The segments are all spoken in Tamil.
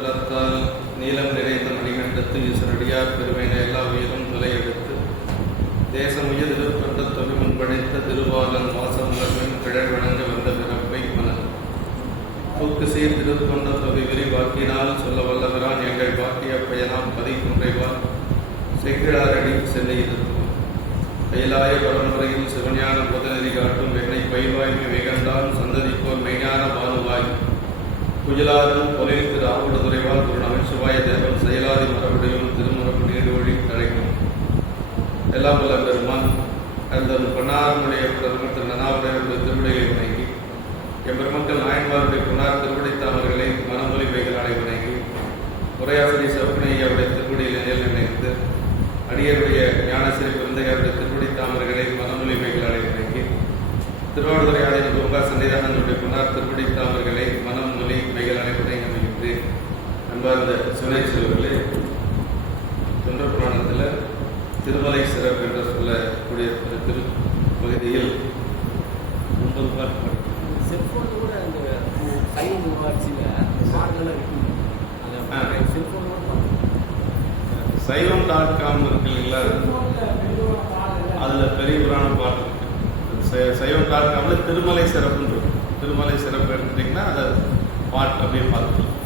நீளம் நிறைந்த மணிகண்டத்து ஈஸ்வரடியார் பெருமையின எல்லா உயிரும் தலையெடுத்து தேசமுய திருப்பட்ட தொழில் படைத்த திருவாளன் வாசமுலகின் கிழல் வழங்க வந்த பிறப்பை மனம் தூக்கு சீர் திருத்தொண்ட தொகை விரிவாக்கினால் சொல்ல வல்லவரான் எங்கள் பாக்கிய பயனாம் பதிக்குன்றைவான் செக்கிழாரடி சென்னை இருத்துவோம் கைலாய பரம்பரையில் சிவஞான புதநெறி காட்டும் வெண்ணை பயில்வாய்மை மிகண்டான் சந்ததிப்போர் மெய்ஞான பானுவாய் குஜலாரும் பொலில் திரு ஆவுடதுறைவால் குரு நமச்சிவாய தேவன் செயலாதி மரபுடையும் திருமரபு நீடுவழி தழைக்கும் எல்லாம் வல்ல பெருமான் அந்த பொன்னாருடைய பிரதமர் திரு நனாவுடைய திருவிடையை வணங்கி எம்பெருமக்கள் நாயன்மாருடைய பொன்னார் திருவிடை தாமர்களை மனமொழி வைகளானை வணங்கி உரையாசிரி சிவப்பனையாவுடைய திருவிடையில் நிலையில் நினைத்து அடியருடைய ஞானசிரி பிறந்தையாருடைய திருவிடை தாமர்களை மனமொழி வைகளானை வணங்கி திருவாவடுதுறை ஆலய பூங்கா சன்னிதானங்களுடைய பொன்னார் திருவிடை தாமர்களை மனம் மொழி மைகள் அனைவரை அமைகின்றேன். அன்பார்ந்த சிவனை செல்வர்களே, தொன்ற புராணத்தில் திருமலை சிறப்பு என்று சொல்லக்கூடிய திரு பகுதியில் 9 பாட்டு செல்போன் கூட அந்த சைன் சைவம்.com இருக்கு இல்லைங்களா, அதில் பெரிய புராண பாட்டு இருக்கு. சைவம்.comல திருமலை சிறப்புன்னு இருக்கும். திருமலை சிறப்பு எடுத்துட்டிங்கன்னா அதை பாட்டு அப்படியே பார்த்துக்கலாம்.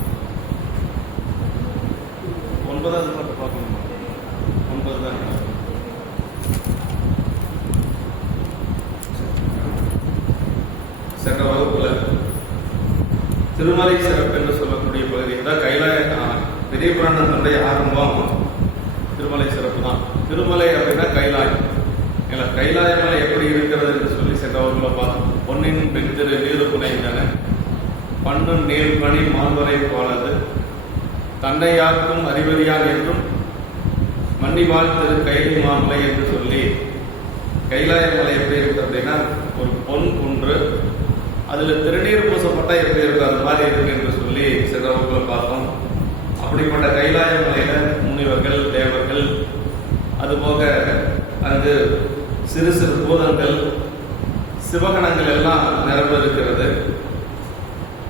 9வது பாட்டு பார்க்கணுமா? 9 தான். சென்ற வகுப்புல திருமலை சிறப்பு என்று சொல்லக்கூடிய பகுதி தான் கைலாய பெரிய புராணத்தினுடைய ஆரம்பம் திருமலை சிறப்பு தான். திருமலை அப்படின்னா கைலாயம். கைலாய மலை எப்படி இருக்கிறது என்று சொல்லி சென்ற வகுப்புல பார்த்தோம். பொன்னின் பெண் திரு நீரு புனைந்தன பண்ணும் நீர்மணி மால்வரை போனது தன்னையாக்கும் அறிவறியால் என்றும் மன்னிவாழ் திரு கைலி மாமலை என்று சொல்லி கைலாய மலை எப்படி இருக்கு அப்படின்னா ஒரு பொன் குன்று, அதுல திருநீர் பூசப்பட்டா எப்படி இருக்கு அது மாதிரி இருக்கு என்று சொல்லி சென்ற வகுப்புல பார்த்தோம். அப்படிப்பட்ட கைலாய மலையில முனிவர்கள் தேவர்கள் அதுபோக அங்கு சிறு சிறு பூதங்கள் சிவகணங்கள் எல்லாம் நிரம்ப இருக்கிறது.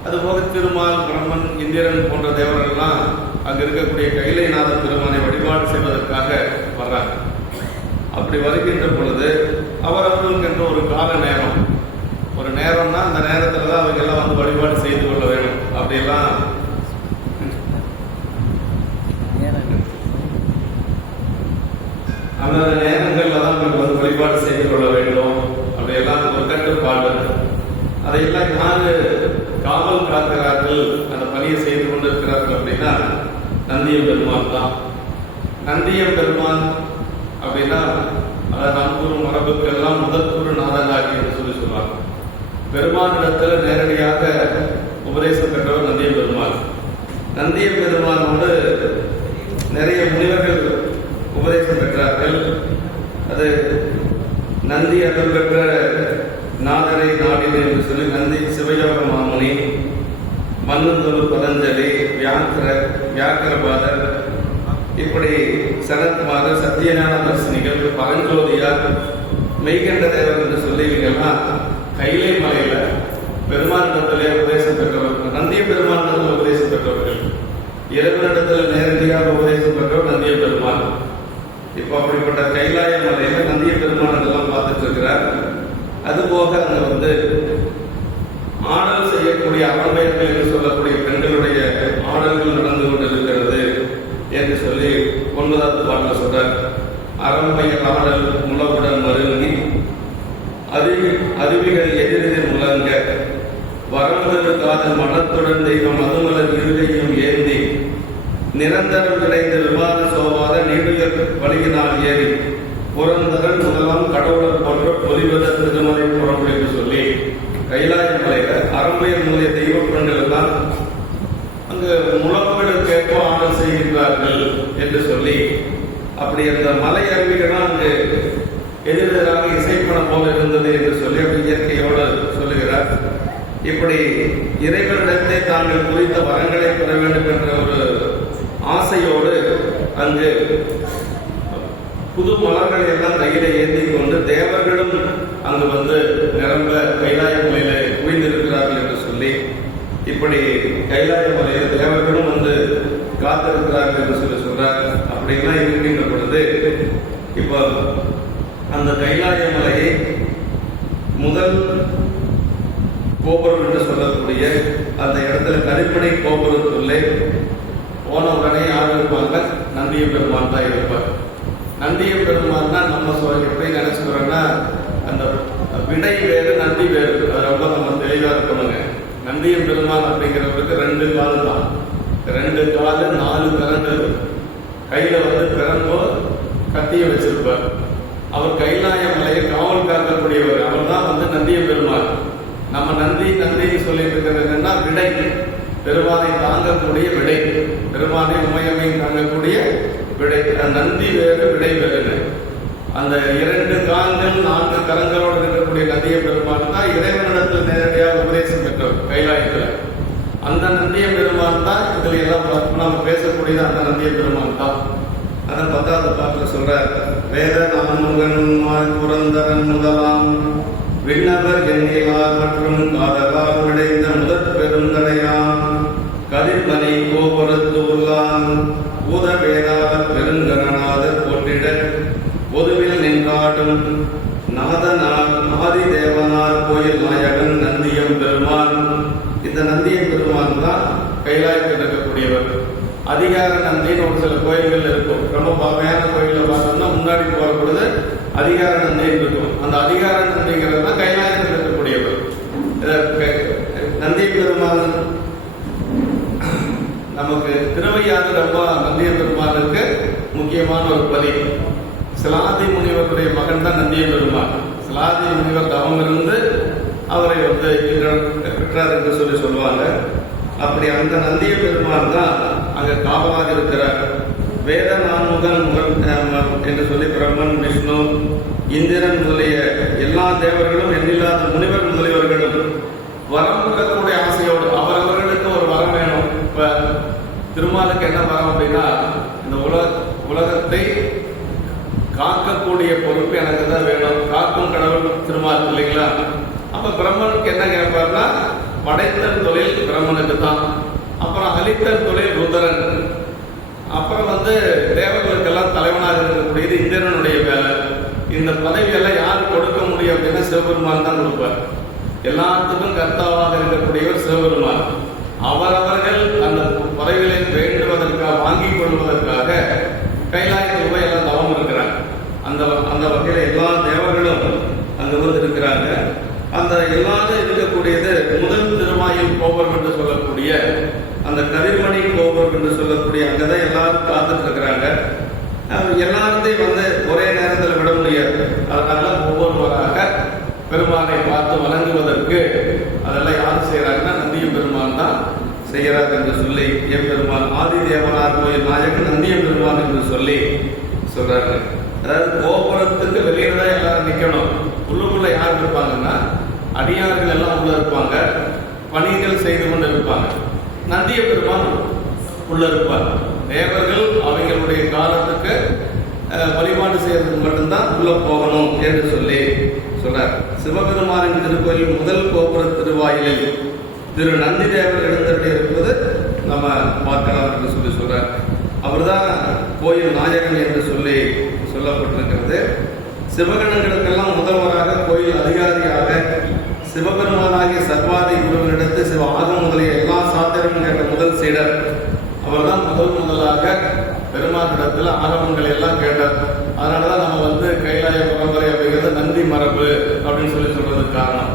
அதுபோக திருமால் பிரம்மன் இந்திரன் போன்ற தேவர்கள்லாம் அங்க இருக்கக்கூடிய கைலைநாத பெருமானை வழிபாடு செய்வதற்காக வர்றாங்க. அப்படி வருகின்ற பொழுது அவரவர்களுக்கு என்று ஒரு கால நேரம், ஒரு நேரம்னா அந்த நேரத்துல தான் அவங்க எல்லாம் வந்து வழிபாடு செய்து கொள்ள வேணும். அப்படியெல்லாம் அந்த நேரங்கள்ல தான் வந்து வழிபாடு செய்து கொள்ள வேண்டும். அப்படியெல்லாம் ஒரு கட்டுப்பாடு. அதையெல்லாம் யாரு காவல் காக்கிறார்கள், அந்த பணியை செய்து கொண்டிருக்கிறார்கள் அப்படின்னா நந்திய பெருமான் தான். நந்திய பெருமான் அப்படின்னா அதாவது நம்பூர் மரபுக்கெல்லாம் முதற்குரு நாதனாகி என்று சொல்லி சொல்லுவாங்க. பெருமானிடத்துல நேரடியாக உபதேசம் பெற்றவர் நந்திய பெருமான். நந்திய பெருமானோடு நிறைய முனிவர்கள் உபதேசம் பெற்றார்கள். அது நந்தி அருள் பெற்ற நாதரை நாடினே என்று சொல்லி நந்தி சிவயோக மாமுனி, மன்னந்தொரு பதஞ்சலி, வியாக்கரபாதர், இப்படி சனத்குமார், சத்தியஞான தர்சினிகள், பரஞ்சோதியார், மெய்கண்ட தேவர் என்று சொல்லி இவங்கெல்லாம் கைலை மலையில பெருமானிடத்திலே உபதேசம் பெற்றவர்கள். நந்திய பெருமானிடத்தில் உபதேசம் பெற்றவர்கள். இறைவனிடத்தில் நேரடியாக உபதேசம் பெற்றவர் நந்திய பெருமான். இப்போ அப்படிப்பட்ட கைலாய மலையில நந்திய பெருமான் எல்லாம் பார்த்துட்டு இருக்கிறார். அதுபோக அங்க வந்து ஆடல் செய்யக்கூடிய அரம்பையர்கள் என்று சொல்லக்கூடிய பெண்களுடைய ஆடல்கள் நடந்து கொண்டிருக்கிறது என்று சொல்லி 9வது பாட்டில் சொல்றார். அரம்பையர் ஆடல் முளவுடன் மருங்கி அருவிகள் எதிரெதிர் முழங்க வரம்பது காதல் மனத்துடன் தெய்வம் மதுமலர் இருகையும் ஏந்தி நிரந்தரம் கிடைந்த விவாத சோவாத நீடுயர் வழியினால் ஏறி புறந்தரன் முதலாம் கடவுளர் போன்ற பொலிவத திருமலை புறம்பு என்று சொல்லி கைலாய மலையில அரம்பையர் முதலிய தெய்வ புறங்கள் எல்லாம் அங்கு முழக்கங்கள் கேட்க ஆடல் செய்கின்றார்கள் என்று சொல்லி, அப்படி அந்த மலை அருவிகள்லாம் அங்கு எதிரெதிராக இசைப்படம் போல இருந்தது என்று சொல்லி அப்படி இயற்கையோடு சொல்லுகிறார். இப்படி இறைவனிடத்தை தாங்கள் குறித்த வரங்களை பெற வேண்டும் என்ற ஒரு ஆசையோடு அங்கு புது மலர்களை எல்லாம் கையில ஏந்தி கொண்டு தேவர்களும் அங்கு வந்து நிரம்ப கைலாய மலையில குவிந்திருக்கிறார்கள் என்று சொல்லி இப்படி கைலாய மலையில் தேவர்களும் வந்து காத்திருக்கிறார்கள் என்று சொல்றார். அப்படின்லாம் இருக்கின்ற பொழுது இப்போ அந்த கைலாய மலையை முதல் கோபுரம் என்று சொல்லக்கூடிய அந்த இடத்துல கருப்பணை கோபுரத்துள்ளே போன உடனே யார் இருப்பாங்க? நந்திய பெருமான் தான் இருப்பார். நந்திய பெருமான் தான் நம்ம எப்படி நினைச்சுக்கிறோம்னா அந்த விடை வேறு நந்தி வேறு, அது ரொம்ப நம்ம தெளிவாக இருக்கணுங்க. நந்திய பெருமான் அப்படிங்கிறவருக்கு 2 கால் தான், 2 கால் 4 கரங்கள், கையில வந்து பிறந்தோ கத்திய வச்சிருப்பார். அவர் கைலாய மலையை காவல் காக்கக்கூடியவர். அவர் தான் வந்து நந்திய பெருமான். நம்ம நந்தின்னு சொல்லிட்டு இருக்கிறது என்னன்னா விடை, பெருமானை தாங்கக்கூடிய விடை, பெருமானை உமையமை தாங்கக்கூடிய விடை. நந்தி வேறு விடை வேறு. அந்த 2 கால்கள் 4 கரங்களோடு இருக்கக்கூடிய நந்திய பெருமான் தான் இறைவனிடத்தில் நேரடியாக உபதேசம் பெற்றவர் கைலாயத்தில். அந்த நந்திய பெருமான் தான் இதுல எல்லாம் நம்ம பேசக்கூடியது. அந்த நந்திய பெருமான் தான். அதான் 10வது பாட்டில் சொல்றார், வேத நான்முகன் புரந்தரன் முதலாம் விண்ணவர் எண்ணிலார் மற்றும் காதலால் விளைந்த முதற் பெருந்தடையான் கதிர்மணி கோபுரத்து உள்ளான் பூத வேதாளர் பெருங்கணநாதர் போற்றிட பொதுவில் நின்றாடும் நாதனார் ஆதி தேவனார் கோயில் நாயகன் நந்தியம் பெருமான். இந்த நந்தியம் பெருமான் தான் கைலாயத்தில் இருக்கக்கூடியவர். அதிகார நந்தின்னு ஒரு சில கோயில்கள் இருக்கும். ரொம்ப பழமையான கோயிலில் பார்த்தோம்னா முன்னாடி போகிற பொழுது அதிகார நந்தின்னு இருக்கும். அந்த அதிகார நந்திங்கிறது தான் கைலாயத்தில் இருக்கக்கூடியவர். நந்திய பெருமான் நமக்கு திருவையாறு ரொம்ப நந்திய பெருமானுக்கு முக்கியமான ஒரு பலி. சிலாதி முனிவருடைய மகன் தான் நந்திய பெருமான். சிலாதி முனிவர் தவம் இருந்து அவரை வந்து பெற்றார் என்று சொல்லுவாங்க. அப்படி அந்த நந்திய பெருமான் தான் அங்க காவலாக இருக்கிறார். வேத நான்முகன் என்று சொல்லி பிரம்மன், விஷ்ணு, இந்திரன் முதலிய எல்லா தேவர்களும் எண்ணில்லாத முனிவர் முதலியவர்களும் வரம் பெறக்கூடிய ஆசையோடு அவரவர்களுக்கு ஒரு வரம் வேணும். இப்ப திருமாலுக்கு என்ன வரம் அப்படின்னா, இந்த உலகத்தை காக்கக்கூடிய பொறுப்பு எனக்கு தான் வேணும். காக்கும் கடவுள் திருமால் இல்லைங்களா? அப்ப பிரம்மனுக்கு என்ன கேட்பார்னா, படைத்தல் தொழில் பிரம்மனுக்கு தான். அப்புறம் அழித்தல் தொழில் ருத்ரன். அப்புறம் வந்து தேவர்களுக்கெல்லாம் தலைவனாக இருக்கக்கூடியது இந்திரனுடைய வேலை. இந்த பதவியெல்லாம் யார் கொடுக்க முடியும் அப்படின்னா சிவபெருமான் தான் கொடுப்பார். எல்லாத்துக்கும் கர்த்தாவாக இருக்கக்கூடியவர் சிவபெருமான். அவரவர்கள் அந்த பதவிகளை வேண்டுவதற்காக வாங்கிக் கொள்வதற்காக கைலாயத்தில் போய் எல்லாம் தவம் இருக்கிறாங்க. அந்த வகையில எல்லா தேவர்களும் அங்கு வந்து இருக்கிறாங்க. அந்த எல்லாரும் இருக்கக்கூடியது முதல் திருமாயில் கோபுரம் என்று சொல்லக்கூடிய அந்த கதிர்மணி கோபுரம் என்று சொல்லக்கூடிய அங்கதான் எல்லாரும் காத்துட்டு இருக்கிறாங்க. எல்லாத்தையும் வந்து ஒரே நேரத்தில் விட முடியாது. அதனால ஒவ்வொருவராக பெருமானை பார்த்து வணங்குவதற்கு அதெல்லாம் யார் செய்யறாங்கன்னா நந்திய பெருமான் தான் செய்யறார் என்று சொல்லி என் பெருமான் ஆதி தேவனார் கோயில் நாயகன் நந்திய பெருமான் என்று சொல்லி சொல்றாங்க. அதாவது கோபுரத்துக்கு வெளியில தான் எல்லாரும் நிக்கணும். உள்ளுக்குள்ள யார் இருப்பாங்கன்னா அடியார்கள் எல்லாம் உள்ள இருப்பாங்க, பணிகள் செய்து கொண்டு இருப்பாங்க. நந்திய பெருமான் உள்ள இருப்பார். தேவர்கள் அவங்களுடைய காலத்துக்கு வழிபாடு செய்யறதுக்கு மட்டும்தான் உள்ள போகணும் என்று சொல்லி சொல்றார். சிவபெருமானின் திருக்கோயில் முதல் கோபுர திருவாயிலில் திரு நந்தி தேவர் எழுந்தருளி இருப்பது நம்ம பார்க்கலாம் என்று சொல்லி சொல்றார். அவர்தான் கோயில் நாயகன் என்று சொல்லி சொல்லப்பட்டிருக்கிறது. சிவகணங்களுக்கெல்லாம் முதல்வராக கோயில் அதிகாரியாக சிவபெருமானாகிய சர்வாதி குருவினிடத்து சிவ ஆகம் முதலிய எல்லா சாத்திரமும் கேட்ட முதல் சீடர் அவர் தான் முதலாக பெருமானிடத்தில் ஆகமங்கள் எல்லாம் கேட்டார். அதனாலதான் நம்ம வந்து கைலாய பரம்பரை அப்படிங்கிறது நந்தி மரபு அப்படின்னு சொல்லி சொல்றதுக்கு காரணம்.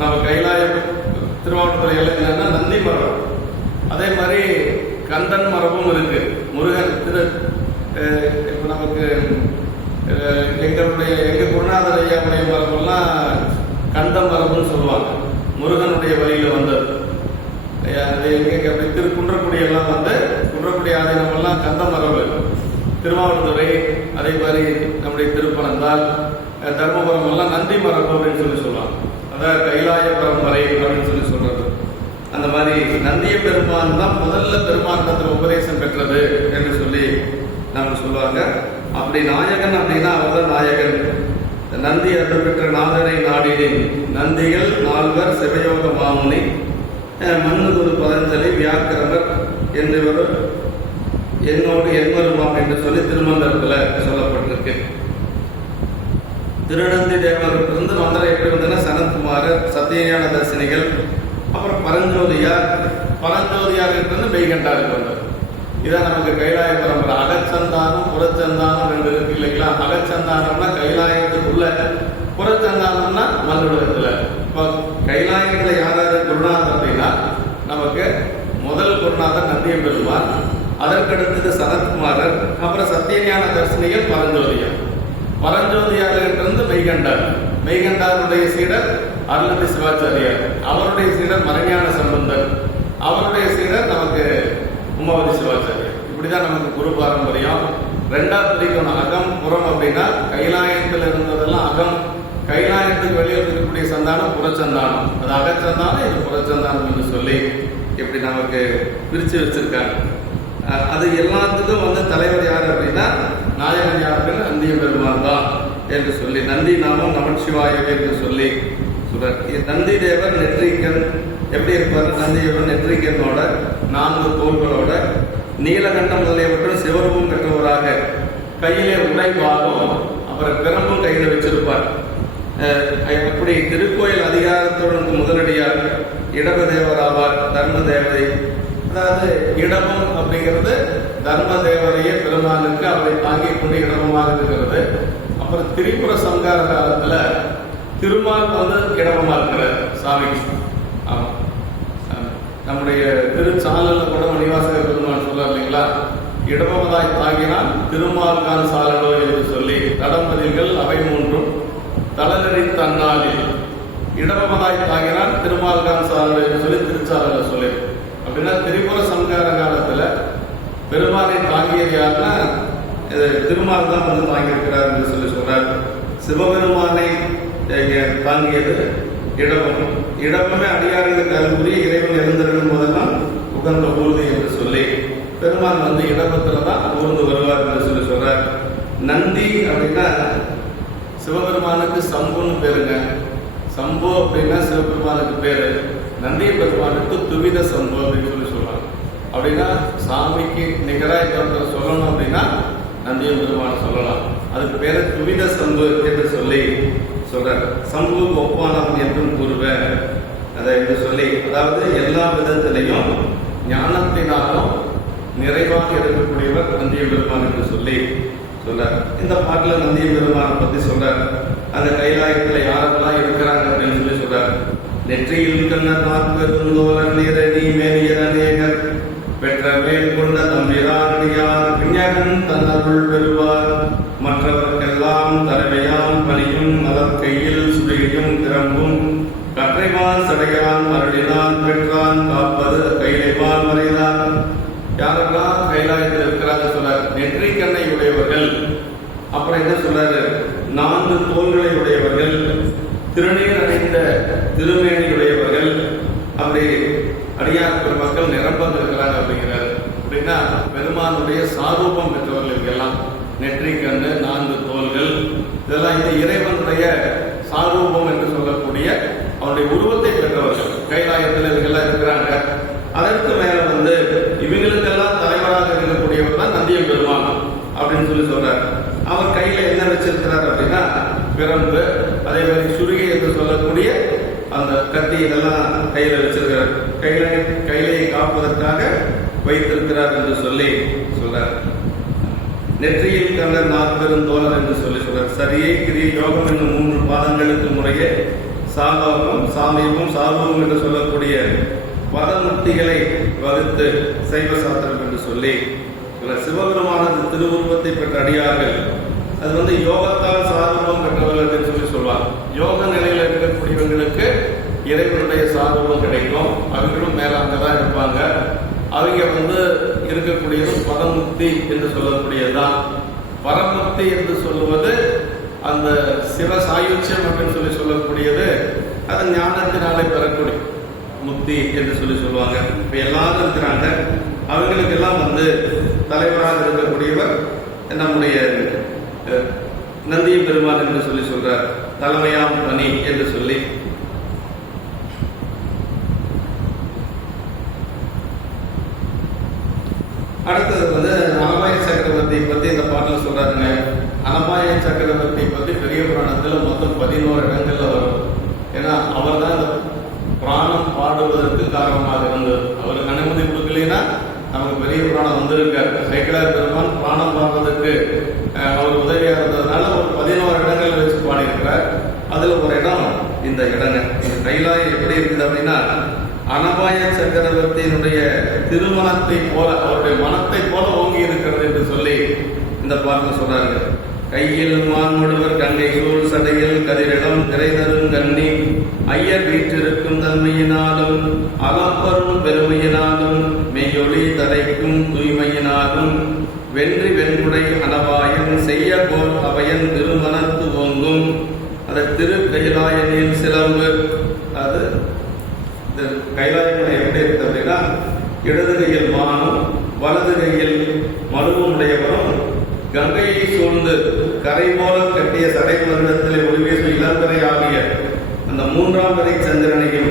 நம்ம கைலாய திருவாவூர்துறை என்னன்னா நந்தி மரபு. அதே மாதிரி கந்தன் மரபும் இருக்கு. முருகன் இப்ப நமக்கு எங்க குருநாதர் ஐயாவுடைய மரபெல்லாம் கந்த மரபுன்னு சொல்லுவாங்க. முருகனுடைய வழியில வந்தது. குன்றக்குடி எல்லாம் வந்து குன்றக்குடி ஆதீனம் எல்லாம் கந்த மரபு. திருவாவூர்துறை அதே மாதிரி நம்முடைய திருப்பனந்தாள், தர்மபுரம் எல்லாம் நந்தி மரபு அப்படின்னு சொல்லி சொல்லுவாங்க. அதாவது கைலாய பரம்பரை அப்படின்னு சொல்லி சொல்றது. அந்த மாதிரி நந்திய பெருமான் தான் முதல்ல பெருமானிடத்தில் உபதேசம் பெற்றது என்று சொல்லி நம்ம சொல்லுவாங்க. அப்படி நாயகன் அப்படின்னா அவர் தான் நாயகன். நந்தி அருள் பெற்ற நாதனை நாடினேன் நந்திகள் 4 சிவயோக மாமுனி மன்னதொரு பதஞ்சலி வியாக்கிரமர் என்றவர் என்னோடு என்வருமாம் என்று சொல்லி திருமந்திரத்தில் சொல்லப்பட்டிருக்கு. திருநந்தி தேவரிலிருந்து மந்திரம் எப்படி வந்ததுன்னா சனத்குமாரர், சத்தியஞான தர்சினிகள், அப்புறம் பரஞ்சோதியார் இருந்து மெய்கண்டாருக்கு வந்தது. இதான் நமக்கு கைலாய பரம்பரை. அகச்சந்தானம் புறச்சந்தானம் ரெண்டு இருக்கு இல்லைங்களா? அகச்சந்தானம்னா கைலாயத்துக்குள்ள, புறச்சந்தானம்னா மல்லுலகத்துல. இப்போ கைலாயத்துல யாராவது குருநாதர் அப்படின்னா நமக்கு முதல் குருநாதர் நந்தியம் பெருமான், அதற்கடுத்தது சனத்குமாரர், அப்புறம் சத்தியஞான தர்சினிகள், பரஞ்சோதியாரிலிருந்து மெய்கண்டாருடைய சீடர் அருளந்தி சிவாச்சாரியார், அவருடைய சீடர் மறைஞான சம்பந்தர், அவருடைய சீடர் நமக்கு உமாவதி சிவாச்சாரியார். இப்படிதான் நமக்கு குரு பாரம்பரியம். ரெண்டாவது பிரிக்கணும், அகம் புறம் அப்படின்னா கைலாயத்தில் இருந்ததெல்லாம் அகம், கைலாயத்துக்கு வெளியே இருக்கக்கூடிய சந்தானம் புறச்சந்தானம், அது அகச்சந்தானம், இது புறச்சந்தானம் என்று சொல்லி இப்படி நமக்கு பிரித்து வச்சிருக்காங்க. அது எல்லாத்துக்கும் தலைவர் யார் அப்படின்னா நாயகன் யார் அப்படின்னா நந்திய பெருமான் தான் என்று சொல்லி, நந்தி நாமம் நமச்சிவாயவே என்று சொல்லி சொல்றார். நந்தி தேவர் நெற்றிக்கண் எப்படி இருப்பார்? நந்தி தேவர் நெற்றிக்கண்ணோட 4 தோள்களோட நீலகண்டம் முதலியவற்றும் சிவரூபம் பெற்றவராக, கையிலே உடைபாகம், அப்புறம் பிரம்பும் கையில் வச்சிருப்பார். அப்படி திருக்கோயில் அதிகாரத்துடன் முதலடியார் இடப தேவர் ஆவார். தர்ம தேவதை, அதாவது இடபம் அப்படிங்கிறது தர்ம தேவதையே பெருமானுக்கு அவரை தாங்கிக் கொண்டு இடபமாக இருக்கிறது. அப்புறம் திரிபுர சங்கார காலத்துல திருமால் இடபமா இருக்கிறார் சாமிக்கு. ஆமா, நம்முடைய திருச்சாலல கூட மணிவாசக பெருமான் சொல்றார் இல்லைங்களா? இடபமதாய் தாங்கினால் திருமால்கான் சாலலோ என்று சொல்லி, தடம்பதிகள் அவை 3 தளநெறி தன்னாலில் இடபமதாய் தாங்கினால் திருமால்கான் சாலலோ என்று சொல்லி திருச்சாலல சொல்லி. அப்படின்னா திரிபுர சங்கார காலத்துல பெருமானை தாங்கியது யாருன்னா திருமால் தான் தாங்கியிருக்கிறார் என்று சொல்லி சொல்றார். சிவபெருமானை தாங்கியது இடபம். இடபமே அடியார்களுக்கு அறிவுரிய இறைவன் எழுந்திருக்கும் போதெல்லாம் உகந்த ஊர்தி என்று சொல்லி பெருமான் இடபத்துல தான் ஊர்ந்து வருவார் என்று சொல்லி சொல்றார். நந்தி அப்படின்னா சிவபெருமானுக்கு சம்புன்னு பேருங்க. சம்பு அப்படின்னா சிவபெருமானுக்கு பேரு. நந்திய பெருமானுக்கு துவித சம்பு அப்படின்னு சொல்லி சொல்றாங்க. அப்படின்னா சாமிக்கு நிகராய் சொல்லணும் அப்படின்னா நந்திய பெருமான சொல்லலாம். அதுக்கு பேரு துவித சம்பு என்று சொல்லி சொல்றார். சம்பு ஒப்பானம் என்றும் கூறுவேன் அதை என்று சொல்லி, அதாவது எல்லா விதத்திலையும் ஞானத்தினாலும் நிறைவாக இருக்கக்கூடியவர் நந்திய பெருமான் என்று சொல்லி சொல்றார். இந்த பாட்டுல நந்திய பெருமானை பத்தி சொல்றார். அந்த கைலாயத்துல யாரெல்லாம் இருக்கிறாங்க அப்படின்னு சொல்லி சொல்றார். நெற்றியில் கண்ணர் நாற்பெருந்தோழர் நீரணி மேலியர் அநேகர் பெற்ற மேல் கொண்ட தம்பிரானியார் விஞ்ஞான் தன்னருள் பெறுவார். மற்றவர்க்கெல்லாம் தலைமையான் பணியும் மலர் கையில் சுழியும் திறம்பும் கற்றைவான் சடையான் அருளினான் பெற்றான் காப்பது கைலைவான் மறைதான். யாரெல்லாம் கைலாயத்தில் இருக்கிறாங்க சொல்றார். நெற்றி கண்ணை உடையவர்கள், அப்புறம் என்ன சொல்றாரு, 4 தோள்களை உடையவர்கள், திருநீர் அடைந்த திருமேனியுடையவர்கள், அப்படி அடியார் பெருமக்கள் நிரம்ப இருக்கிறாங்க அப்படிங்கிறார். அப்படின்னா பெருமானுடைய சாரூபம் பெற்றவர்கள் எல்லாம் நெற்றி கண்ணு 4 தோள்கள், இதெல்லாம் இந்த இறைவனுடைய சாரூபம் என்று சொல்லக்கூடிய அவருடைய உருவத்தை பெற்றவர்கள் கைலாயத்தில் இதுக்கெல்லாம் இருக்கிறாங்க. அதற்கு மேல இவங்களுக்கெல்லாம் தலைவராக இருக்கக்கூடியவர் தான் நந்திய பெருமான் அப்படின்னு சொல்லி சொல்றார். அவர் கையில என்ன வச்சிருக்கிறார் அப்படின்னா பிரம்பு, அதே மாதிரி சுருகி என்று சொல்லக்கூடிய அந்த கத்தி, இதெல்லாம் கையில வச்சிருக்கிறார். கையிலையை காப்பதற்காக வைத்திருக்கிறார் என்று சொல்லி சொல்றார். நெற்றியில் கண்ணர் 4 பெருந்தோழர் என்று சொல்லி சொல்றார். சரியை கிரி யோகம் என்னும் 3 பாதங்களுக்கு முறையே சாலோகம், சாமீபம், சாரூபம் என்று சொல்லக்கூடிய பதமுக்திகளை வகுத்து சைவ சாத்திரம் என்று சொல்லி சிவபெருமானது திருவுருவத்தை பெற்ற அடியார்கள். அது யோகத்தால் சாரூபம் பெற்றவர்கள் என்று சொல்லி சொல்வார். யோக நிலையில் இருக்கக்கூடியவர்களுக்கு இறைவனுடைய சாரூபம் கிடைக்கும். அவர்களும் மேல அங்கதான் இருப்பாங்க. அவங்க இருக்கக்கூடியது பதமுக்தி என்று சொல்லக்கூடியதுதான். பரமுக்தி என்று சொல்லுவது அந்த சிவ சாயுச்சியம் அப்படின்னு சொல்லி சொல்லக்கூடியது, அது ஞானத்தினாலே பெறக்கூடிய முக்தி என்று சொல்லி சொல்லுவாங்க. இப்ப எல்லாரும் இருக்கிறாங்க. அவங்களுக்கு எல்லாம் தலைவராக இருக்கக்கூடியவர் நம்முடைய நந்திய பெருமான் என்று சொல்லி சொல்றார். தலைமையாம் பணி என்று சொல்லி பாடியிருக்கிறார். அதுல ஒரு இடம் இந்த இடங்க. இந்த கைலாயம் எப்படி இருக்குது அப்படின்னா, அனபாய சக்கரவர்த்தியினுடைய திருமணத்தை போல, அவருடைய மனத்தை போல ஓங்கி இருக்கிறது என்று சொல்லி இந்த பாட்டில் சொல்றாங்க. கையில் மான்முழுவர் கங்கை சூழ் சடையில் கதிரிடம் திரைதரும் கண்ணி ஐயர் வீற்றிருக்கும் தன்மையினாலும் அகப்பரும் பெருமையினாலும் மெய்யொளி தரைக்கும் தூய்மையினாலும் வென்றி வெண்குடை அனபாயன் செய்ய போல் அவையன் திருமணத்து ஓங்கும். அது திரு கைலாயனில் சிலம்பு. அது இந்த கைலாயமலை எப்படி இருக்கு அப்படின்னா, இடது கையில் மானும் வலது கையில் மருவும் உடையவரும் கங்கையை சூழ்ந்து கரை போல கட்டிய சடை மருடத்தில் ஒளிவீசும் இளம்பரை ஆகிய அந்த மூன்றாம் வரை சந்திரனையும்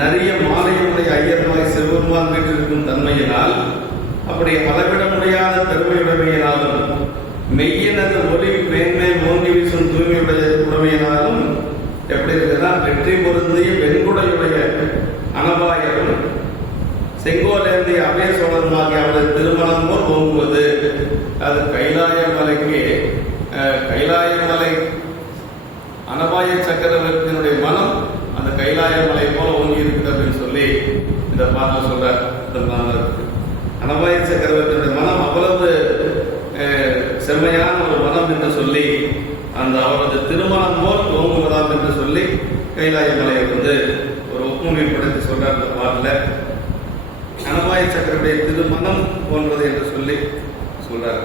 நிறைய மாலையுடைய ஐயர்மாய் சிவபெருமான் வீட்டிருக்கும் தன்மையினால், அப்படி அளவிட முடியாத பெருமையுடைமையினாலும் மெய்யினது ஒளி மேன்மை ஓங்கி வீசும் தூய்மையுடைய உடைமையினாலும் எப்படி இருக்குன்னா, வெற்றி பொருந்திய வெண்குடையுடைய அனபாயரும் செங்கோலேந்திய அபய சோழருமாகிய அவரது திருமணம் போல் ஓங்குவது. அது கைலாயமலைக்கு, கைலாயமலை அனபாய சக்கரவர்த்தியினுடைய மனம் அந்த கைலாயமலை போல ஓங்கி இருக்குது அப்படின்னு சொல்லி இந்த பாட்டில் சொல்றார். அனபாய சக்கரவர்த்தியினுடைய மனம் அவ்வளவு செம்மையான ஒரு மனம் என்று சொல்லி, அந்த அவரது திருமணம் போல் ஓங்குவதாம் என்று சொல்லி கைலாயமலையை ஒரு ஒப்புமைப்படுத்தி சொல்றார் இந்த பாட்டில். அனபாய சக்கரவர்த்திய திருமணம் போன்றது என்று சொல்லி சொல்றார்.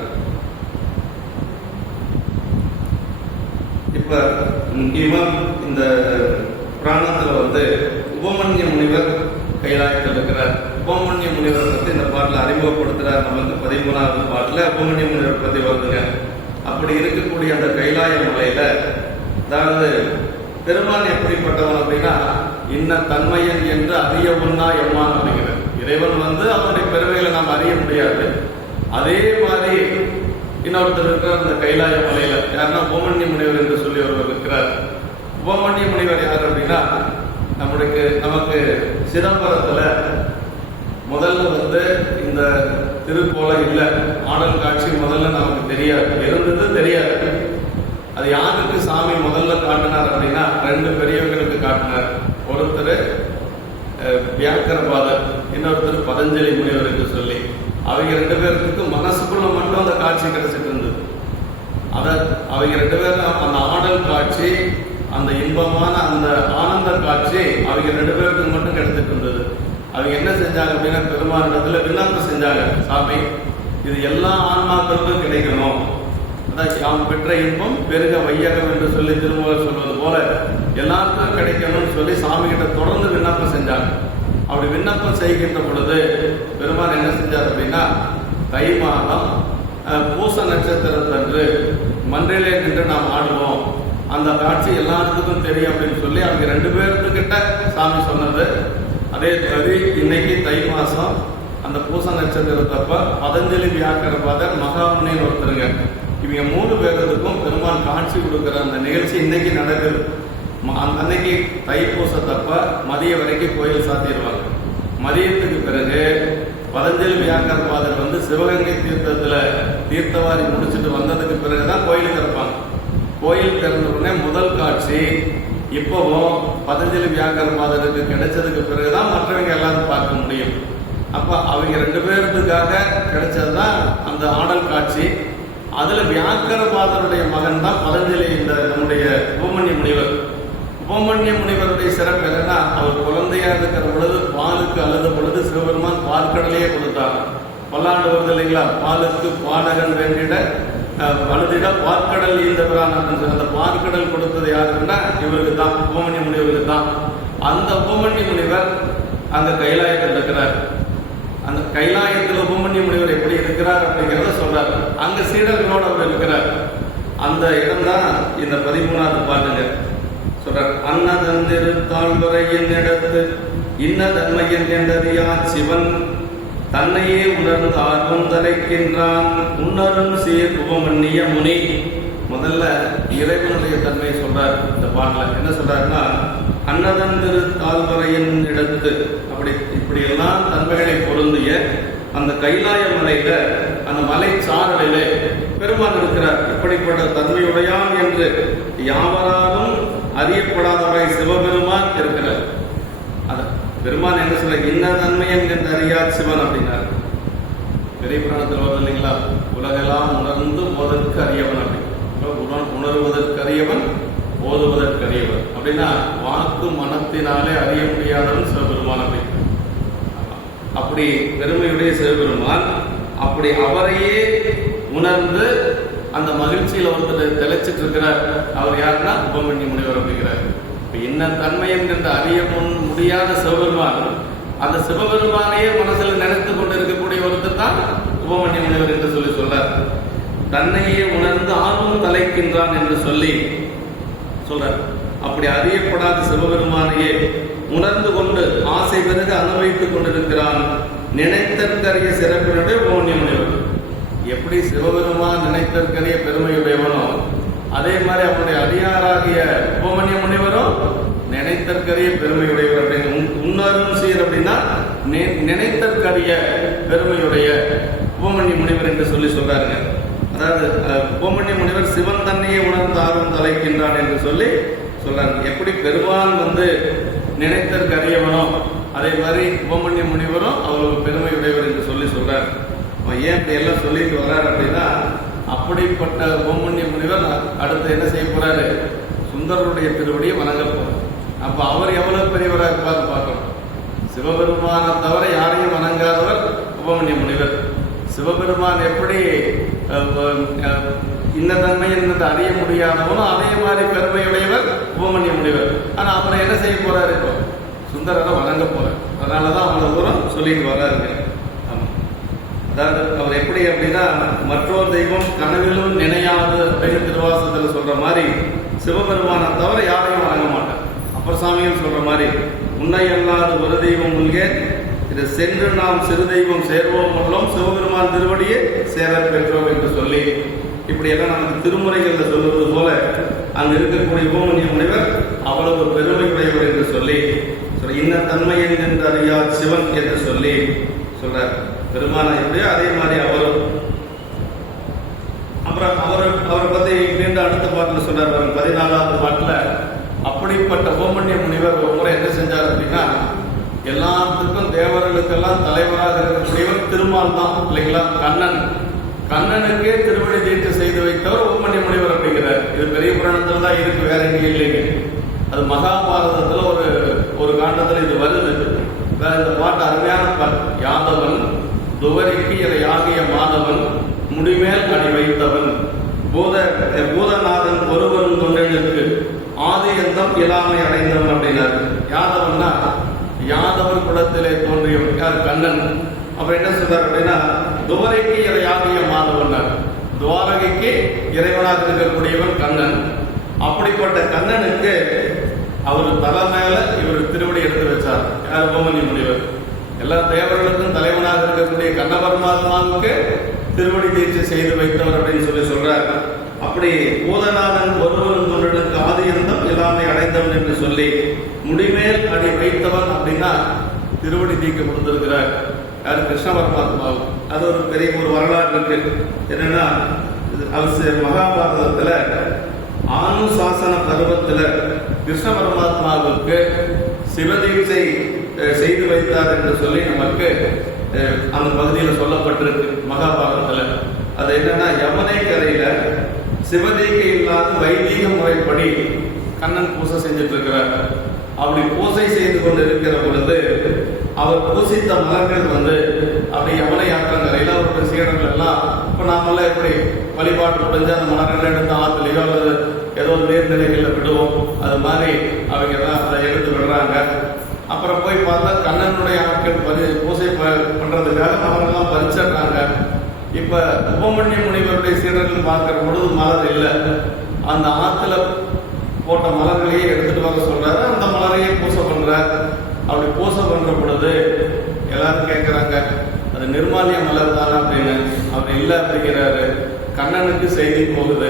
இப்ப முக்கியமா இந்த புராணத்துல உபமன்ய முனிவர் கைலாயத்தில் இருக்கிறார். உபமன்ய முனிவர் பற்றி இந்த பாட்டில் அறிமுகப்படுத்துறார். நமக்கு 13வது பாட்டில் உபமன்ய முனிவர் பற்றி வருதுங்க. அப்படி இருக்கக்கூடிய அந்த கைலாய மலையில, அதாவது பெருமான் எப்படிப்பட்டவன் அப்படின்னா, இன்ன தன்மையன் என்று அறிய ஒன்னா எம்மான் அப்படிங்கிற இறைவன் அவனுடைய பெருமைகளை நாம் அறிய முடியாது. அதே மாதிரி இன்னொருத்தர் இருக்கிறார் அந்த கைலாய மலையில. யாருன்னா உபமன்ய முனிவர் என்று சொல்லி ஒருவர் இருக்கிறார். உபமன்ய முனிவர் யார் அப்படின்னா, நமக்கு சிதம்பரத்துல முதல்ல இந்த திருக்கோலம் இல்லை, ஆடல் காட்சி முதல்ல நமக்கு தெரியாது, இருந்தது தெரியாது. அது யாருக்கு சாமி முதல்ல காட்டினார் அப்படின்னா, 2 பெரியவங்களுக்கு காட்டினார். ஒருத்தர் வியாக்கரபாதர், இன்னொருத்தர் பதஞ்சலி முனிவர் என்று சொல்லி. அவங்க 2 பேருக்கு மனசுக்குள்ள மட்டும் அந்த காட்சி கிடைச்சிட்டு இருந்தது. அவங்க 2 பேரும் அந்த ஆடல் காட்சி, அந்த இன்பமான அந்த ஆனந்த காட்சி அவங்க 2 பேருக்கு மட்டும் கிடைச்சிட்டு இருந்தது. அவங்க என்ன செஞ்சாங்க அப்படின்னா, பெருமானிடத்துல விண்ணப்பம் செஞ்சாங்க, சாமி இது எல்லா ஆன்மாக்களுக்கும் கிடைக்கணும், அதான் அவன் பெற்ற இன்பம் பெருக வையகம் என்று சொல்லி திருமூலர் சொல்வது போல எல்லாருக்கும் கிடைக்கணும்னு சொல்லி சாமி கிட்ட தொடர்ந்து விண்ணப்பம் செஞ்சாங்க. அப்படி விண்ணப்பம் செய்கின்ற பொழுது பெருமான் என்ன செஞ்சார் அப்படின்னா, தை மாதம் பூச நட்சத்திரத்தன்று மன்றிலே நின்று நாம் ஆடுவோம், அந்த காட்சி எல்லாத்துக்கும் தெரியும் அப்படின்னு சொல்லி அவங்க 2 பேர்த்துக்கிட்ட சாமி சொன்னது. அதே மாதிரி இன்னைக்கு தை மாசம் அந்த பூச நட்சத்திரத்தப்ப பதஞ்சலி வியாக்கரபாதர் மகாமுனின்னு ஒருத்தருங்க, இவங்க 3 பேருக்கும் பெருமான் காட்சி கொடுக்குற அந்த நிகழ்ச்சி இன்னைக்கு நடக்குது. அன்னைக்கு தைப்பூசத்தப்ப மதிய வரைக்கும் கோயில் சாத்திடுவாங்க. மதியத்துக்கு பிறகு பதஞ்சலி வியாக்கரபாதர் சிவகங்கை தீர்த்தத்துல தீர்த்தவாரி முடிச்சுட்டு வந்ததுக்கு பிறகுதான் கோயில் திறப்பாங்க. கோயில் திறந்த உடனே முதல் காட்சி இப்பவும் பதஞ்சலி வியாக்கரபாதருக்கு கிடைச்சதுக்கு பிறகுதான் மற்றவங்க எல்லாரும் பார்க்க முடியும். அப்ப அவங்க 2 பேருக்காக கிடைச்சதுதான் அந்த ஆடல் காட்சி. அதுல வியாக்கரபாதருடைய மகன் தான் பதஞ்சலி, இந்த நம்முடைய உபமன்ய முனிவர். உபமன்ய முனிவருடைய சிறப்பு என்னன்னா, அவர் குழந்தையா இருக்கிற பொழுது பாலுக்கு அழுத பொழுது சிவபெருமான் பார்க்கடலையே கொடுத்தார். பல்லாண்டு வருது இல்லைங்களா, பாலுக்கு பாடகன் வேண்டிட அழுதிட பார்க்கடல் ஈந்தவரான் அப்படின்னு சொல்லி அந்த பார்க்கடல் கொடுத்தது யாருன்னா இவருக்கு தான், உபமன்ய முனிவருக்கு தான். அந்த உபமன்ய முனிவர் அந்த கைலாயத்தில் இருக்கிறார். அந்த கைலாயத்தில் உபமன்ய முனிவர் எப்படி இருக்கிறார் அப்படிங்கிறத சொல்றார். அங்க சீடர்களோடு அவர் இருக்கிறார். அந்த இடம் தான் இந்த 13வது பாட்டுங்க சொல்றார். அன்னதந்திருத்தாழ்வரையின் இடத்து இன்ன தன்மையின் என்றறியா சிவன் தன்னையே உணர்ந்து ஆர்வம் தலைக்கின்றான் உணரும் சீர் உபமன்ய முனி. முதல்ல இறைவனுடைய தன்மையை சொல்றார். இந்த பாட்டில் என்ன சொல்றாருன்னா, அன்னதந்திரு தாழ்வரையின் இடத்து, இப்படி எல்லாம் தன்மைகளை பொருந்திய அந்த கைலாய மலையில, அந்த மலை சாரலிலே பெருமான் இருக்கிறார். இப்படிப்பட்ட தன்மையுடையான் என்று யாவராலும் அறியப்படாதவரை சிவபெருமான் இருக்கிறார். பெருமான் என்ன சொல்ற, இன்ன தன்மையன் என்று அறியார் சிவன் அப்படின்னார். பெரிய புராணத்தில் வருது இல்லைங்களா, உலகெல்லாம் உணர்ந்து போதற்கு அறியவன் அப்படி, உணர்வதற்கு அறியவன் ஓதுவதற்கு அறியவன் அப்படின்னா வாக்கு மனத்தினாலே அறிய முடியாதவன் சிவபெருமான் அப்படி. அப்படி பெருமையுடைய சிவபெருமான் அப்படி அவரையே உணர்ந்து அந்த மகிழ்ச்சியில் ஒருத்தர் தெளிச்சிட்டு இருக்கிறார். அவர் யாருன்னா உபமன்ய முனிவர் அப்படிங்கிறார். என்ன தன்மை என்கின்ற அறிய முடியாத சிவபெருமான், அந்த சிவபெருமானையே மனசில் நினைத்து கொண்டு இருக்கக்கூடிய ஒருத்தர் தான் உபமன்ய முனிவர் என்று சொல்லி சொல்றார். தன்னையே உணர்ந்து ஆர்வம் தலைக்கின்றான் என்று சொல்லி சொல்றார். அப்படி அறியப்படாத சிவபெருமானையே உணர்ந்து கொண்டு ஆசை பிறகு அனுபவித்துக் கொண்டிருக்கிறான் நினைத்தற்கரிய சிறப்பினுடைய உபமன்ய முனிவர். எப்படி சிவபெருமான் நினைத்தற்கரிய பெருமையுடையவனோ அதே மாதிரி அவருடைய அடியாராகிய உபமன்ய முனிவரும் நினைத்தற்கரிய பெருமையுடையவர். அப்படின்னு உன்னரும் சீர் அப்படின்னா நினைத்தற்கரிய பெருமையுடைய உபமன்ய முனிவர் என்று சொல்லி சொல்றாருங்க. அதாவது உபமன்ய முனிவர் சிவன் தன்னையே உணர்ந்து ஆர்வம் தலைக்கின்றான் என்று சொல்லி சொல்றாங்க. எப்படி பெருமான் நினைத்தற்கரியவனோ அதே மாதிரி உபமன்ய முனிவரும் அவருக்கு பெருமையுடையவர் என்று சொல்லி சொல்றார். ஏன் இப்படி எல்லாம் சொல்லிட்டு வர்றாரு அப்படின்னா, அப்படிப்பட்ட உபமன்ய முனிவர் அடுத்து என்ன செய்ய போறாரு, சுந்தரருடைய திருவடியை வணங்க போறார். அப்ப அவர் எவ்வளவு பெரியவராக இருப்பார் பார்க்கணும். சிவபெருமானை தவிர யாரையும் வணங்காதவர் உபமன்ய முனிவர். சிவபெருமான் எப்படி இந்த தன்மை என்னது அறிய முடியாதவனோ அதே மாதிரி பெருமையுடையவர் உபமன்ய முனிவர். ஆனா அவரை என்ன செய்ய போறாரு, இப்போ சுந்தரரை வணங்க போறார். அதனாலதான் அவ்வளவு தூரம் சொல்லிட்டு வர்றாருங்க. அதாவது அவர் எப்படி அப்படின்னா, மற்றொரு தெய்வம் கனவிலும் நினையாது அப்படின்னு திருவாசகத்தில் சொல்ற மாதிரி சிவபெருமானை தவிர யாரையும் வணங்க மாட்டார். அப்பர் சாமியும் சொல்ற மாதிரி உன்னை அல்லாத ஒரு தெய்வம் உள்கே இதை சென்று நாம் சிறு தெய்வம் சேர்வோம் உள்ளோம் சிவபெருமான் திருவடியே சேர பெற்றோம் என்று சொல்லி இப்படி எல்லாம் நமக்கு திருமுறைகளில் சொல்லுவது போல அங்கு இருக்கக்கூடிய உபமன்ய முனிவர் அவ்வளவு பெருமையுடையவர் என்று சொல்லி இன்ன தன்மை என்று அறியார் சிவன் என்று சொல்லி சொல்றார். பெருமானா எப்படியோ அதே மாதிரி அவரும். அப்புறம் அவரை பத்தி மீண்டும் அடுத்த பாட்டில் சொல்றார். 14வது பாட்டில் அப்படிப்பட்ட உபமன்ய முனிவர் ஒரு முறை என்ன செஞ்சார் அப்படின்னா, எல்லாத்துக்கும் தேவர்களுக்கெல்லாம் தலைவராக இருக்கக்கூடியவர் திருமால் தான் இல்லைங்களா. கண்ணனுக்கே திருவடி தீட்டு செய்து வைத்தவர் உபமன்ய முனிவர் அப்படிங்கிறார். இது பெரிய புராணத்துல தான் இருக்கு, வேற எங்கேயும் இல்லைங்க. அது மகாபாரதத்துல ஒரு காண்டத்துல இது வருது. இந்த பாட்டு அருமையான பாட்டு. யாதவன் துவரிக்கு இதை ஆகிய மாதவன் முடிமேல் அடி வைத்தவன் பூதநாதன் ஒருவரும் தொண்டனுக்கு ஆதி எந்தம் இல்லாமை அடைந்தவன் அப்படின்னாரு. யாதவன்னா யாதவர் குலத்திலே தோன்றியவன் யார், கண்ணன். அப்புறம் என்ன சொல்றாரு அப்படின்னா, துவரைக்கு இதை ஆகிய மாதவன், துவாரகைக்கு இறைவனாக இருக்கக்கூடியவன் கண்ணன். அப்படிப்பட்ட கண்ணனுக்கு அவர் தலை மேல இவர் திருவடி எடுத்து வச்சார். யார், உபமன்ய முனிவர். எல்லா தேவர்களுக்கும் தலைவனாக இருக்கக்கூடிய கண்ண பரமாத்மாவுக்கு திருவடி தீட்சை செய்து வைத்தவர் அப்படின்னு சொல்லி சொல்றார். அப்படி பூதநாதன் ஒருவரும் தொண்டனுக்கு ஆதியந்தம் எல்லாமே அடைந்தவன் என்று சொல்லி முடிமேல் அடி வைத்தவன் அப்படின்னா திருவடி தீக்க கொடுத்திருக்கிறார். யாரு, கிருஷ்ண பரமாத்மாவுக்கு. அது ஒரு பெரிய ஒரு வரலாறு இருக்கு. என்னன்னா, மகாபாரதத்துல ஆனுசாசன பருவத்துல கிருஷ்ண பரமாத்மாவுக்கு சிவதீட்சை செய்து வைத்தார் என்று சொல்லி நமக்கு அந்த பகுதியில் சொல்லப்பட்டிருக்கு மகாபாரதத்துல. அது என்னன்னா, யமுனை கரையில சிவதீகை இல்லாத வைதீக முறைப்படி கண்ணன் பூசை செஞ்சுட்டு இருக்கிறார். அப்படி பூசை செய்து கொண்டு இருக்கிற பொழுது அவர் பூசித்த மலர்கள் அப்படி யமுனை ஆற்றங்கரையில் அவருடைய சீடர்கள் எல்லாம், இப்போ நாமெல்லாம் எப்படி வழிபாட்டு முடிஞ்சு அந்த மலர்கள் எடுத்து ஆற்றுலையோ அல்லது ஏதோ நீர்நிலைகளில் விடுவோம், அது மாதிரி அவங்க தான் அதை எடுத்து விடுறாங்க. அப்புறம் போய் பார்த்தா கண்ணனுடைய ஆட்கள் பூசை பண்றதுக்காக அவங்கெல்லாம் பறிச்சிடுறாங்க. இப்ப உபமன்ய முனிவருடைய சீடர்கள் பார்க்கிற பொழுது மலர் இல்லை. அந்த ஆற்றுல போட்ட மலர்களையே எடுத்துட்டு வர சொல்றாரு. அந்த மலரையே பூசை பண்றார். அப்படி பூசை பண்ற பொழுது எல்லாரும் கேட்கிறாங்க, அது நிர்மாலிய மலர் தானே அப்படின்னு. அவர் இல்லை அப்படிங்கிறாரு. கண்ணனுக்கு செய்தி போகுது,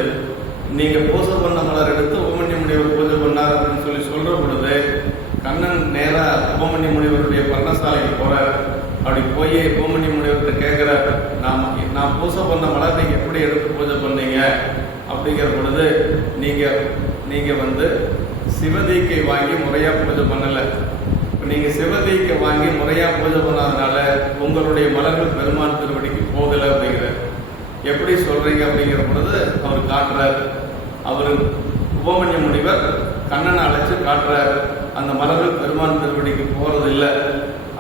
நீங்க பூசை பண்ண மலர் எடுத்து உபமன்ய முனிவர் பூஜை பண்ணார் அப்படின்னு சொல்லி சொல்ற பொழுது கண்ணன் நேரா உபமன்ய முனிவருடைய பர்ணசாலைக்கு போறார். அப்படி போய் உபமன்ய முனிவர்கிட்ட கேட்கிறார், நான் பூசை பண்ண மலர் நீங்க எப்படி எடுத்து பூஜை வந்து சிவதீக்கை வாங்கி முறையா பூஜை பண்ணல. இப்போ நீங்க சிவதீக்கை வாங்கி முறையா பூஜை பண்ணாதனால உங்களுடைய மலர்கள் பெருமான் திருவடிக்கு போகலை அப்படிங்கிற. எப்படி சொல்றீங்க அப்படிங்கிற பொழுது அவர் காட்டுறார். அவர் உபமன்ய முனிவர் கண்ணனை அழைச்சு காட்டுறார், அந்த மலர்கள் பெருமான் திருவடிக்கு போறது இல்லை.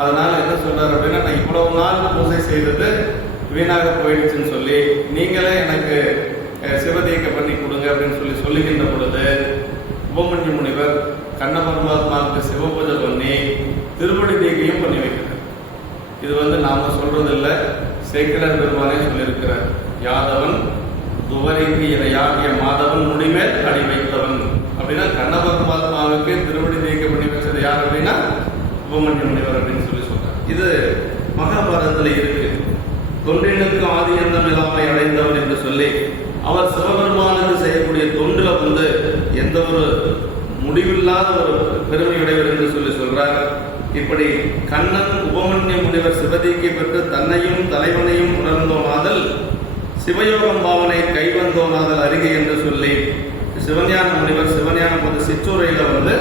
அதனால என்ன சொல்றாரு அப்படின்னா, நான் இவ்வளவு நாள் பூஜை செய்தது வீணாக போயிடுச்சுன்னு சொல்லி நீங்களே எனக்கு சிவதீக்கை பண்ணி கொடுங்க அப்படின்னு சொல்லுகின்ற பொழுது உபமன்ய முனிவர் கண்ண பரமாத்மாவுக்கு சிவ பூஜை பண்ணி திருவடி தீக்கையும் பண்ணி வைக்கிறார். இது வந்து நாம சொல்றது இல்லை, சேக்கிழார் பெருமானே சொல்லியிருக்கிறார். யாதவன் துவரிக்கு இதையாகிய மாதவன் முடிமேல் அடி வைத்தவன் அப்படின்னா கண்ண பரமாத்மாவுக்கு திருவடி தீக்கை பண்ணி வச்சது யார் அப்படின்னா உபமன்ய முனிவர் அப்படின்னு சொல்றார். இது மகாபாரதத்துல இருக்கு. தொண்டினுக்கு ஆதி எந்தம் இல்லாமை அடைந்தவர் என்று சொல்லி அவர் சிவபெருமானுக்கு செய்யக்கூடிய தொண்டுல வந்து எந்த ஒரு முடிவில்லாத ஒரு பெருமையுடையவர் என்று சொல்றார். இப்படி கண்ணன் உபமன்ய முனிவர் சிவதீக்கை பெற்று தன்னையும் தலைவனையும் உணர்ந்தோனாதல் சிவயோகம் பாவனை கைவந்தோனாதல் அருகே என்று சொல்லி சிவஞான முனிவர் சிவஞானம் போன்ற சிற்றூரையில வந்து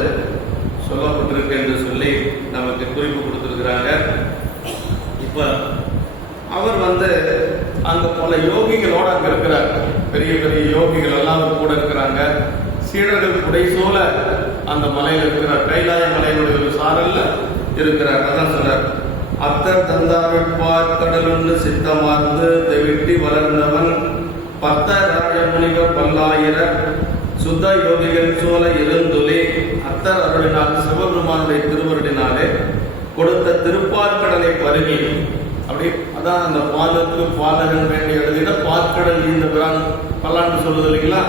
சொல்லப்பட்டிருக்கு என்று சொல்லி நமக்கு குறிப்பு கொடுத்திருக்கிறாங்க. இப்ப அவர் வந்து அங்க பல யோகிகளோட அங்க இருக்கிறார். பெரிய பெரிய யோகிகள் எல்லாம் கூட இருக்கிறாங்க. சீடர்கள் புடைசூழ அந்த மலையில் இருக்கிறார். கைலாய மலையினுடைய ஒரு சாரல்ல இருக்கிறார். அதான் சொல்றார், அத்தர் தந்தாவிற்பார் கடலுண்டு சித்தமார்ந்து வெட்டி வளர்ந்தவன் பத்தராய முனிவர் பல்லாயிர சுத்த யோகிகள் சோழ இருந்துலே அத்தர் அருளினால் சிவபெருமானுடைய திருவருளினாலே கொடுத்த திருப்பார்கடலை பருகி அப்படி அதான் அந்த பாலுக்கு பாலகன் வேண்டிய எழுதின பாற்கடல் இந்த பிரான் பல்லாண்டு சொல்லுது இல்லைங்களா.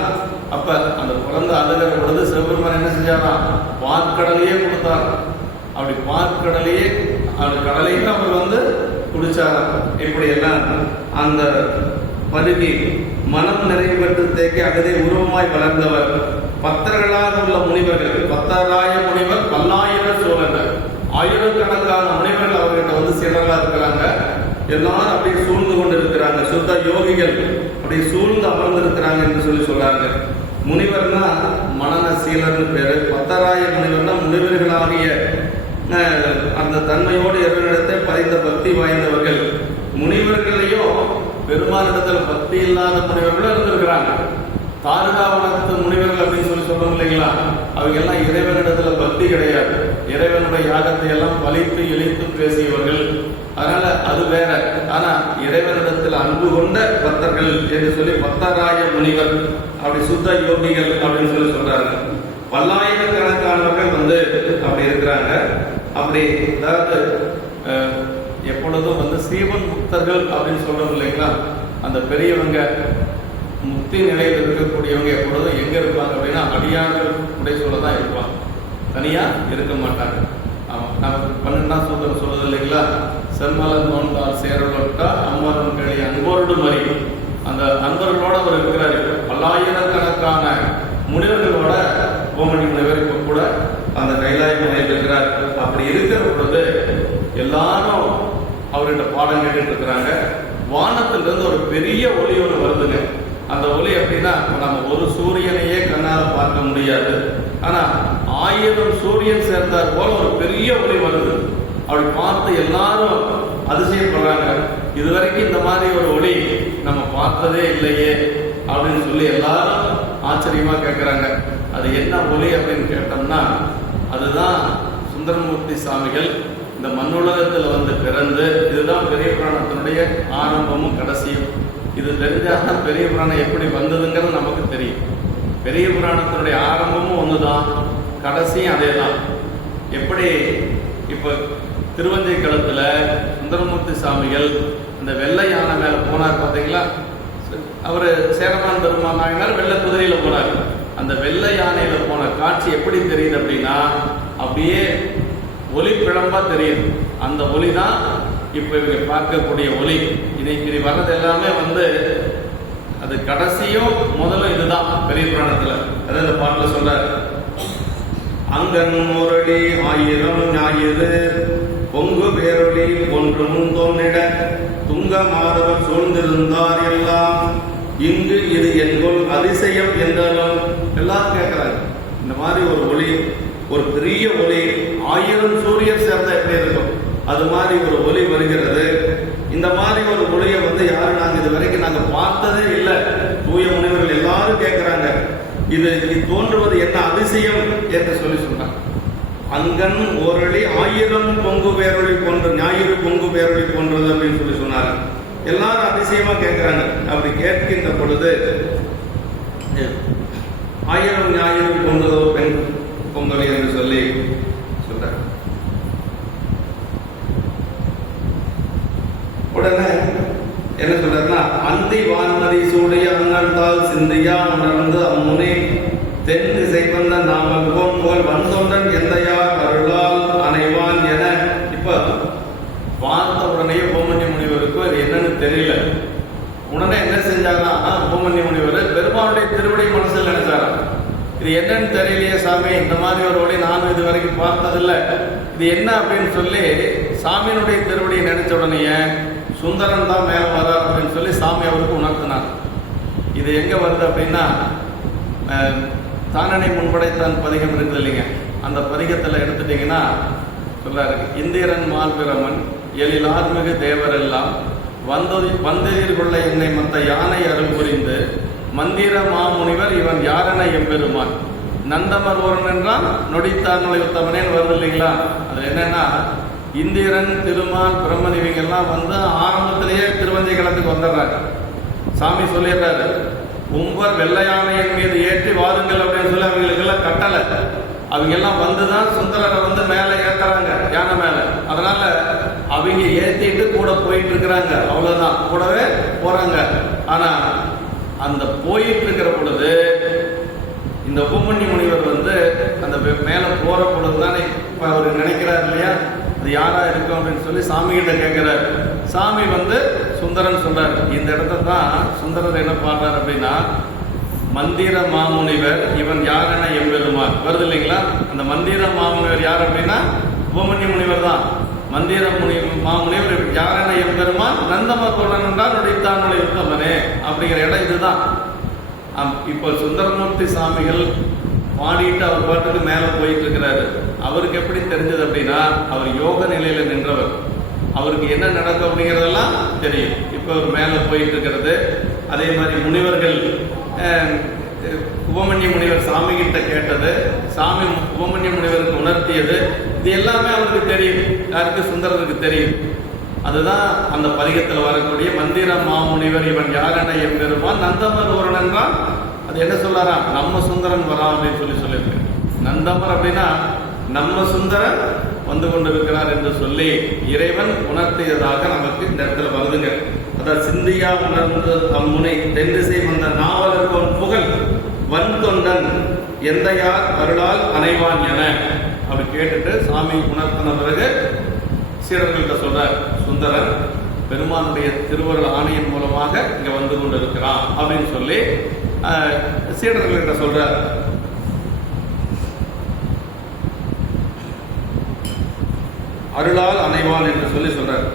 அப்ப அந்த குழந்தை அழுகிற பொழுது சிவபெருமான் என்ன செஞ்சாரா, பாற்கடலையே கொடுத்தார். அப்படி பாற்கடலையே அந்த கடலையும் அவர் வந்து குடிச்சாரா. இப்படி எல்லாம் அந்த பருகி மனம் நிறைவேற்று தேக்கி அகதே உருவமாய் வளர்ந்தவர் பத்தர்களாக உள்ள முனிவர்கள் பத்தராய முனிவர் பல்லாயிரம் சோழர்கள் ஆயிரக்கணக்கான முனிவர்கள் அவர்கிட்ட வந்து சீடர்களா இருக்கிறாங்க. எல்லாரும் அப்படி சூழ்ந்து கொண்டு இருக்கிறாங்க. சுத்த யோகிகள் அப்படி சூழ்ந்து அமர்ந்து இருக்கிறாங்க என்று சொல்றாங்க. முனிவர்னா மனன சீலர்னு பேரு. பத்தராய முனிவர்னா முனிவர்களாகிய அந்த தன்மையோடு இறைவனிடத்தை பதிந்த பக்தி வாய்ந்தவர்கள். முனிவர்களையும் பெருமானிடத்துல பக்தி இல்லாத முனிவர்களும் இருந்திருக்கிறாங்க. தாரகாவனத்து முனிவர்கள் அப்படின்னு சொல்றோம் இல்லைங்களா, அவங்க எல்லாம் இறைவனிடத்துல பக்தி கிடையாது. இறைவனுடைய யாகத்தை எல்லாம் பழித்து இழித்து பேசியவர்கள். அதனால அது வேற. ஆனா இறைவனிடத்தில் அன்பு கொண்ட பக்தர்கள் என்று சொல்லி பத்தராய முனிவர் அப்படி சுத்த யோகிகள் அப்படின்னு சொல்றாங்க. பல்லாயிரக்கணக்கானவர்கள் வந்து அப்படி இருக்கிறாங்க. அப்படி அதாவது எப்பொழுதும் வந்து சீவன் முக்தர்கள் அப்படின்னு சொல்றோம் இல்லைங்களா, அந்த பெரியவங்க முக்தி நிலையில் இருக்கக்கூடியவங்க எப்பொழுதும் எங்க இருப்பாங்க அப்படின்னா அடியார்கள் உடைய சொல்லதான் இருப்பாங்க, தனியா இருக்க மாட்டாங்க. நமக்கு 12ஆம் சூத்திரம் சொல்லுது இல்லைங்களா, செம்மலன் நோன்பால் சேரலொட்டா அம்மரன் கிளி அன்போடு மறி. அந்த அன்பர்களோட அவர் இருக்கிறாரு. பல்லாயிரக்கணக்கான முனிவர்களோட உபமன்ய முனிவர் இப்ப கூட அந்த கைலாய மலையில் இருக்கிறார். அப்படி இருக்கிற பொழுது எல்லாரும் அவர்கிட்ட பாடம் கேட்டுட்டு இருக்கிறாங்க. வானத்திலிருந்து ஒரு பெரிய ஒளி ஒன்று வருதுங்க. அந்த ஒளி அப்படின்னா நம்ம ஒரு சூரியனையே கண்ணால பார்க்க முடியாது. ஆனா 1000 சூரியன் சேர்ந்தார் போல ஒரு பெரிய ஒளி வருது. அப்படி பார்த்து எல்லாரும் அதிசயப்படுறாங்க. இதுவரைக்கும் இந்த மாதிரி ஒரு ஒளி நம்ம பார்த்ததே இல்லையே அப்படின்னு சொல்லி எல்லாரும் ஆச்சரியமா கேட்கிறாங்க. அது என்ன ஒளி அப்படின்னு கேட்டோம்னா, அதுதான் சுந்தரமூர்த்தி சாமிகள் இந்த மண்ணுலகத்தில் வந்து பிறந்து, இதுதான் பெரிய புராணத்தினுடைய ஆரம்பமும் கடைசியும். இது தெரிஞ்சாதான் பெரிய புராணம் எப்படி வந்ததுங்கிறது நமக்கு தெரியும். பெரிய புராணத்தினுடைய ஆரம்பமும் ஒண்ணுதான், கடைசியும் அதே தான். எப்படி இப்ப திருவஞ்சை களத்துல சுந்தரமூர்த்தி சாமிகள் இந்த வெள்ளை யானை மேல போனார் பார்த்தீங்களா, அவரு சேரமான் பெருமான் நாயனார் வெள்ளை குதிரையில போனார். அந்த வெள்ளை யானையில போன காட்சி எப்படி தெரியுது அப்படின்னா, அப்படியே ஒளி பிழம்பா தெரியுது. அந்த ஒளி தான் இப்ப இவங்க பார்க்கக்கூடிய ஒளி. இன்னைக்கு வர்றது எல்லாமே வந்து அது கடைசியும் முதலும் இதுதான் பெரிய புராணத்துல. அதாவது இந்த பாட்டுல சொல்றாரு, அங்கன் முரளி 1000 ஞாயிறு பொங்கு பேரொளி ஒன்று முன் தோன்றிட துங்க மாதவர் சூழ்ந்திருந்தார் எல்லாம் இங்கு இது என்கொள் அதிசயம் என்றாலும் எல்லாரும் கேட்கிறாங்க. இந்த மாதிரி ஒரு ஒளி, ஒரு பெரிய ஒளி, 1000 சூரியன் சேர்ந்தா எப்படி இருக்கும் அது மாதிரி ஒரு ஒளி வருகிறது. இந்த மாதிரி ஒரு ஒளியை யாரும் நாங்கள் இது வரைக்கும் நாங்கள் பார்த்ததே இல்லை. தூய முனிவர்கள் எல்லாரும் கேட்கிறாங்க, இது தோன்றுவது என்ன அதிசயம் என்று சொல்லி சொன்னாங்க. அங்கன் ஓரளி 1000 பொங்கு பேரொளி போன்ற, ஞாயிறு பொங்கு பேரொளி போன்றது அப்படின்னு சொல்லி சொன்னாங்க. எல்லாரும் அதிசயமா கேட்கிறாங்க. அப்படி கேட்கின்ற பொழுது 1000 ஞாயிறு போன்றதோ பெண் பொங்கல் என்று சொல்லி சொல்ற உடனே என்ன சொல்றாருன்னா, அந்தி வான்மதி சூடைய அண்ணன்தால் சிந்தியா உணர்ந்து அம்முனே தென் திசை வந்த நாமல் போல் வந்தொன்றன் எந்தையார் அருளால் அனைவான் என. இப்ப பார்த்த உடனே உபமன்ய முனிவருக்கு அது என்னன்னு தெரியல. உடனே என்ன செஞ்சாங்கன்னா, உபமன்ய முனிவர் பெருமாளுடைய திருவடி மனசில் நினைச்சாரா, இது என்னன்னு தெரியலையே சாமி, இந்த மாதிரி ஒரு வழி நானும் இது வரைக்கும் பார்த்ததில்லை, இது என்ன அப்படின்னு சொல்லி சாமியினுடைய திருவடியை நினைச்ச உடனே சுந்தரன் தான் மேல வர்றார் அப்படின்னு சொல்லி சாமி அவருக்கு உணர்த்தினார். இது எங்க வருது அப்படின்னா, தானனை முன்படைத்தான் பதிகம் இருக்குது இல்லைங்க, அந்த பதிகத்தில் எடுத்துட்டீங்கன்னா சொல்றாரு, இந்திரன் மால்பிரமன் எழில் ஆர்மிகு தேவரெல்லாம் வந்தெதிர் கொள்ள என்னை மத்த யானை அருள் புரிந்து மந்திர மாமுனிவர் இவன் யாரனை எம்பெருமான் நந்தமர் ஒருவன் என்றால் நொடித்தார்களை உத்தமனேன்னு வருது இல்லைங்களா. அது என்னன்னா, இந்திரன் திருமால் பிரம்மன் இவங்கெல்லாம் ஆரம்பத்திலேயே திருவஞ்சை களத்துக்கு வந்துடுறாங்க. சாமி சொல்லிடுறாரு, உம்பர் வெள்ளையானையின் மீது ஏற்றி வாருங்கள் அப்படின்னு சொல்லி அவங்களுக்கெல்லாம் கட்டளை. அவங்க எல்லாம் வந்துதான் சுந்தரரை மேல ஏத்துறாங்க, யானை மேல. அதனால அவங்க ஏத்திட்டு கூட போயிட்டு இருக்கிறாங்க, அவ்வளவுதான், கூடவே போறாங்க. ஆனா அந்த போயிட்டு இருக்கிற பொழுது இந்த உபமன்ய முனிவர் அந்த மேல போற பொழுதுதானே இப்ப அவர் நினைக்கிறார் இல்லையா, அது யாரா இருக்கும் அப்படின்னு சொல்லி சாமி கிட்ட கேட்கிறார். சாமி சுந்தரன் சொல்றாரு. இந்த இடத்த தான் சுந்தரர் என்ன பாடுறாரு அப்படின்னா, மந்திர மாமுனிவர் இவன் யாரென எம்பெருமான் வருது இல்லைங்களா. அந்த மந்திர மாமுனிவர் யார் அப்படின்னா உபமன்ய முனிவர் தான். மந்திர மாமுனிவர் யாரென எம்பெருமான் நந்தமர்கோடன் என்றால் நொடித்தானுடைய உத்தமனே அப்படிங்கிற இடம் இதுதான். இப்போ சுந்தரமூர்த்தி சாமிகள் பாடிட்டு அவர் பாட்டுக்கு மேல போயிட்டு இருக்கிறாரு. அவருக்கு எப்படி தெரிஞ்சது அப்படின்னா, அவர் யோக நிலையில நின்றவர், அவருக்கு என்ன நடக்கும் அப்படிங்கிறதெல்லாம் தெரியும். இப்போ அவர் மேல போயிட்டு இருக்கிறது. அதே மாதிரி முனிவர்கள், உபமன்ய முனிவர் சாமி கிட்ட கேட்டது, சாமி உபமன்ய முனிவருக்கு உணர்த்தியது, இது எல்லாமே அவருக்கு தெரியும். யாருக்கு? சுந்தரருக்கு தெரியும். அதுதான் அந்த பதிகத்தில் வரக்கூடிய மந்திர மாமுனிவர் இவன் யாரென எம்பெருமான் நந்தமர் ஒருவன் என்றால் அது என்ன சொல்றாரா, நம்ம சுந்தரன் வரான் அப்படின்னு சொல்லியிருக்கு. நந்தமர் அப்படின்னா நம்ம சுந்தரன் வந்து கொண்டிருக்கிறார் என்று சொல்லி இறைவன் உணர்த்தியதாக நமக்கு இந்த இடத்துல வருதுங்க. அதாவது சிந்தியா உணர்ந்து அம்முனை தென்திசை வந்த நாவலர் புகழ் வன் தொண்டன் எந்தையார் அருளால் அனைவான் என அப்படி கேட்டுட்டு சாமி உணர்த்தின பிறகு சீடர்கள்ட்ட சொல்றார், சுந்தரன் பெருமானுடைய திருவருள் ஆணையின் மூலமாக இங்க வந்து கொண்டிருக்கிறான் அப்படின்னு சொல்லி சீடர்கள்ட்ட சொல்றார். அருளால் அனைவான் என்று சொல்லி சொல்றார்.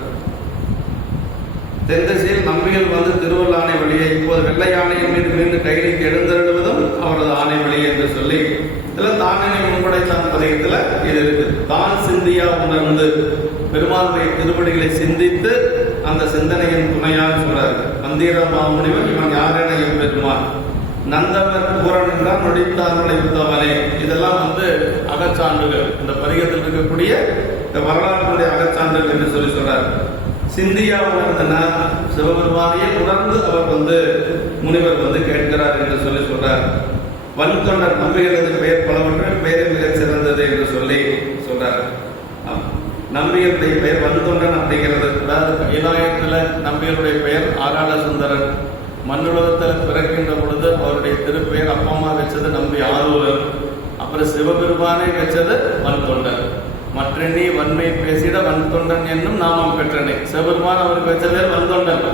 தென்திசையில் நம்பிகள் திருவருள் ஆணை வழியை இப்போது வெள்ளை யானையின் மீது மீண்டும் கைதிக்கு எழுந்தருடுவதும் அவரது ஆணை வழியை என்று சொல்லி இதுல தானே முன்படைத்தான் பதிகத்துல இது இருக்கு. தான் சிந்தியா உணர்ந்து பெருமானுடைய திருவடிகளை சிந்தித்து அந்த சிந்தனையின் துணையாக சொல்றாரு. மந்திர மாமுனிவர் இவன் யாரென எம்பெருமான் நந்தவர் பூரன் என்றால் நொடித்தார்களை உத்தவனே. இதெல்லாம் அகச்சான்றுகள், இந்த பதிகத்தில் இருக்கக்கூடிய இந்த வரலாற்றுடைய அகச்சான்றுகள் என்று சொல்லி சொல்றாரு. சிந்தியா உணர்ந்தனா சிவபெருமானையே உணர்ந்து அவர் முனிவர் கேட்கிறார் என்று சொல்லி சொல்றார். வன்தொண்டர் நம்பிகளது பெயர் பலவற்றில் பெயர் மிக சிறந்தது என்று சொல்லி சொல்றார். நம்பிகளுடைய பெயர் வன்தொண்டன் அப்படிங்கிறது. அதாவது கைலாயத்துல நம்பிகளுடைய பெயர் ஆராட சுந்தரன். மண்ணுலகத்தில் பிறக்கின்ற பொழுது அவருடைய திருப்பெயர் அப்பா அம்மா வச்சது நம்பி ஆரூரர். அப்புறம் சிவபெருமானை வச்சது வன்தொண்டர். மற்றெண்ணி வன்மை பேசிட வன்தொண்டன் என்னும் நாமம் பெற்றனே. சிவபெருமான் அவருக்கு வச்ச பேர் வன்தொண்டன்.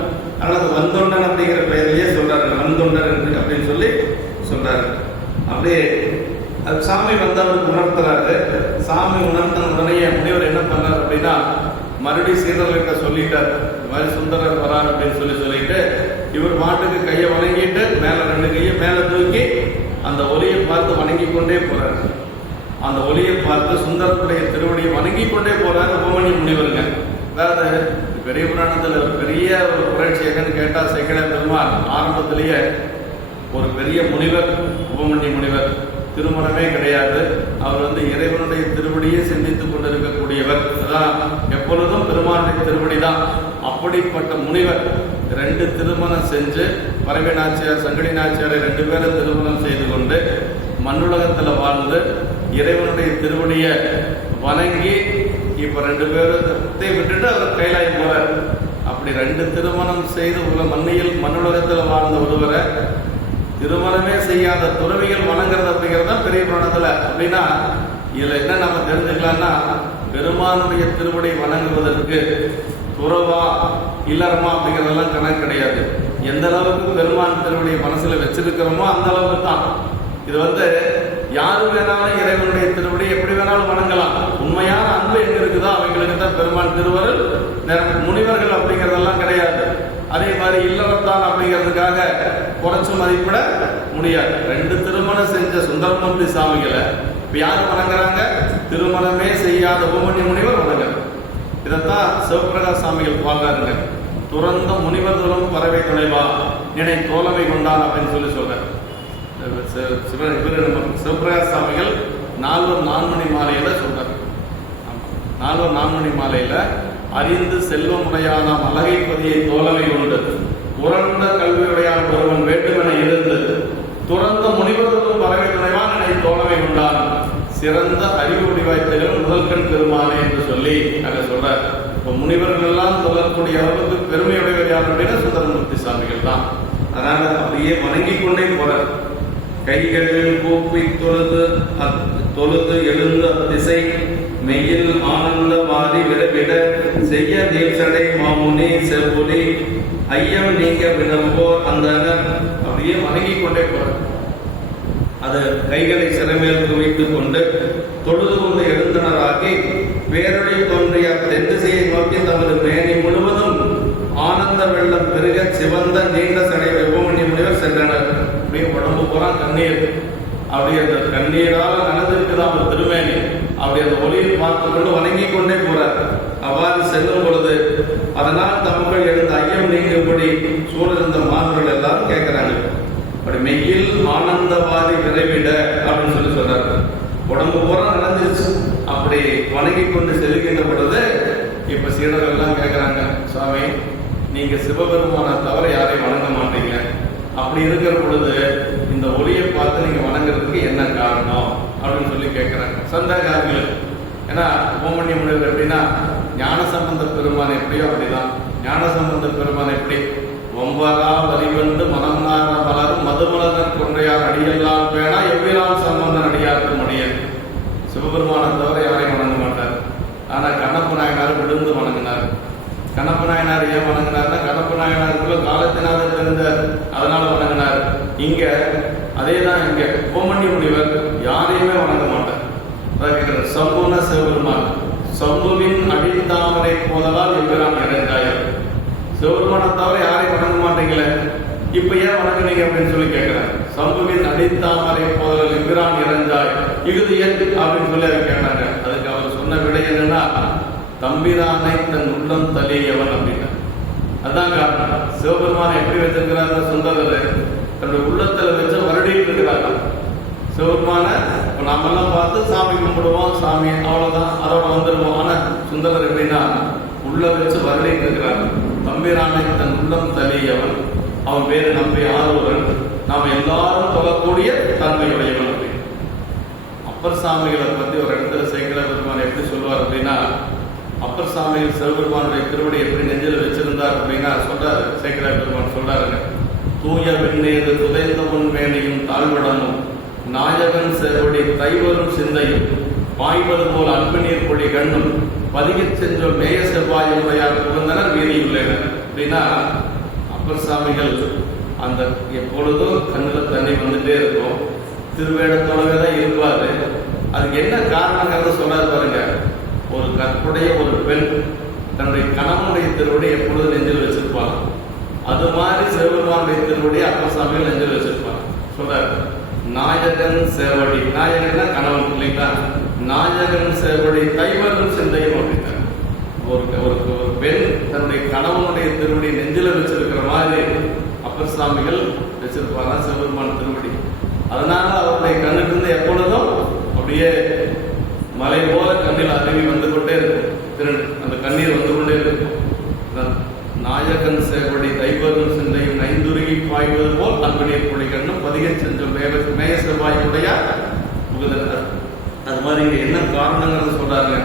ஆனால் வன்தொண்டன் அப்படிங்கிற பெயர்லயே சொல்றாரு, வன்தொண்டர் அப்படின்னு சொல்லி சொல்றாரு. அப்படியே சாமி அவருக்கு உணர்த்துறாரு. சாமி உணர்த்தின உடனே முனிவர் என்ன பண்றாரு அப்படின்னா, மறுபடியும் சீடர்கிட்ட சொல்லிட்டார், இந்த மாதிரி சுந்தரர் வரார் அப்படின்னு சொல்லிட்டு இவர் மாட்டுக்கு கையை வணங்கிட்டு மேல 2 கையை மேல தூக்கி அந்த ஒலியை பார்த்து வணங்கி கொண்டே போறாரு. அந்த ஒலியை பார்த்து சுந்தரத்துடைய திருவடியை வணங்கி கொண்டே போறாரு உபமன்ய முனிவருங்க. அதாவது பெரிய புராணத்தில் ஒரு பெரிய ஒரு புரட்சி என்னன்னு கேட்டா, சேக்கிழ பெருமாள் ஆரம்பத்திலேயே ஒரு பெரிய முனிவர், உபமன்ய முனிவர், திருமணமே கிடையாது. அவர் இறைவனுடைய திருவடியை சிந்தித்துக் கொண்டிருக்கக்கூடியவர். அதான் எப்பொழுதும் பெருமானுடைய திருவடி தான். அப்படிப்பட்ட முனிவர் 2 திருமணம் செஞ்சு, பறவை நாச்சியார் சங்கடி நாச்சியாரை 2 பேரும் திருமணம் செய்து கொண்டு மண்ணுலகத்தில் வாழ்ந்து இறைவனுடைய திருவடியை வணங்கி இப்ப 2 பேரத்தை விட்டுட்டு அவர் கைலாயம் போறார். அப்படி 2 திருமணம் செய்து மண்ணுலகத்தில் வாழ்ந்த ஒருவரை திருமணமே செய்யாத துறவிகள் வணங்குறது அப்படிங்கிறது தான் பெரிய புராணத்துல. அப்படின்னா இதுல என்ன நம்ம தெரிஞ்சுக்கலாம்னா, பெருமானுடைய திருவடி வணங்குவதற்கு துறவா இல்லறமா அப்படிங்கிறதெல்லாம் கணக்கு கிடையாது. எந்த அளவுக்கு பெருமான் திருவடியை மனசுல வச்சிருக்கிறோமோ அந்த அளவுக்கு தான். இது யாரு வேணாலும் இறைவனுடைய திருவடி எப்படி வேணாலும் வணங்கலாம். உண்மையான அன்பு எங்க இருக்குதோ அவங்களுக்கு தான் பெருமான் திருவருள். முனிவர்கள் அப்படிங்கிறதெல்லாம் கிடையாது. அதே மாதிரி இல்லறத்தான் அப்படிங்கிறதுக்காக குறைச்சு மதிப்பிட முடியாது. 2 திருமணம் செஞ்ச சுந்தரமூர்த்தி சாமிகளை இப்ப யாரு வணங்குறாங்க? திருமணமே செய்யாத உபமன்ய முனிவர் வணங்குறாங்க. இதைத்தான் சிவபிரகாஷ் சாமிகள் பாடுறாருங்க. துறந்த முனிவர்களும் பறவை துணைவா நினை தோழமை கொண்டான் அப்படின்னு சொல்றாரு. சிவபிரகாஷ் சாமிகள் 4 மாலையில சொல்றாரு. 4 மாலையில அறிந்து செல்வமுடையான மலகை பதியை தோழமை கொண்டு உறந்த கல்வியுடையான் ஒருவன் வேண்டுமென இருந்து துறந்த முனிவர்களும் பறவை துணைவான் என்னை தோழமை கொண்டான் சிறந்த அறிவு வடிவாய்த்தகள் முதல்கண் பெருமானே என்று சொல்லி அங்க சொல்றார். இப்போ முனிவர்கள் எல்லாம் சொல்லக்கூடிய அளவுக்கு பெருமையுடையவர் யார் அப்படின்னா சுந்தரமூர்த்தி சாமிகள் தான். அதனால அப்படியே வணங்கி கொண்டே போறார். கைகளில் கூப்பி தொழுது எழுந்த திசை மெய்யில் ஆனந்தவாதி விட செய்ய தீட்சடை மாமுனி செவ்வொலி ஐயம் நீங்க வினம்போர் அந்தனர் அப்படியே வணங்கி கொண்டே போறார். அது கைகளை சிறமேல் வைத்துக் கொண்டு தொழுது கொண்டு எழுந்தனராகி பேரொழி தோன்றிய தென்திசையை நோக்கி தமது மேனி முழுவதும் ஆனந்த வெள்ளம் பெருக சிவந்த நீண்ட சடை உபமன்ய முனிவர் சென்றனர். அப்படியே உடம்பு பூரா கண்ணீர், அப்படியே அந்த கண்ணீரால் நனந்திருக்குது அவர் திருமேனி. அப்படி அந்த ஒளியை பார்த்து கொண்டு வணங்கி கொண்டே போறார். அவ்வாறு செல்லும் பொழுது அதனால் தமக்கள் எழுந்த ஐயம் நீங்கும்படி சூழலிருந்த மாணவர்கள் எல்லாரும் கேட்கிறாங்க. அப்படி மெய்யில் ஆனந்தவாதி விரைவிட அப்படின்னு சொல்லி சொல்றாரு. உடம்பு பூரா நடந்துருச்சு. அப்படி வணங்கி கொண்டு செல்கின்ற பொழுது இப்ப சீடர்கள் எல்லாம் கேட்கிறாங்க, சுவாமி நீங்க சிவபெருமான தவிர யாரையும் வணங்க மாட்டீங்க. அப்படி இருக்கிற பொழுது இந்த ஒளியை பார்த்து நீங்க வணங்குறதுக்கு என்ன காரணம் அப்படின்னு சொல்லி கேட்கிறாங்க சந்தேகங்கள். ஏன்னா உபமன்ய முனிவர் எப்படின்னா ஞானசம்பந்த பெருமான் எப்படியோ அப்படிதான். ஞானசம்பந்த பெருமான் எப்படி ஒம்பரா வரிவண்டு மனம்நார மலரும் மதுமலர் கொன்றையார் அடியெல்லாம் பேணா எவ்விராம் சம்பந்தன் அடியாருக்கு மணியன். சிவபெருமானை தவிர யாரையும் வணங்க மாட்டார். ஆனா கண்ணப்ப நாயனார் விழுந்து வணங்கினார். கண்ணப்ப நாயனார் ஏன் வணங்கினார்னா கண்ணப்ப நாயனாருக்குள்ள காலத்தினால தெரிந்தார், அதனால வணங்கினார். இங்க அதேதான். இங்க உபமன்ய முனிவர் யாரையுமே வணங்க மாட்டார். அதாவது சம்பூர்ண சிவபெருமான் சம்புவின் அடித்தாமரை போதலால் எவ்விராம் இறைந்தாயர். சிவபெருமானை தவிர யாரையும் வணங்க மாட்டீங்களே, இப்ப ஏன் வணங்குனீங்க அப்படின்னு சொல்லி கேட்கிறார். சம்புவின் அடித்தாமரை போதலால் எவ்விரான் இறைந்தாய் இது ஏற்று அப்படின்னு சொல்லி அவர் கேட்டாங்க. அதுக்கு அவர் சொன்ன விடை என்னன்னா தம்பிரானை தன் உள்ளம் தலியவன் அப்படின்னா. அதுதான் காரணம். சிவபெருமானை எப்படி வச்சிருக்கிறார் சுந்தரர் தன்னுடைய உள்ளத்துல வச்சு வருடிட்டு இருக்கிறார். சிவபெருமான இப்ப நாமெல்லாம் பார்த்து சாமி கும்பிடுவோம், சாமி அவ்வளவுதான், அதோட வந்துடுவோம். ஆனா சுந்தரர் எப்படின்னா உள்ள வச்சு வருடிட்டு இருக்கிறார். தம்பிரானை தன் உள்ளம் தலியவன், அவன் பேரு நம்பி ஆறுவன், நாம எல்லாரும் சொல்லக்கூடிய தன்மையுடையவன் அப்படின்னு. அப்பர் சாமிகளை பத்தி ஒரு இடத்துல சேக்கிழ பெருமான் எப்படி சொல்லுவார் அப்படின்னா, அப்பர் சாமிகள் சிவபெருமானுடைய திருவடி எப்படி நெஞ்சில் வச்சிருந்தார் அப்படின்னா சொல்றாரு. சேக்கிழ பெருமான் சொல்றாருங்க, தூய வெண்ணீர் துதைந்த உன் மேனையும் தாழ்விடமும் நாயகன் செவடி தைவரும் சிந்தையும் பாய்வது போல் அன்பு நீர் பொழி கண்ணும் பதிகச் சென்றோர் மேய செவ்வாய் உடையார் புகழ்ந்தனர் வீதியுள்ளனர் அப்படின்னா அப்பர் சாமிகள் அந்த எப்பொழுதும் கண்ணில் தண்ணி வந்துட்டே இருக்கும், திருவேடத்தோடவே தான் இருப்பாரு. அதுக்கு என்ன காரணங்கிறத சொல்றாரு பாருங்க. ஒரு கற்புடைய ஒரு பெண் தன்னுடைய கணவனுடைய திருவடி எப்பொழுதும் நெஞ்சில் வச்சிருப்பாங்க. அது மாதிரி சிவபெருமானுடைய திருவடி அப்பர் சாமிகள் நெஞ்சில் வச்சிருப்பாங்க. சொல்றாரு, நாயகன் சேவடி, நாயகன்னா கணவன் இல்லைங்களா, நாயகன் சேவடி தைவரும் சிந்தையும் அப்படின்னா ஒரு பெண் தன்னுடைய கணவனுடைய திருவடி நெஞ்சில வச்சிருக்கிற மாதிரி அப்பர் சுவாமிகள் வச்சிருப்பாங்க சிவபெருமான் திருவடி. அதனால அவருடைய கண்ணிலிருந்து எப்பொழுதும் அப்படியே மலை போல கண்ணில் அருவி வந்து கொண்டே இருக்கும், அந்த கண்ணீர் வந்து கொண்டே இருக்கும். நாயகன் சேவடி தைவரும் சிந்தையும் நைந்துருகி பாய்வது போல் அன்புநீர் புள்ளி கண்ணும் பதிகன் செஞ்சோம் மேய செவ்வாயுடைய முகதர். அது மாதிரி இங்க என்ன காரணங்கிறது சொல்றாங்க.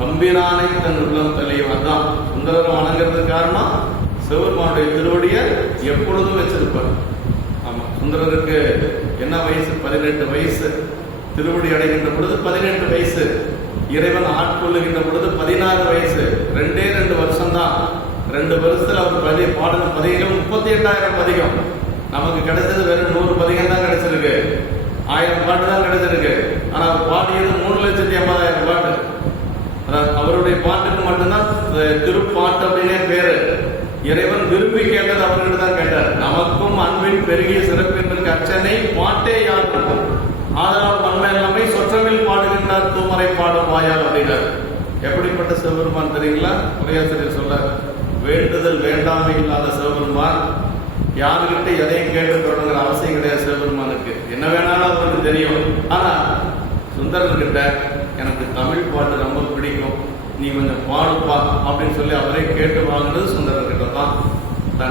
தம்பிரானை தன் உள்ளம் தலையும், அதான் சுந்தரரை வணங்குறதுக்கு காரணம் சிவபெருமானுடைய திருவடிய எப்பொழுதும் வச்சிருப்பார். ஆமா, சுந்தரருக்கு என்ன வயசு? 18 வயசு. திருவடி அடைகின்ற பொழுது 18 வயசு. இறைவன் ஆட்கொள்ளுகின்ற பொழுது 16 வயசு. 2 வருஷம் தான். 2 வருஷத்துல அவர் பாடின பதிகம் 38,000 பதிகம். நமக்கு கிடைச்சது வெறும் 100 பதிகம் தான் கிடைச்சிருக்கு, 1000 பாட்டு தான் கிடைச்சிருக்கு. ஆனா அவர் பாடியது 3,80,000 பாட்டு. அவருடைய பாட்டுக்கு மட்டும்தான் திருப்பாட்டு அப்படின்னே பேரு. இறைவன் விரும்பி கேட்டது அவர்கிட்ட தான் கேட்டார். நமக்கும் அன்பின் பெருகிய சிறப்பிற்கு அச்சனை பாட்டே யாருக்கும் ஆதலால் மண்மை எல்லாமே சொற்றமில் பாடுகின்றார் தூமரை பாடும் வாயால் அப்படின்னார். எப்படிப்பட்ட சிவபெருமான் தெரியுங்களா? உரையாசிரியர் சொல்றார், வேண்டுதல் வேண்டாமை இல்லாத சிவபெருமான். யாருக்கிட்ட எதையும் கேட்டு தொடங்குற அவசியம் கிடையாது சிவபெருமானுக்கு. என்ன வேணாலும் அவருக்கு தெரியும். ஆனா சுந்தரர்கிட்ட எனக்கு தமிழ் பாட்டு ரொம்ப பிடிக்கும், நீ கொஞ்சம் பாடுப்பா அப்படின்னு சொல்லி அவரே கேட்டு வாங்கினது சுந்தரர்கிட்ட தான்.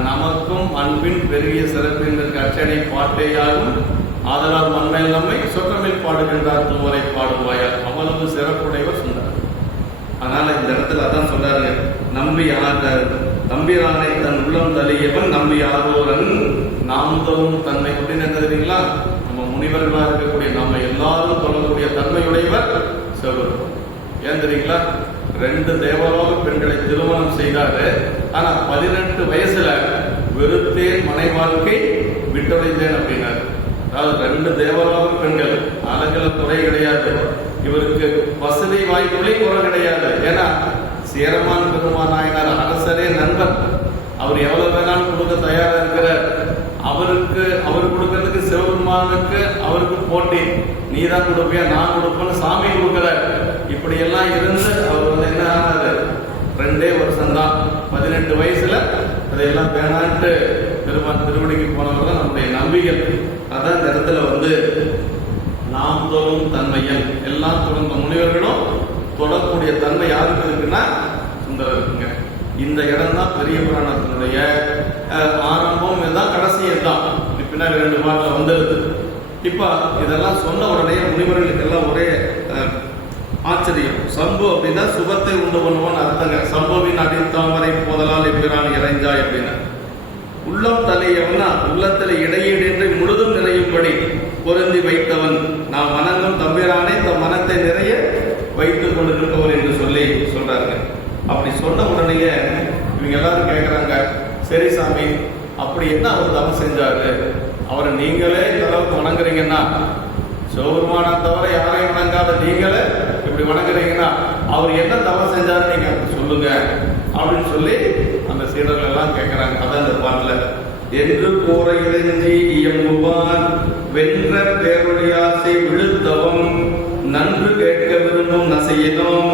நமக்கும் அன்பின் பெரிய சிறப்பிற்கு அச்சனை பாட்டேயாகும் ஆதலால் மண்மையில் நம்மை சொற்றமில் பாடுகின்றார் தூவரை பாடுவாயார். அவ்வளவு சிறப்புடையவர் சுந்தரர். அதனால இந்த இடத்துல அதான் சொல்றாரு, நம்பி தம்பிரானை தன் உள்ளம் தலியவன் நம்பி ஆர்வோரன் நாம் தரும் தன்மை அப்படின்னு என்ன தெரியுங்களா? நம்ம முனிவர்களா இருக்கக்கூடிய நம்ம எல்லாரும் சொல்லக்கூடிய தன்மையுடையவர் சிவபெருமான். ஏன் தெரியுங்களா? 2 தேவலோக பெண்களை திருமணம் செய்தாரு. ஆனா 18 வயசுல வெறுத்தேன் மனை வாழ்க்கை விட்டடைந்தேன் அப்படின்னாரு. அதாவது 2 தேவலோக பெண்கள், அழகுல குறை கிடையாது, இவருக்கு வசதி வாய்ப்புகளையும் குறை கிடையாது. ஏன்னா சேரமான் பெருமான் நாயனார் அரசரே நண்பர், அவர் எவ்வளவு வேணாலும் கொடுக்க தயாரா இருக்கிறார். அவர் கொடுக்கறதுக்கு சிவபெருமானுக்கு அவருக்கு போட்டி, நீ தான் கொடுப்பியா நான் கொடுப்பேன்னு சாமி கொடுக்கிறார். இப்படி எல்லாம் இருந்து அவர் என்ன ஆனாரு? 2 வருஷம்தான், 18 வயசுல அதையெல்லாம் வேணான்ட்டு பெருமான் திருவடிக்கு போனவர் தான் நம்முடைய நம்பிக்கை. அதான் இந்த இடத்துல நாம் தொழும் தன்மையன் எல்லாம் தொடர்ந்த முனிவர்களும் தொடரக்கூடிய தன்மை யாருக்கு இருக்குன்னா சுந்தரர் இருக்குங்க. இந்த இடம் தான் பெரிய புராணத்தினுடைய ஆரம்பம், இதுதான் கடைசி இடம். பின்னாடி 2 பாட்டில் வந்துடுது. இப்ப இதெல்லாம் சொன்ன உடனே முனிவர்களுக்கு எல்லாம் ஒரே ஆச்சரியம். சம்பு அப்படின்னா சுபத்தை உண்டு பண்ணுவான்னு அர்த்தங்க. சம்புவின் அடித்தாமரை போதலால் எம்பிரான் இறைஞ்சாய் அப்படின்னு. உள்ளம் தலையவனா உள்ளத்தில் இடையீடு என்று முழுதும் நிறையும்படி பொருந்தி வைத்தவன் நாம் வணங்கும் தம்பிரானை தம் மனத்தை நிறைய வைத்துக் கொண்டிருப்பவர் என்று சொல்லி சொல்றாங்க. அப்படி சொன்ன உடனேயே இவங்க எல்லாரும் கேட்கிறாங்க, சரி சாமி, அப்படி என்ன அவர் தவம் செஞ்சாரு? அவரை நீங்களே இந்த அளவுக்கு வணங்குறீங்கன்னா, சிவபெருமானை தவிர யாரையும் வணங்காத நீங்களே இப்படி வணங்குறீங்கன்னா அவர் என்ன தவம் செஞ்சாரு நீங்க சொல்லுங்க அப்படின்னு சொல்லி அந்த சீடர்கள் எல்லாம் கேட்கிறாங்க. அதான் இந்த பாட்டுல என்று போற இறைஞ்சி இயம்புவான் வென்ற பேருடையாசை விழுத்தவம் நன்று கேட்க விரும்பும் நசையினும்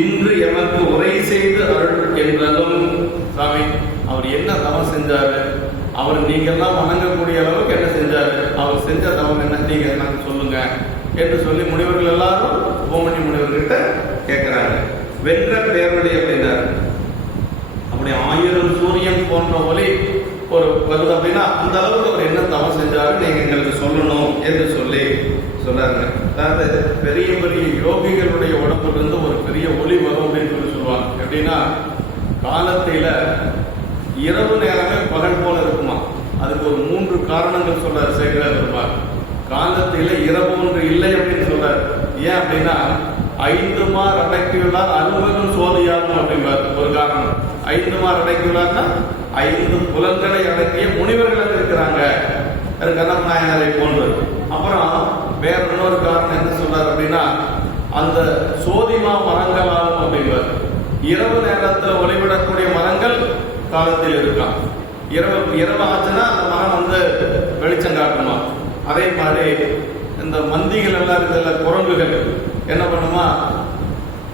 இன்று எமக்கு உரை செய்து அருள் என்றதும். சாமி, அவர் என்ன தவம் செஞ்சாரு? அவர் நீங்கெல்லாம் வணங்கக்கூடிய அளவுக்கு என்ன செஞ்சாரு? அவர் செஞ்ச தவம் என்ன நீங்க எனக்கு சொல்லுங்க என்று சொல்லி முனிவர்கள் எல்லாரும் கோமணி முனிவர்கிட்ட கேட்கிறாங்க. வென்ற பேரொழி அப்படின்னாரு. அப்படி 1000 சூரியன் போன்ற ஒளி ஒரு வருது அப்படின்னா அந்த அளவுக்கு அவர் என்ன தவம் செஞ்சாரு நீங்க எங்களுக்கு சொல்லணும் என்று சொல்லி சொல்றாங்க. அதாவது பெரிய பெரிய யோகிகளுடைய உடம்புல இருந்து ஒரு பெரிய ஒளி வரும் அப்படின்னு சொல்லி சொல்லுவாங்க. எப்படின்னா காலத்தில இரவு நேரமே பகல் போல இருக்குமா. அதுக்கு ஒரு 3 காரணங்கள் சொல்றாரு சேகர பெருமாள். காலத்தில இரவு ஒன்று இல்லை அப்படின்னு சொல்றாரு. ஏன் அப்படின்னா 5 மார் அடக்கியுள்ளார் அலுவலும் சோதியாகும் அப்படின்பார் ஒரு காரணம். 5 மார் அடக்கியுள்ளார்னா 5 புலன்களை அடக்கிய முனிவர்கள் இருக்கிறாங்க, கண்ணப்ப நாயனாரை போன்று. அப்புறம் வேற இன்னொரு காரணம் என்ன சொல்றாரு அப்படின்னா அந்த சோதிமா மரங்கள் ஆகும் அப்படின்பார். இரவு நேரத்தில் ஒளிவிடக்கூடிய மரங்கள் காலத்தில் இருக்கான். இரவு ஆச்சுன்னா அந்த மரம் வெளிச்சம் காட்டுமா. அதே மாதிரி இந்த மந்திகள் எல்லாம் இருக்கிற குரங்குகள் என்ன பண்ணுமா,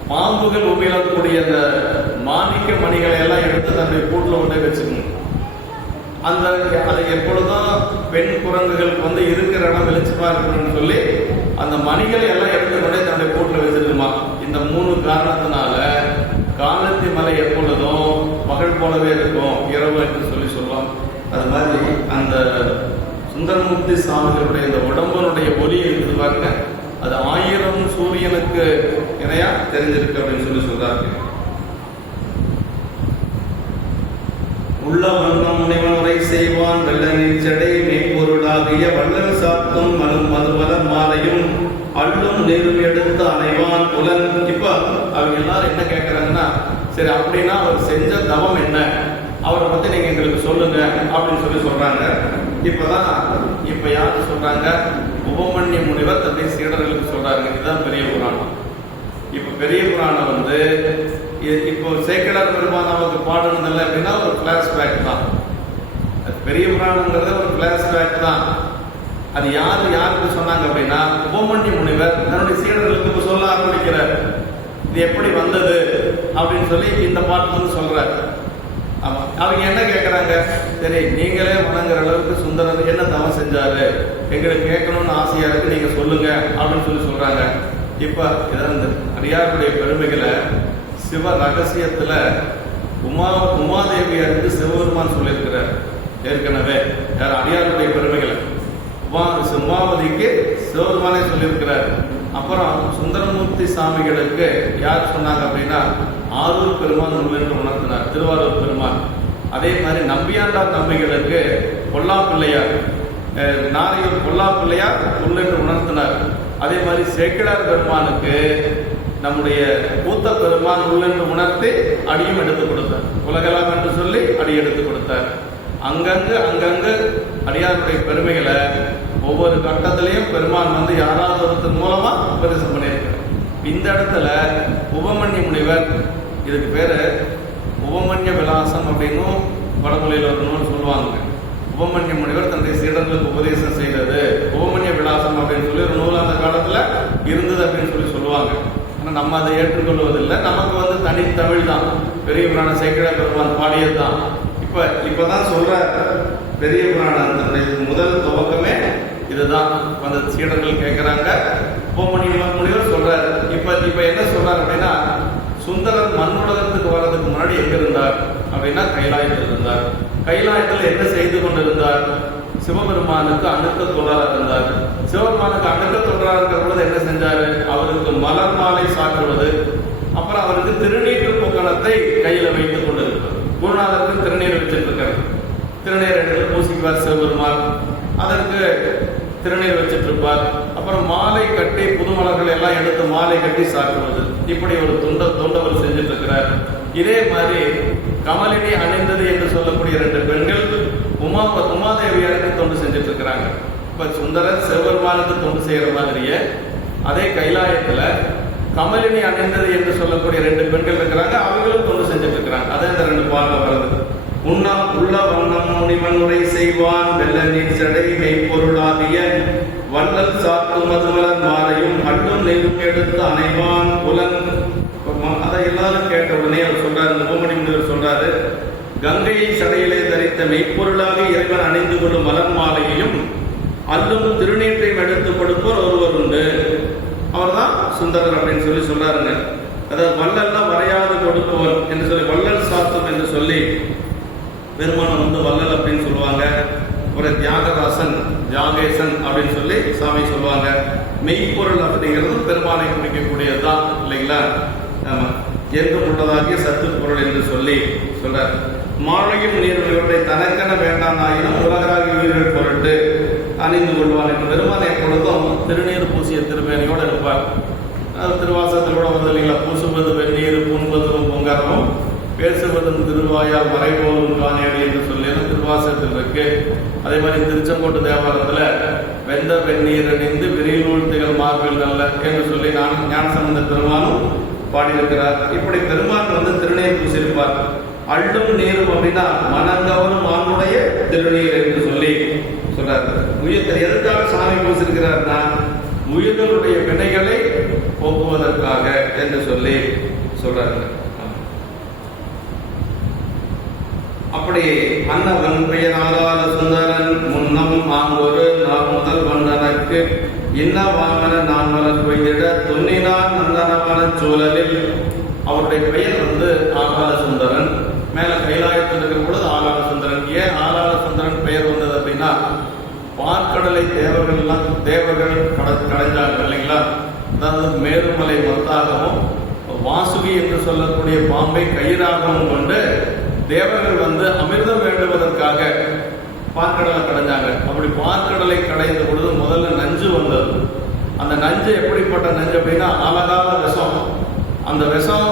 பாம்புகள் உபயோகக்கூடிய அந்த மாணிக்க மணிகளை எல்லாம் எடுத்து தன்னுடைய கூட்டில் கொண்டே வச்சுக்கணும். அந்த அதை எப்பொழுதும் பெண் குரங்குகளுக்கு வந்து இருக்கிற இடம் வெளிச்சமா இருக்கணும்னு சொல்லி அந்த மணிகளை எல்லாம் எடுத்துக்கொண்டே தன்னுடைய கூட்டில் வச்சிருக்குமா. இந்த 3 காரணத்தினால காலத்தி மலை எப்பொழுதும் பகல் போலவே இருக்கும், இரவு என்று சொல்லி சொல்லலாம். அது மாதிரி அந்த சுந்தரமூர்த்தி சாமிகளுடைய இந்த உடம்பனுடைய ஒளி இருக்குது பாருங்க, அது 1000 சூரியனுக்கு இணையா தெரிஞ்சிருக்கு அப்படின்னு சொல்லி சொல்றாங்க. உள்ள வண்ணம் முனைவன் உரை செய்வான் வெள்ள நீச்சடை மெய்ப்பொருளாகிய வள்ளல் சாத்தும் மதுமலர் மாலையும் அள்ளும் நீரும் எடுத்து அணைவான் புலன். இப்ப அவங்க எல்லாரும் என்ன கேட்கறாங்கன்னா, சரி அப்படின்னா அவர் செஞ்ச தவம் என்ன, அவரை பத்தி நீங்க எங்களுக்கு சொல்லுங்க அப்படின்னு சொல்லி சொல்றாங்க. இப்ப யாரு சொல்றாங்க, உபமன்ய முனிவர் தன்னுடைய சீடர்களுக்கு சொல்றாங்க. இதுதான் பெரிய புராணம். இப்ப பெரிய புராணம் வந்து இப்போ சேக்கிழார் பெருமான் நமக்கு பாடணுதில்லை அப்படின்னா ஒரு பிளாஷ்பேக் தான். பெரிய புராணங்கிறது ஒரு பிளாஷ்பேக் தான். அது யாருக்கு சொன்னாங்க அப்படின்னா, உபமன்ய முனிவர் தன்னுடைய சீடர்களுக்கு சொல்ல ஆரம்பிக்கிறார். இது எப்படி வந்தது அப்படின்னு சொல்லி இந்த பாட்டு வந்து சொல்றாரு. ஆமா, அவங்க என்ன கேட்கறாங்க, சரி நீங்களே வணங்குற அளவுக்கு சுந்தரர் என்ன தவம் செஞ்சாரு, எங்களுக்கு கேட்கணும்னு ஆசையா இருக்கு, நீங்க சொல்லுங்க அப்படின்னு சொல்லி சொல்றாங்க. இப்ப இதான் இந்த அடியாருடைய பெருமைகளை சிவ ரகசியத்துல உமாதேவியாருக்கு சிவபெருமான் சொல்லியிருக்கிறார் ஏற்கனவே. யார் அடியாருடைய பெருமைகளை உமாவதிக்கு சிவபெருமானே சொல்லியிருக்கிறார். அப்புறம் சுந்தரமூர்த்தி சாமிகளுக்கு யார் சொன்னாங்க அப்படின்னா, ஆரூர் பெருமான் என்று உணர்த்தினார், திருவாரூர் பெருமான். அதே மாதிரி நம்பியாண்டார் தம்பிகளுக்கு பொல்லாப்பிள்ளையார், நாரையூர் பொல்லாப்பிள்ளையார் என்று உணர்த்தினார். அதே மாதிரி சேக்கிழார் பெருமானுக்கு நம்முடைய பூத்த பெருமான் என்று உணர்த்தி அடியும் எடுத்து கொடுத்தார். உலகலாம் என்று சொல்லி அடி எடுத்து கொடுத்தார். அங்கங்கு அடியாருடைய பெருமைகளை ஒவ்வொரு கட்டத்திலையும் பெருமான் வந்து யாராவது ஒருத்தர் மூலமா உபதேசம் பண்ணியிருக்கார். இந்த இடத்துல உபமன்ய முனிவர், இதுக்கு பேரு உபமன்ய விலாசம் அப்படின்னும் வடமொழியில் ஒரு நூல் சொல்லுவாங்க. உபமன்ய முனிவர் தன்னுடைய சீடர்களுக்கு உபதேசம் செய்தது உபமன்ய விலாசம் அப்படின்னு சொல்லி ஒரு நூல் அந்த காலத்துல இருந்தது அப்படின்னு சொல்லி சொல்லுவாங்க. ஆனா நம்ம அதை ஏற்றுக்கொள்வதில்லை. நமக்கு வந்து தனித்தமிழ் தான், பெரிய புராண சேக்கிழார் பெருமான் பாடியது தான். இப்பதான் சொல்ற பெரிய புராணத்தினுடைய முதல் துவக்கமே இதுதான். அந்த சீடர்கள் கேட்கிறாங்க, உபமன்ய முனிவர் சொல்றாரு. இப்ப என்ன சொல்றாரு அப்படின்னா, சுந்தரர் மண்ணுலகத்துக்கு வர்றதுக்கு முன்னாடி எங்க இருந்தார் அப்படின்னா கைலாயத்தில் இருந்தார். கைலாயத்தில் என்ன செய்து கொண்டிருந்தார், சிவபெருமானுக்கு அணுக்க தொடராக இருந்தார். சிவபெருமானுக்கு அணுக்க தொடராக இருக்கிற பொழுது என்ன செஞ்சாரு, அவருக்கு மலர் மாலை சாற்றுவது, அப்புறம் அவருக்கு திருநீற்று பூக்கணத்தை கையில வைத்துக் கொண்டிருக்கிறார். குருநாதருக்கு திருநீர் வச்சிட்டு இருக்காரு. திருநீர் எடுத்து பூசிக்குவார் சிவபெருமான், அதற்கு திருநீர் வச்சிட்டு இருப்பார். அப்புறம் மாலை கட்டி புது மலர்கள் எல்லாம் எடுத்து மாலை கட்டி சாற்றுவது, இப்படி ஒரு தொண்டவர் செஞ்சுட்டு இருக்கிறார். இதே மாதிரி கமலினி அணிந்தது என்று சொல்லக்கூடிய 2 பெண்கள் உமாதேவியாருக்கு தொண்டு செஞ்சுட்டு இருக்கிறாங்க. இப்ப சுந்தரர் சிவபெருமானுக்கு தொண்டு செய்யற மாதிரியே அதே கைலாயத்துல கமலினி அணிந்தது என்று சொல்லக்கூடிய 2 பெண்கள் இருக்கிறாங்க, அவங்களும் தொண்டு செஞ்சுட்டு இருக்கிறாங்க. அதே இந்த 2 பாடல வருது. உள்ள வண்ணம் முனிவன் உரை செய்வான் வெள்ள நீர் சடை மெய்ப்பொருளாகிய வள்ளல் சாத்து மதுமலர் மாலையும் அள்ளும் நெய்யும் எடுத்து அணைவான் புலன். அதை எல்லாரும் கேட்ட உடனே அவர் சொல்றாரு, உபமன்ய முனிவர் சொல்றாரு, கங்கையை சடையிலே தரித்த மெய்ப்பொருளாக இறைவன் அணிந்து கொள்ளும் மலர் மாலையையும் அள்ளும் திருநீற்றையும் எடுத்து கொடுப்போர் ஒருவர் உண்டு, அவர் தான் சுந்தரர் அப்படின்னு சொல்லி சொல்றாருங்க. அதாவது வள்ளல்லாம் வரையாது கொடுப்பவர் என்று சொல்லி வள்ளல் சாத்தம் என்று சொல்லி பெருமானம் வந்து வள்ளல் அப்படின்னு சொல்லுவாங்க. ஒரு தியாகராசன், தியாகேசன் அப்படின்னு சொல்லி சாமி சொல்லுவாங்க. மெய்ப்பொருள் அப்படிங்கிறது பெருமானை குறிக்கக்கூடியதுதான் இல்லைங்களா. எங்கும் உள்ளதாகிய சத்து பொருள் என்று சொல்லி சொல்றார். மாழையும் நீர் இவற்றை தனக்கென வேண்டாம் ஆயினும் உலகராகி உயிர்கள் பொருட்டு அணிந்து கொள்வார் என்று பெருமான் எப்பொழுதும் திருநீர் பூசிய திருமேனியோடு இருப்பார். திருவாசத்தில் கூட வந்து இல்லைங்களா, பூசுவது வெந்நீர் பூண்பதும் பொங்கரமும் பேசுவதும் திருவாயால் மறைபோலும் காணேடி என்று சொல்லி திருவாசகத்தில் இருக்கு. அதே மாதிரி திருச்செங்கோட்டு தேவாரத்துல வெந்த வெந்நீர் அணிந்து விரிநூல் திகழ் மார்பில் நல்ல என்று சொல்லி ஞானசம்பந்த பெருமானும் பாடியிருக்கிறார். இப்படி பெருமான் வந்து திருநீர் பூசியிருப்பார். அள்ளும் நீரும் அப்படின்னா மனங்கவரும் ஆணுடைய திருநீர் என்று சொல்லி சொல்றாரு. உயிர் எதற்காக சாமி பூசிருக்கிறார்னா உயிர்களுடைய வினைகளை போக்குவதற்காக என்று சொல்லி சொல்றாரு. அப்படி மன்னவன் பெயர் ஆளாத சுந்தரன் முன்னம் ஆங்கொரு முதல் வந்தனக்கு இன்ன வாமன நான் மலர் கொய்திட துண்ணினான் நந்தனமான சூழலில் அவருடைய பெயர் ஆகால சுந்தரன். மேல கைலாயத்தில் இருக்கிற பொழுது ஆகால சுந்தரன். ஏன் ஆகால சுந்தரன் பெயர் வந்தது அப்படின்னா பார்க்கடலை தேவர்கள் கடைஞ்சாங்க இல்லைங்களா. அதாவது மேருமலை மத்தாகவும் வாசுகி என்று சொல்லக்கூடிய பாம்பை கயிறாகவும் கொண்டு தேவர்கள் அமிர்தம் வேண்டுவதற்காக பார்க்கடலை கடைஞ்சாங்க. அப்படி பார்க்கடலை கடைந்த பொழுது முதல்ல நஞ்சு வந்தது. அந்த நஞ்சு எப்படிப்பட்ட நஞ்சு அப்படின்னா அழகான விஷம். அந்த விஷம்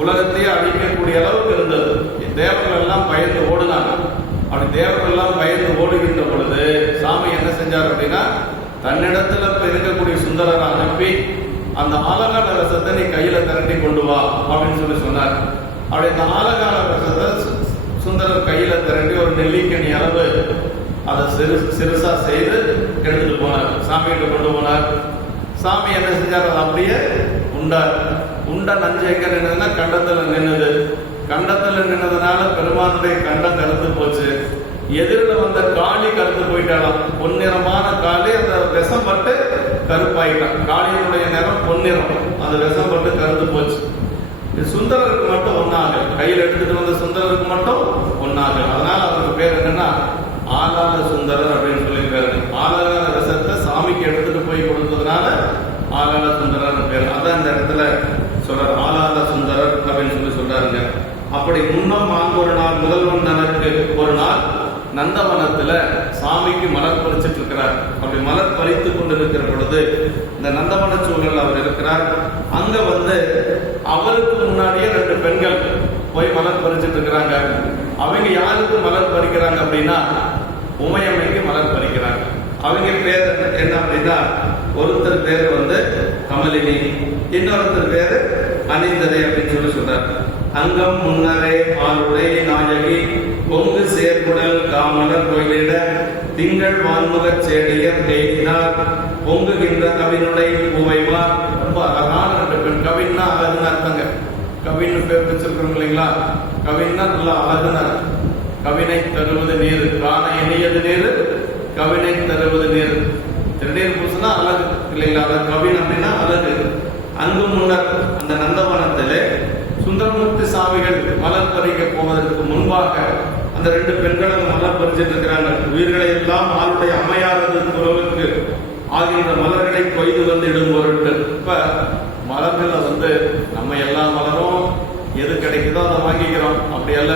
உலகத்தையே அழிக்கக்கூடிய அளவுக்கு இருந்தது. தேவர்கள் எல்லாம் பயந்து ஓடுனாங்க. அப்படி தேவர்கள் எல்லாம் பயந்து ஓடுகின்ற பொழுது சாமி என்ன செஞ்சார் அப்படின்னா தன்னிடத்துல இருக்கக்கூடிய சுந்தரரை அனுப்பி அந்த ஆலகால ரசத்தை நீ கையில திரட்டி கொண்டு வா அப்படின்னு சொல்லி சொன்னார். அப்படி இந்த ஆலகால ரசத்தை சுந்தரர் கையில திரட்டி ஒரு நெல்லிக்கனி அளவு அதை சிறுசா செய்து எடுத்துட்டு போனார். சாமிகிட்ட கொண்டு போனார். சாமி என்ன செஞ்சார், அதை அப்படியே உண்டார். உண்ட நஞ்சு எங்க நின்றுதுன்னா கண்டத்துல நின்னுது. கண்டத்துல நின்னதுனால பெருமானுடைய கண்டம் கருத்து போச்சு. எதிரில் வந்த காளி கருத்து போயிட்டாலாம். பொன்னிறமான காளி அந்த விஷம் பட்டு கருப்பாயிட்டான். காளியினுடைய நிறம் பொன்னிறம், அந்த விஷம் பட்டு கருத்து போச்சு. சுந்தரருக்கு மட்டும் ஒன்னாக கையில் எடுத்துட்டு வந்த சுந்தரருக்கு மட்டும் ஒன்னாக. அதனால அவருக்கு பேர் என்னன்னா ஆலால சுந்தரர் அப்படின்னு சொல்லி பேரு. ஆலால விஷத்தை சாமிக்கு எடுத்துட்டு போய் கொடுத்ததுனால ஆலால சுந்தரர் பேர். அதான் இந்த இடத்துல சொல்றார் ஆலால சுந்தரர் அப்படின்னு சொல்லி சொல்றாருங்க. அப்படி முன்னம் ஒரு நாள் முதல்வன் தனக்கு ஒரு நாள் நந்தவனத்துல சாமிக்கு மலர் பறிச்சிட்டு இருக்கிறார். அப்படி மலர் பறித்து கொண்டிருக்கிற பொழுது இந்த நந்தவன சூழல் அவர் இருக்கிறார். அங்க அவருக்கு முன்னாடியே 2 பெண்கள் போய் மலர் பறிச்சிட்டு இருக்கிறாங்க. அவங்க யாருக்கு மலர் பறிக்கிறாங்க அப்படின்னா உமையம்மைக்கு மலர் பறிக்கிறாங்க. அவங்க பேர் என்ன அப்படின்னா ஒருத்தர் பேர் கமலினி, இன்னொருத்தர் பேரு அனிந்ததை அப்படின்னு சொல்லி சொல்றார். அங்கம் முன்னரே ஆளுடை நாயகி பொங்கு சேர்குடல் காமலர் கோயிலிட திங்கள் வான்முக செடியர் தேடினார் பொங்குகின்ற கவினுடை பூவைமார். ரொம்ப அழகான 2 பெண். கவின்னா அழகுன்னு அர்த்தங்க. கவின்னு பேர் வச்சிருக்கோம் இல்லைங்களா. கவின்னா நல்லா அழகுனா கவினை தருவது நீர், காண இணையது நீர், கவினை தருவது நீர். திருநீர் பூசினா அழகு இல்லைங்களா. அதான் கவின் அப்படின்னா அழகு. அங்கு முன்னர் அந்த நந்தவனத்திலே சுந்தரமூர்த்தி சாமிகள் மலர் பறிக்க போவதற்கு முன்பாக அந்த 2 பெண்களும் மலர் பறிச்சிட்டு இருக்கிறாங்க. உயிர்களை எல்லாம் ஆளுடைய அம்மையாரது குரலுக்கு ஆகின்ற மலர்களை கொய்து இடும் பொருட்டு. இப்ப மலர்களை நம்ம எல்லா மலரும் எது கிடைக்குதோ அதை வாங்கிக்கிறோம். அப்படி அல்ல,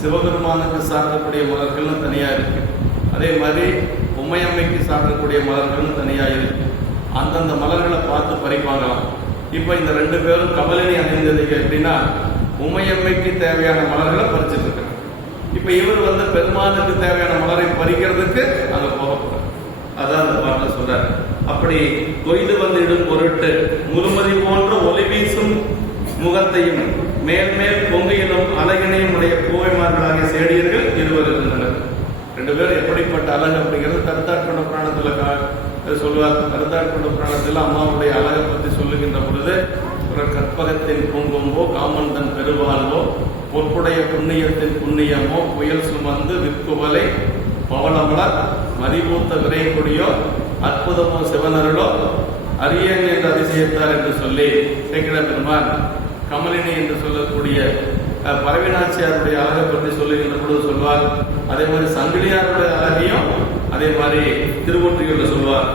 சிவபெருமானுக்கு சார்ந்தக்கூடிய மலர்கள்னு தனியா இருக்கு. அதே மாதிரி உமையம்மைக்கு சார்ந்தக்கூடிய மலர்கள்னு தனியா இருக்கு. அந்தந்த மலர்களை பார்த்து பறிப்பாங்களாம். இப்ப இந்த 2 பேரும் கமலினி அணிந்தது எப்படின்னா உமையம்மைக்கு தேவையான மலர்களை பறிச்சிட்டு இருக்காங்க. இப்ப இவர் பெருமானுக்கு தேவையான மலரை பறிக்கிறதுக்கு அங்க போகப்படுறார். அதான் அந்த பாட்டில் சொல்றாரு. அப்படி கொய்து இடும் பொருட்டு முழுமதி போன்ற ஒளி வீசும் முகத்தையும் மேல் மேல் பொங்கையிலும் அழகினையும் உடைய பூவைமார்களாகிய சேடியர்கள் 2 இருந்தனர். 2 பேரும் எப்படிப்பட்ட அழகு அப்படிங்கிறது கருத்தாட்கொண்ட புராணத்துல சொல்லுவார். கருத்தாட்கொண்ட புராணத்தில் அம்மாவுடைய அழகை பற்றி சொல்லுகின்ற பொழுது ஒரு கற்பகத்தின் பூங்கொம்போ காமந்தன் பெருவாழ்வோ பொற்புடைய புண்ணியத்தின் புண்ணியமோ புயல் சுமந்து விற்குவலை பவளமலர் மதிபூத்த விரை கொடியோ அற்புதமோ சிவனருளோ அரியன் என்று அதிசயத்தார் என்று சொல்லி சேக்கிழ பெருமான் கமலினி என்று சொல்லக்கூடிய பரவினாச்சியாருடைய அழகை பற்றி சொல்லுகின்ற பொழுது சொல்வார். அதே மாதிரி சங்கிலியாருடைய அழகையும் அதே மாதிரி திருவொற்றியூர்ல சொல்வார்.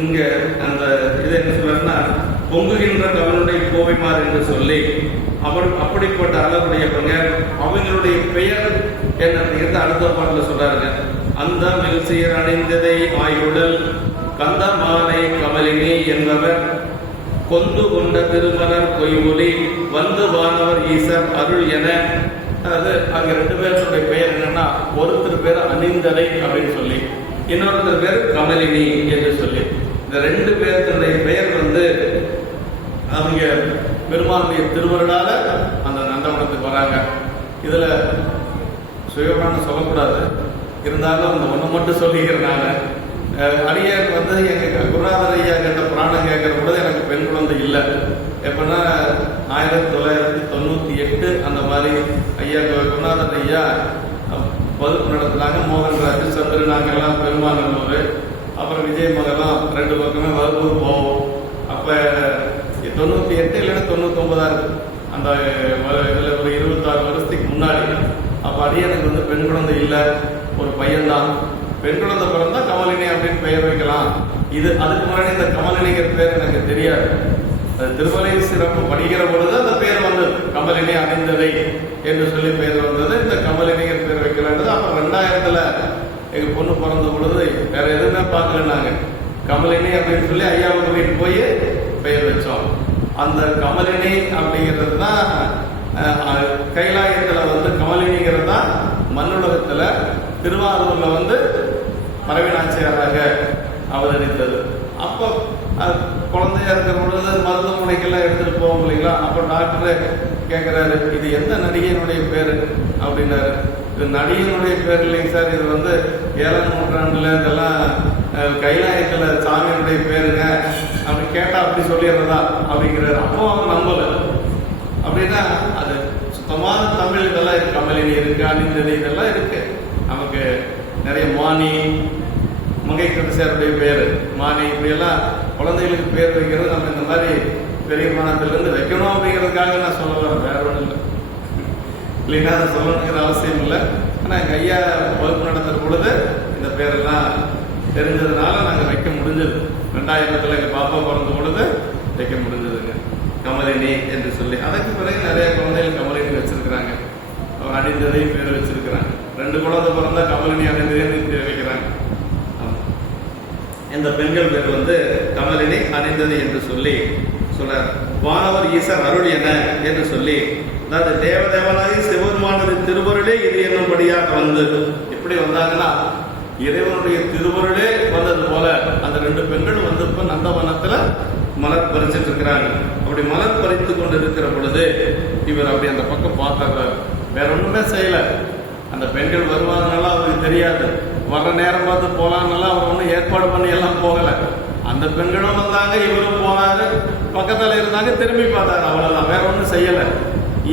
இங்க அந்த இதை என்ன சொல்றாருன்னா பொங்குகின்ற கவனுடைய கோவைமார் என்று சொல்லி அப்படிப்பட்ட அழகுடைய அவங்களுடைய பெயர் என்ன அடுத்த பாட்டில் சொல்றாருங்க. அந்த மெல்சீர் அணிந்ததை ஆயுடல் கந்த மாலை கமலினி என்பவர் கொந்து கொண்ட திருமலர் கொய்மொழி வானவர் ஈசர் அருள் என. அதாவது அங்க 2 பேருடைய பெயர் என்னன்னா ஒருத்தர் பேர் அணிந்ததை அப்படின்னு சொல்லி, இன்னொருத்தர் பேர் கமலினி என்று சொல்லி. இந்த 2 பேருடைய பெயர் அவங்க பெருமானுடைய திருவருளால அந்த நந்தவனத்துக்கு வராங்க. இதில் சுயபுராணம் சொல்லக்கூடாது, இருந்தாலும் அந்த ஒன்று மட்டும் சொல்லிக்கிறேன் நான். அடியார் வந்து எங்கள் குருநாதர் ஐயா கேட்ட புராணம் கேட்குற பொழுது எனக்கு பெண் குழந்தை இல்லை. எப்படின்னா 1998 அந்த மாதிரி ஐயா குருநாதர் ஐயா வகுப்பு நடத்துனாங்க. மோகன்ராஜ், சந்திரன், நாங்கள்லாம் பெருமாநல்லூர், அப்புறம் விஜய் மகெல்லாம் 2 பக்கமே வகுப்புக்கு போவோம். அப்போ 98 இல்லைன்னா 99 இருக்கு அந்த இதில் ஒரு 26 வருஷத்துக்கு முன்னாடி. அப்போ அடியனுக்கு வந்து பெண் குழந்தை இல்லை, ஒரு பையன்தான். பெண் குழந்தை பிறந்தா கமலினி அப்படின்னு பெயர் வைக்கலாம். அதுக்கு முன்னாடி இந்த கமலினிங்கிற பேர் எனக்கு தெரியாது. அது திருமலை சிறப்பு படிக்கிற பொழுது அந்த பேர் வந்தது, கமலினி அணிந்ததை என்று சொல்லி பேர் வந்தது. இந்த கமலினிங்கிற பேர் வைக்கலான்றது. அப்புறம் 2000 எங்கள் பொண்ணு பிறந்த பொழுது வேற எதுவுமே பார்க்கலன்னாங்க. கமலினி அப்படின்னு சொல்லி ஐயாவுக்கு வீட்டுக்கு போய் பெயர் வச்சோம். அந்த கமலினி அப்படிங்கிறது தான் கைலாயத்தில் வந்து கமலினிங்கிறது தான் மண்ணுலகத்தில் திருவாரூரில் வந்து மரவினாச்சியாராக அவதரித்தது. அப்போ குழந்தையா இருக்கிற பொழுது மருத்துவமனைக்கெல்லாம் எடுத்துகிட்டு போவோம் இல்லைங்களா. அப்போ டாக்டரு கேட்குறாரு, இது எந்த நடிகையினுடைய பேர் அப்படின்னாரு. இது நடிகையினுடைய பேர் இல்லைங்க சார், இது வந்து 7ஆம் நூற்றாண்டுல இதெல்லாம் கைலாயத்தில் சாமியினுடைய பேருங்க அப்படி கேட்டால் அப்படி சொல்லிடுறதா அப்படிங்கிறாரு. அப்போ அவன் நம்பலை. அப்படின்னா அது சுத்தமான தமிழ் இதெல்லாம் இருக்கு. கமலினி இருக்கு, அணிந்தது இதெல்லாம் இருக்கு. நமக்கு நிறைய மானி, மங்கைக்கரசியாருடைய பேர் மானி, இப்படியெல்லாம் குழந்தைகளுக்கு பேர் வைக்கிறது நம்ம இந்த மாதிரி பெரிய மானத்திலிருந்து வைக்கணும் அப்படிங்கிறதுக்காக நான் சொல்ல வரேன், வேற ஒன்றும் இல்லை. இல்லைன்னா அதை சொல்லணுங்கிற அவசியம் இல்லை. ஆனால் எங்கள் ஐயா வகுப்பு நடத்துகிற பொழுது இந்த பேரெல்லாம் தெரிஞ்சதுனால நாங்கள் வைக்க முடிஞ்சது. 2000 எங்கள் பாப்பா பிறந்த பொழுது வைக்க முடிஞ்சதுங்க கமலினி என்று சொல்லி. அதுக்கு பிறகு நிறைய குழந்தைகள் கமலினி வச்சிருக்கிறாங்க. அவர் அணிந்ததையும் பேர் வச்சிருக்கிறாங்க. 2 குழந்தை பிறந்தா கமலினி அணிந்ததையும் வைக்கிறாங்க. இந்த பெண்கள் பேர் வந்து கமலினி அணிந்தது என்று சொல்லி சொல்றார். வானவர் ஈசர் அருள் என என்று சொல்லி, அதாவது தேவதேவனாகி சிவபெருமானது திருவருளே இது என்னும்படியாக வந்து எப்படி வந்தாங்கன்னா இறைவனுடைய திருவருளே வந்தது போல அந்த 2 பெண்கள் வந்து இப்ப நந்தவனத்துல மலர் பறிச்சிட்டு இருக்கிறாங்க. அப்படி மலர் பறித்து கொண்டு இருக்கிற பொழுது இவர் அப்படி அந்த பக்கம் பார்த்தார். வேற ஒண்ணுமே செய்யல. அந்த பெண்கள் வருவாங்கலாம் அவருக்கு தெரியாது. வர்ற நேரம் பார்த்து போலான்னெல்லாம் அவர் ஒன்றும் ஏற்பாடு பண்ணி எல்லாம் போகல. அந்த பெண்களும் வந்தாங்க, இவரும் போனாரு, பக்கத்தில் இருந்தாங்க, திரும்பி பார்த்தாங்க, அவ்வளவுதான். வேற ஒன்றும் செய்யல.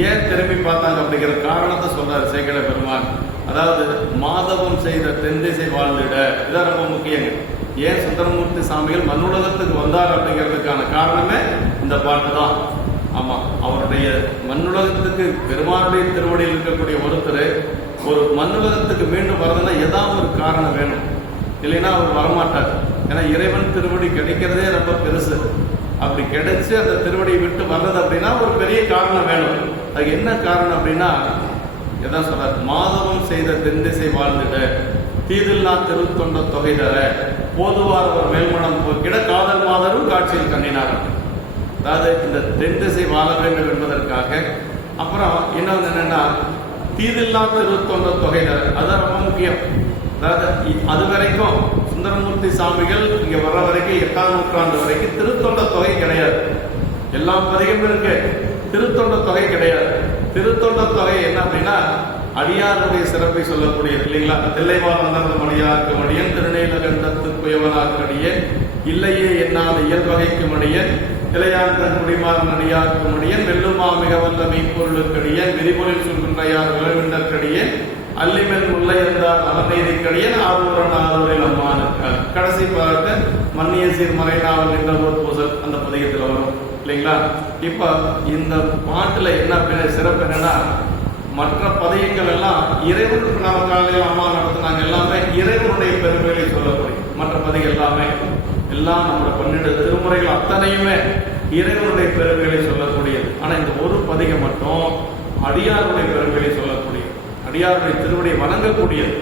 ஏன் திரும்பி பார்த்தாங்க அப்படிங்கிற காரணத்தை சொல்றாரு சேக்கிழ பெருமான். அதாவது மாதவம் செய்த தென்திசை வாழ்ந்திட, இதான் ரொம்ப முக்கியங்க. ஏன் சுந்தரமூர்த்தி சாமிகள் மண்ணுலகத்துக்கு வந்தார் அப்படிங்கிறதுக்கான காரணமே இந்த பாட்டு தான். ஆமா, அவருடைய மண்ணுலகத்துக்கு பெருமானுடைய திருவடியில் இருக்கக்கூடிய ஒருத்தர் ஒரு மண்ணுலகத்துக்கு மீண்டும் வரதுன்னா ஏதாவது ஒரு காரணம் வேணும், இல்லைன்னா அவர் வரமாட்டார். ஏன்னா இறைவன் திருவடி கிடைக்கிறதே ரொம்ப பெருசு. அப்படி கிடைச்சு அந்த திருவடியை விட்டு வர்றது அப்படின்னா ஒரு பெரிய காரணம் வேணும். அதுக்கு என்ன காரணம் அப்படின்னா எதான் சொல்றாரு, மாதவம் செய்த தென்திசை வாழ்ந்துட தீதில்லா திருத்தொண்ட தொகை தர போதுவார் ஒரு மேல்மணம் போக்கிட காதல் மாதரும் காட்சியில் கண்ணினார்கள். அதாவது இந்த தென்திசை வாழ வேண்டும் என்பதற்காக. அப்புறம் இன்னொன்று என்னன்னா தீதில்லா திருத்தொண்ட தொகை தர, அதுதான் ரொம்ப முக்கியம். அதாவது அது வரைக்கும் சுந்தரமூர்த்தி சாமிகள் இங்க வர்ற வரைக்கும் 8ஆம் நூற்றாண்டு வரைக்கும் திருத்தொண்ட தொகை கிடையாது. எல்லா பதிகம் இருக்கு, திருத்தொண்ட தொகை கிடையாது. திருத்தொண்ட தொகை என்ன அப்படின்னா அடியாருடைய சிறப்பை சொல்லக்கூடியது இல்லைங்களா. தில்லைவாழ் அந்தந்த மணியாக்கு மணியன் திருநீலகண்டத்து குயவனாக்கடியன் இல்லையே என்னால் இயல்வகைக்கு மணியன் இளையான் தன் குடிமாறன் அடியாக்கு மணியன் வெல்லுமா மிக வல்ல மெய்ப்பொருளுக்கடியன் விரிபொருள் சொல்கின்றையார் விளவிண்டற்கடியன் அல்லிமென் முல்லையந்தார் அலநீதிக்கடியன் ஆரூரன் ஆரூரில் அம்மானுக்கார். கடைசி பார்க்க மன்னிய சீர் மறைநாவல் என்ற ஒரு பூசல் அந்த பதிகத்தில் வரும் இல்லைங்களா. இப்ப இந்த பாட்டுல என்ன சிறப்பு என்னன்னா மற்ற பதிகங்கள் எல்லாம் இறைவனுக்கு நம்ம காலையில் அம்மா நடத்தினாங்க, எல்லாமே இறைவனுடைய பெருமைகளை சொல்லக்கூடிய மற்ற பதிகள் எல்லாமே எல்லாம் நம்மளோட 12 திருமுறைகள் அத்தனையுமே இறைவனுடைய பெருமைகளை சொல்லக்கூடியது. ஆனா இந்த ஒரு பதிகம் மட்டும் அடியாருடைய பெருமைகளை சொல்லக்கூடியது, அடியாருடைய திருவடியை வணங்கக்கூடியது.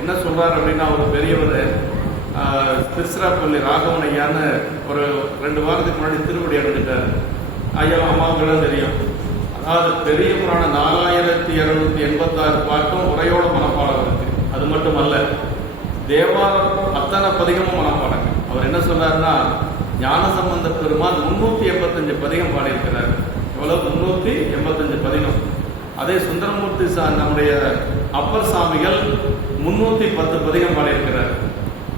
என்ன சொல்றாரு அப்படின்னா ஒரு பெரியவர் திருச்சிராப்பள்ளி ராகவன் ஐயான்னு ஒரு 2 வாரத்துக்கு முன்னாடி திருவடி அடைஞ்சிட்டார். ஐயா அம்மாவுக்கெல்லாம் தெரியும். அதாவது பெரிய புராணம் 4286 பாட்டும் உரையோட மனப்பாடம் இருக்கு. அது மட்டும் அல்ல, தேவாரம் அத்தனை பதிகமும் மனப்பாடங்க. அவர் என்ன சொல்றாருன்னா ஞானசம்பந்த பெருமான் 385 பதிகம் பாடியிருக்கிறார். எவ்வளவு? 385 பதிகம். அதே சுந்தரமூர்த்தி நம்முடைய அப்பர் சாமிகள் 310 பதிகம் பாடியிருக்கிறார்.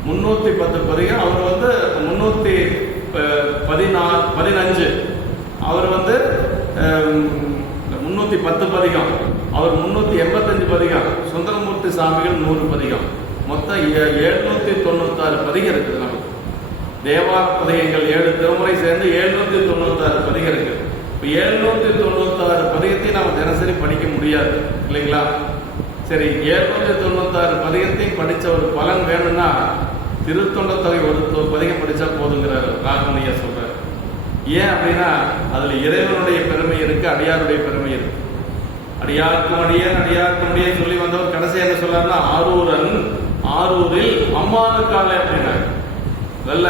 310 பதிகம். அவர் வந்து 315 அவர் வந்து 310 பதிகம், அவர் 385 பதிகம், சுந்தரமூர்த்தி சாமிகள் 100 பதிகம், மொத்தம் 796 பதிகம் இருக்குது. நமக்கு தேவார பதிகங்கள் 7 திருமுறை சேர்ந்து 796 பதிகம் இருக்கு. இப்போ 796 பதிகத்தையும் நம்ம தினசரி படிக்க முடியாது இல்லைங்களா? சரி, 796 பதிகத்தையும் படித்த ஒரு பலன் வேணும்னா திருத்தொண்ட தொகை ஒரு பதிகம் படித்தா போதுங்கிறார் ராகவனையா சொல்றார். ஏன் அப்படின்னா அதுல இறைவனுடைய பெருமை இருக்கு, அடியாருடைய பெருமை இருக்கு. அடியாருக்கும் அடியேன் அடியாருக்கும் அடியேன் சொல்லி வந்தவர் கடைசி என்ன சொல்றாருன்னா ஆரூரில் அம்மானுக்கால அப்படின்னாரு. நல்ல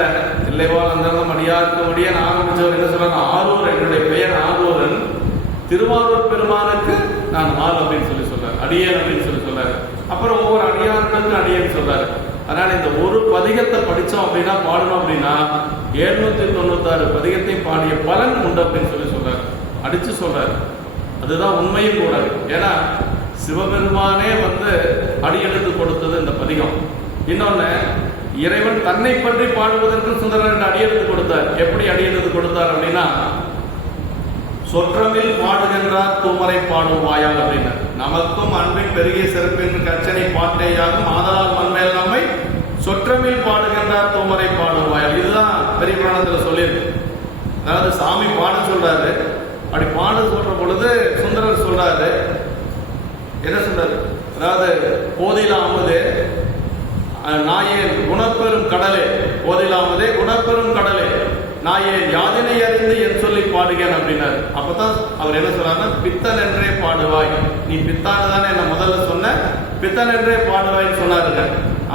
இல்லைவாள் அந்தரம் அடியாருக்கும் அடியேன் ஆரம்பிச்சவர் என்ன சொல்றாங்க? ஆரூர், என்னுடைய பெயர் ஆரூரன், திருவாரூர் பெருமானுக்கு நான் ஆள் அப்படின்னு சொல்லி சொல்றாரு, அடியேன் அப்படின்னு சொல்லி சொல்றாரு. அப்புறம் ஒவ்வொரு அடியாருக்கும் அடியேன்னு சொல்றாரு. அதனால இந்த ஒரு பதிகத்தை படித்தோம் அப்படின்னா, பாடணும் அப்படின்னா 796 பதிகத்தை பாடிய பலன் உண்டு அப்படின்னு சொல்லி சொல்றாரு, அடிச்சு சொல்றாரு. அதுதான் உண்மையும் கூட. ஏன்னா சிவபெருமானே வந்து அடியெடுத்து கொடுத்தது இந்த பதிகம். இன்னொன்னு, இறைவன் தன்னை பற்றி பாடுவதற்கு சுந்தரன் அடியெடுத்து கொடுத்தார். எப்படி அடியெடுத்து கொடுத்தார் அப்படின்னா, சொற்றமில் பாடுகின்றார் தூமரை பாடும் வாயால் அப்படின்னு, நமக்கும் அன்பின் பெருகிய சிறப்பின் கச்சனை பாட்டேயாகும் ஆதலால் மண்மேல் நம்மை சொற்றமில் பாடுகின்றார் தூமரை பாடும் வாயால். இதுதான் பெரிய புராணத்தில் சொல்லியிருக்கு. அதாவது சாமி பாட சொல்றாரு. அப்படி பாட சொல்ற பொழுது சுந்தரர் சொல்றாரு, என்ன சொல்றாரு? அதாவது போதிலாமதே நாயேன் குணப்பெரும் கடலே, போதிலாமதே குணப்பெரும் கடலே நாயேன் யாதினை அறிந்து என் சொல்லி பாடுகிறேன் அப்படின்னாரு. அப்பதான் அவர் என்ன சொல்றாருன்னா, பித்தன் என்றே பாடுவாய், நீ பித்தான்னு தானே என்ன முதல்ல சொன்ன, பித்தன் என்றே பாடுவாய்ன்னு சொன்னாருங்க.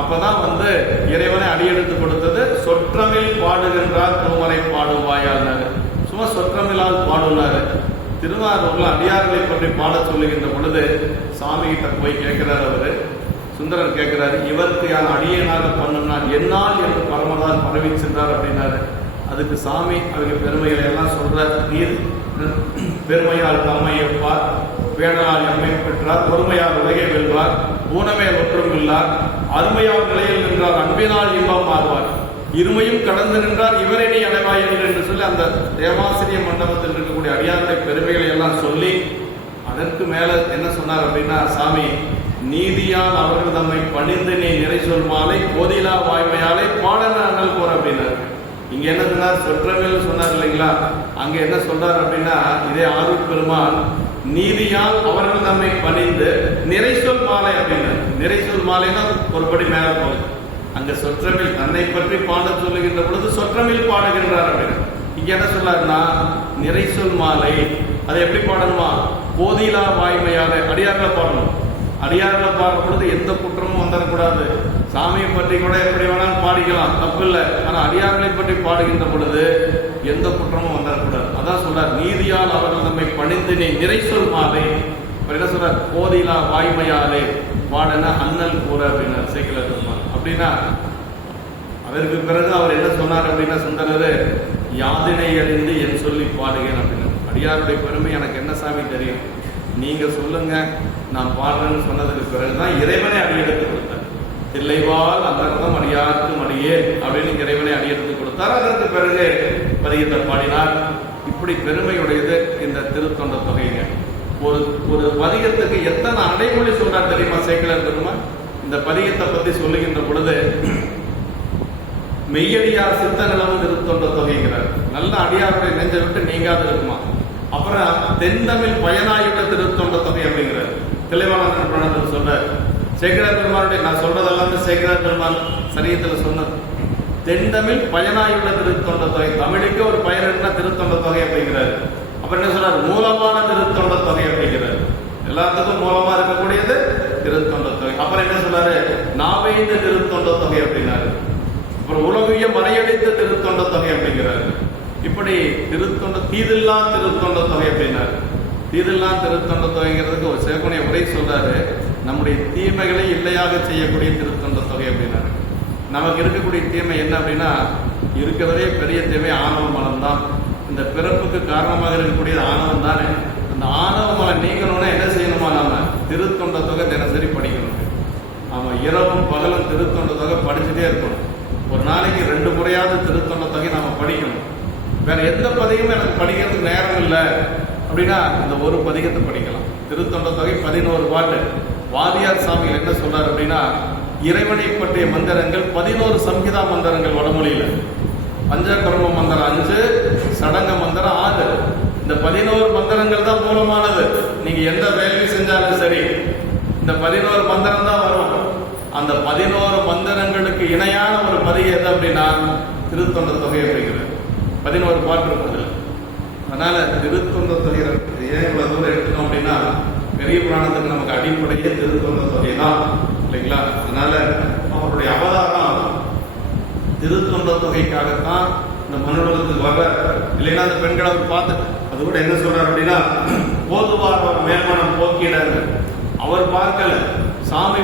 அப்பதான் வந்து இறைவனை அடியெடுத்து கொடுத்தது. சொற்றமில் பாடுகின்றார் தூமரை பாடுவாயான்னாரு. சும்மா சொற்றமிழால் பாடுனாரு. திருவாரூர்ல அடியார்களை பற்றி பாட சொல்லுகின்ற பொழுது சாமி கிட்ட போய் கேட்கிறார் அவரு. சுந்தரர் கேட்கிறாரு, இவருக்கு யார் அடியனாக பண்ணுனார் என்னால் என்று பரமதான் பரவி சென்றார் அப்படின்னாரு. அதுக்கு சாமி அவங்க பெருமைகளை எல்லாம் சொல்றார். நீர் பெருமையால் தம்மை எப்பார், வேணால் எம்மை பெற்றார், பொறுமையால் உலகை வெல்வார், ஊனமே ஒன்றும் இல்லார், அருமையால் நிலையில் நின்றார், அன்பினால் இன்பம் மாறுவார், இருமையும் கடந்து நின்றார், இவரை நீ அடைவாய் என்று சொல்லி அந்த தேவாசிரிய மண்டபத்தில் இருக்கக்கூடிய அடியாருடைய பெருமைகளை எல்லாம் சொல்லி, அதற்கு மேல என்ன சொன்னார் அப்படின்னா, சாமி நீதியால் அவர்கள் தம்மை பணிந்து நீ நிறை சொல் மாலை போதிலா வாய்மையாலே பாடனால் போற அப்படின்னாரு. இங்க என்ன சொன்னார்? சொற்றமிழ் சொன்னார் இல்லைங்களா? அங்க என்ன சொல்றார் அப்படின்னா, இதே ஆரூர் பெருமான் நீதியால் அவர்கள் தம்மை பணிந்து நிறை சொல் மாலை அப்படின்னாரு. நிறை சொல் மாலைன்னா ஒருபடி மேல போகுது. அங்க சொற்றமிழ் தன்னை பற்றி பாட சொல்லுகின்ற பொழுது சொற்றமிழ் பாடுகின்றார் அப்படின்னு. இங்க என்ன சொல்லாருன்னா, நிறை சொல் மாலை அதை எப்படி பாடணுமா? போதிலா வாய்மையாலே அடியார்களை பாடணும். அடியார்களை பாடுற பொழுது எந்த குற்றமும் வந்துடக்கூடாது. சாமியை பற்றி கூட எப்படி வேணாலும் பாடிக்கலாம், தப்பு இல்லை. ஆனா அடியார்களை பற்றி பாடுகின்ற பொழுது எந்த குற்றமும் வந்துடக்கூடாது. அதான் சொல்றார், நீதியால் அவர்கள் நம்மை பணிந்து நீ நிறை சொல் மாலை. என்ன சொல்றார்? போதிலா வாய்மையாலே பாடன அண்ணல் கூற அப்படின்னார் சேக்கிழார் பெருமான். அப்படின்னா அதற்கு பிறகு அவர் என்ன சொன்னார் அப்படின்னா, சுந்தரரு யாதினை அறிந்து என் சொல்லி பாடுகிறேன் அப்படின்னு. அடியாருடைய பெருமை எனக்கு என்ன சாமி தெரியும், நீங்க சொல்லுங்க நான் பாடுறேன்னு சொன்னதுக்கு பிறகுதான் இறைவனை அடியெடுத்து கொடுத்தார். தில்லைவாள் அந்தரதம் அடியாருக்கு அடியே அப்படின்னு இறைவனை அடியெடுத்து கொடுத்தார். அதற்கு பிறகு பதிகத்தை பாடினார். இப்படி பெருமையுடையது இந்த திருத்தொண்ட தொகைங்க. ஒரு பதிகத்துக்கு எத்தனை அடைமொழி சொல்றார் தெரியுமா சேக்கிழார் பெருமான்? இந்த பதிகத்தை பத்தி சொல்லுகின்ற பொழுது மெய்யடியார் சித்த நிலவு திருத்தொண்ட தொகைங்கிறார். நல்ல அடியாருடைய நெஞ்சை விட்டு நீங்காது இருக்குமா. அப்புறம் தென்தமிழ் பயனாயுள்ள திருத்தொண்ட தொகை அப்படிங்கிறார். தெளிவான புராணத்தில் சொல்றார். சேக்கிழார் பெருமானுடைய நான் சொல்றதெல்லாம் சேக்கிழார் பெருமான் சரியத்தில் சொன்னது. தென்தமிழ் பயனாயுள்ள திருத்தொண்ட தொகை, தமிழுக்கு ஒரு பயன் என்ன திருத்தொண்ட தொகை அப்படிங்கிறார். அப்புறம் என்ன சொல்றாரு? மூலமான திருத்தொண்ட தொகை அப்படிங்கிறார். எல்லாத்துக்கும் மூலமா இருக்கக்கூடியது திருத்தொண்ட தொகை. அப்புறம் என்ன சொல்றாரு? நாவைந்த திருத்தொண்ட தொகை அப்படின்னாரு. அப்புறம் உலகிய மறையடித்த திருத்தொண்ட தொகை அப்படிங்கிறாரு. இப்படி திருத்தொண்ட தீதில்லா திருத்தொண்ட தொகை அப்படின்னாரு. தீதில்லா திருத்தொண்ட தொகைங்கிறதுக்கு ஒரு சேகுனிய உரை சொல்றாரு. நம்முடைய தீமைகளை இல்லையாக செய்யக்கூடிய திருத்தொண்ட தொகை அப்படின்னாரு. நமக்கு இருக்கக்கூடிய தீமை என்ன அப்படின்னா, இருக்கிறதே பெரிய தீமை ஆணவ மனம் தான். இந்த பிறப்புக்கு காரணமாக இருக்கக்கூடியது ஆணவம் தானே. அந்த அந்த ஆணவமலை நீக்கணும்னா என்ன செய்யணுமா? நாம திருத்தொண்ட தொகை தினசரி படிக்கணும். ஆமாம், இரவும் பகலும் திருத்தொண்ட தொகை படிச்சுட்டே இருக்கணும். ஒரு நாளைக்கு 2 முறையாவது திருத்தொண்ட தொகை நாம படிக்கணும். வேற எந்த பதிகமும் எனக்கு படிக்கிறதுக்கு நேரம் இல்லை அப்படின்னா இந்த ஒரு பதிகத்தை படிக்கலாம். திருத்தொண்ட தொகை 11 பாட்டு. வாதியார் சாமிகள் என்ன சொல்றாரு அப்படின்னா, இறைவனை பற்றிய மந்திரங்கள் 11 சம்ஹிதா மந்திரங்கள் வடமொழியில. பஞ்சகர்ம மந்திரம் 5, சடங்க மந்திரம் 6. இந்த 11 மந்திரங்கள் தான் மூலமானது. நீங்க எந்த வேலையை செஞ்சாலும் சரி இந்த 11 மந்திரம் தான் வரும். அந்த 11 மந்திரங்களுக்கு இணையான ஒரு பதிகம் எது அப்படின்னா திருத்தொண்ட தொகை அப்படிங்கிறது. 11 பாட்டு இருக்கிறது. அதனால திருத்தொண்ட தொகை ஏன் இவ்வளவு தூரம் எடுக்கணும் அப்படின்னா, பெரிய புராணத்துக்கு நமக்கு அடிப்படையே திருத்தொண்ட தொகை தான் இல்லைங்களா? அதனால அவருடைய அவதாரம் திருத்தொண்ட தொகைக்காகத்தான் இந்த மனுடத்துக்கு வர. இல்லைன்னா அந்த பெண்களை அவர் பார்த்து அது கூட என்ன சொல்றாரு அப்படின்னா, போதுவார் மேல்மனம் போக்கிடாரு. அவர் பார்க்கல, சாமி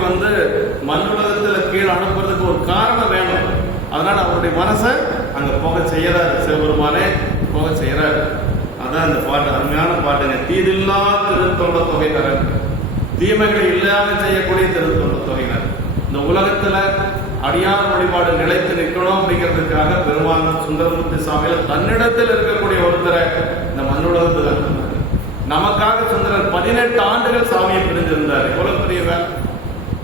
மண்ணுலகத்துல கீழே அனுப்புறதுக்கு ஒரு காரணம் வேணும். அதனால அவருடைய மனசை அங்க போக செய்யறாரு. சிவபெருமானே போக செய்யறாரு. அதான் இந்த பாட்டு, அருமையான பாட்டுங்க. தீதில்லா திருத்தொண்ட தொகையினர், தீமைகளை இல்லாம செய்யக்கூடிய திருத்தொண்ட தொகையினர். இந்த உலகத்துல அடியார் வழிபாடு நிலைத்து நிற்கணும் அப்படிங்கிறதுக்காக பெருமான் சுந்தரமூர்த்தி சாமியில தன்னிடத்தில் இருக்கக்கூடிய ஒருத்தரை இந்த மண்ணுலகத்துல நமக்காக சுந்தரர் 18 ஆண்டுகள் சாமியை பிரிஞ்சிருந்தார். எவ்வளவு பெரிய வேலை!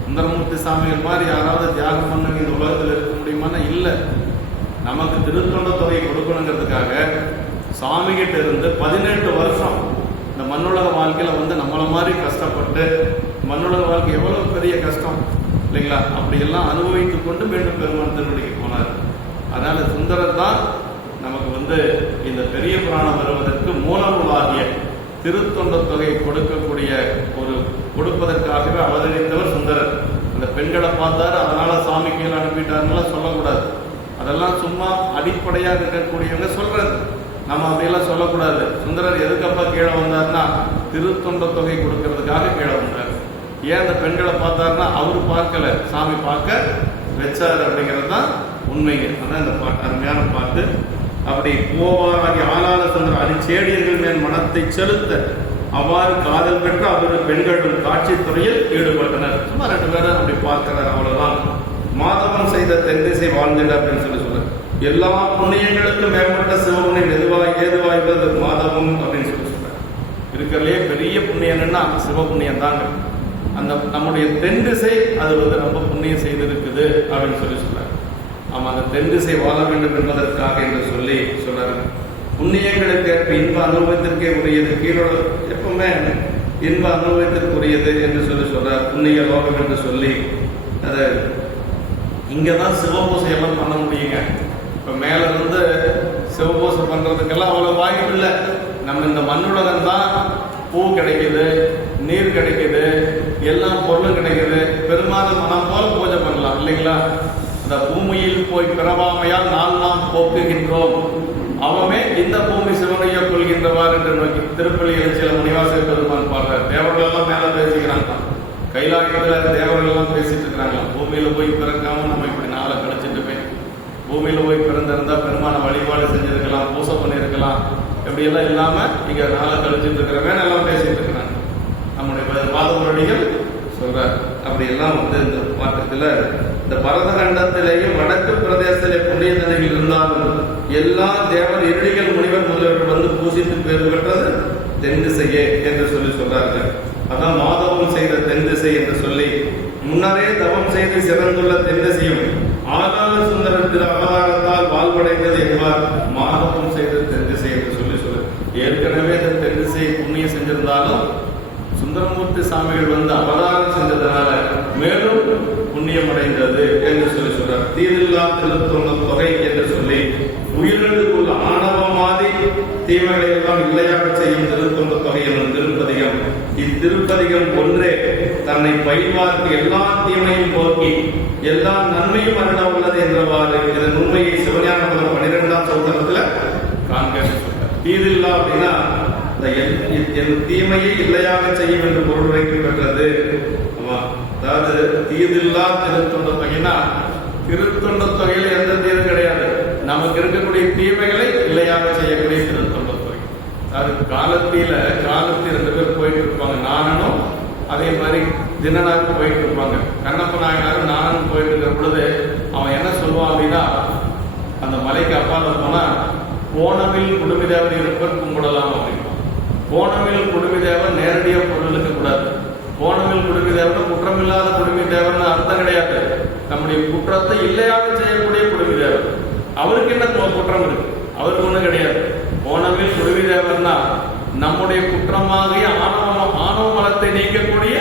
சுந்தரமூர்த்தி சாமிகள் மாதிரி யாராவது தியாகம் பண்ண இந்த உலகத்தில் இருக்க முடியுமானா இல்லை. நமக்கு திருத்தொண்ட தொகை கொடுக்கணுங்கிறதுக்காக சாமிகிட்ட இருந்து 18 வருஷம் இந்த மண்ணுலக வாழ்க்கையில நம்மள மாதிரி கஷ்டப்பட்டு, மண்ணுலக வாழ்க்கை எவ்வளவு பெரிய கஷ்டம் இல்லைங்களா, அப்படியெல்லாம் அனுபவித்துக் கொண்டு மீண்டும் பெருமான் திருவடிக்கு போனார். அதனால சுந்தரர் தான் நமக்கு இந்த பெரிய புராணம் வருவதற்கு மூலமுலாகிய திருத்தொண்ட தொகை கொடுக்கக்கூடிய கொடுப்பதற்காகவே அவதரித்தவர் சுந்தரர். அந்த பெண்களை பார்த்தாரு, அதனால சாமி கீழே அனுப்பிட்டாருலாம் சொல்லக்கூடாது. அதெல்லாம் சும்மா அடிப்படையா இருக்கக்கூடியவங்க சொல்றது. நம்ம அப்படியெல்லாம் சொல்லக்கூடாது. சுந்தரர் எதுக்கப்பா கீழே வந்தார்னா திருத்தொண்ட தொகை கொடுக்கறதுக்காக கீழே வந்தார். ஏன் அந்த பெண்களை பார்த்தாருன்னா அவரு பார்க்கல, சாமி பார்க்க வச்சாரு அப்படிங்கிறது தான் உண்மைங்க. அதான் இந்த பாட்டு, அருமையான பாட்டு. அப்படி போவாராகி ஆளாள சுந்தர அடிச்சேடியர்கள் மேல் மனத்தை செலுத்த அவ்வாறு காதல் பெற்ற அவரு பெண்களும் காட்சி துறையில் ஈடுபட்டனர். சும்மா 2 பேரும் அப்படி பார்க்கிறார், அவ்வளவுதான். மாதவன் செய்த தென்திசை வாழ்ந்திட அப்படின்னு சொல்ற எல்லா புண்ணியங்களுக்கும் மேம்பட்ட சிவபுணி ஏதுவாய் மாதவம் அப்படின்னு சொல்ற. இருக்கிறதுலே பெரிய புண்ணியம் என்னன்னா சிவபுண்ணியம் தாங்க. அந்த நம்முடைய தென்திசை அது ரொம்ப புண்ணியம் செய்திருக்குது அப்படின்னு சொல்றாரு. ஆமா, அந்த தென்திசை வாழ வேண்டும் என்பதற்காக என்று சொல்லி சொல்றாரு. புண்ணியங்களுக்கு ஏற்ப இன்ப அனுபவத்திற்கே உரியது, கீழோட எப்பவுமே இன்ப அனுபவத்திற்குரியது என்று சொல்றார். புண்ணிய லோகம் என்று சொல்லி அதை இங்கதான் சிவபூசை எல்லாம் பண்ண முடியுங்க. இப்ப மேல சிவபூசை பண்றதுக்கெல்லாம் அவ்வளவு வாய்ப்பு இல்லை. நம்ம இந்த மண்ணுலகம் தான் பூ கிடைக்குது, நீர் கிடைக்குது, எல்லா பொருளும் கிடைக்குது. பெருமாள் மனம் போல பூஜை பண்ணலாம் இல்லைங்களா? இந்த பூமியில் போய் பிறவாமையால் நாம் போக்குகின்றோம், அவமே இந்த பூமி சிவனைய கொள்கின்றவார் என்று நோக்கி திருப்பள்ளி எழுச்சியில முனிவாச பெருமான் பாடுறார். தேவர்கள் எல்லாம் மேல பேசிக்கிறாங்க, கைலாயத்துல தேவர்கள் எல்லாம் பேசிட்டு இருக்கிறாங்க. பூமியில போய் பிறக்காம நம்ம இப்படி நாளை கழிச்சுட்டுமே, பூமியில போய் பிறந்திருந்தா பெருமான வழிபாடு செஞ்சிருக்கலாம், பூசை பண்ணிருக்கலாம், இப்படி எல்லாம் இல்லாம இங்க நாளை கழிச்சுட்டு இருக்கிறவன் எல்லாம் பேசிட்டு இருக்கிறாங்க. நம்முடைய பாதமுரடிகள் சொல்றார். அப்படி எல்லாம் இந்த பாட்டத்துல இந்த பரதகண்டத்திலேயும் வடக்கு பிரதேசத்திலே புண்ணிய நதிகள் இருந்தாலும் எல்லா தேவர் இருடிகள் முனிவர் முதல்வர்கள் பூசித்து பேர் பெற்றது தென் திசையே என்று சொல்லி சொல்றார்கள். அதான் மாதவம் செய்த தென் திசை என்று சொல்லி முன்னரே தவம் செய்து சிறந்துள்ள தென் திசையும் ஆதார சுந்தரர் திரு அவதாரத்தால் வாழ்வடைந்தது என்பார். மாதவம் செய்த தென் திசை என்று சொல்லி ஏற்கனவே இந்த தென் திசையை புண்ணியம் செஞ்சிருந்தாலும் சுந்தரமூர்த்தி சாமிகள் அவதாரம் செஞ்சதுனால மேலும் புண்ணியம் அடைந்தது என்று சொல்லி சொல்றார். தீதில்லா திருத்தொண்ட தொகை என்று சொல்லி உயிர்களுக்குள்ள ஆணவமாதி தீமைகளை எல்லாம் இல்லையாக செய்யும் திருத்தொண்ட தொகை என்னும் திருப்பதிகம். இத்திருப்பதிகம் ஒன்றே தன்னை பயில்வார்க்கு எல்லா தீமையும் போக்கி எல்லா நன்மையும் அருள உள்ளது என்றவாறு இதன் உண்மையை சிவஞான 12ஆம் சூத்திரத்துல காண்க. தீதில்லா அப்படின்னா தீமையை இல்லையாக செய்யும் என்று பொருள் உரைக்கு பெற்றது. அதாவது தீதில்லா திருத்தொண்ட தொகைனா திருத்தொண்ட தொகையில எந்த தீர்வு கிடையாது. நமக்கு இருக்கக்கூடிய தீமைகளை இல்லையாக செய்யக்கூடிய திருத்தொண்ட தொகை. அது காலத்தி 2 பேர் போயிட்டு இருப்பாங்க. நானனும் அதே மாதிரி தினனாரும் போயிட்டு இருப்பாங்க. கண்ணப்ப நாயனாரும் நானும் போயிட்டு இருக்கிற பொழுது அவன் என்ன சொல்லுவான் அப்படின்னா, அந்த மலைக்கு அப்பால போனா போனவில் குடுமிதேவர் இருப்பர் கும்பிடலாம் அப்படின்னா. போனவில் குடுமிதேவர் நேரடியா பொருள் இருக்கக்கூடாது. போனவில் குடுமிதேவர் குற்றமில்லாத குடுமிதேவர்னு அர்த்தம் கிடையாது. நம்முடைய குற்றத்தை இல்லையாக செய்யக்கூடிய குடுமிதேவர். அவருக்கு என்ன குற்றம் இருக்கு? அவருக்கு ஒண்ணும் கிடையாது. போனவில் குடுமிதேவர்னா நம்முடைய குற்றமாகிய ஆணவ மலத்தை நீக்கக்கூடிய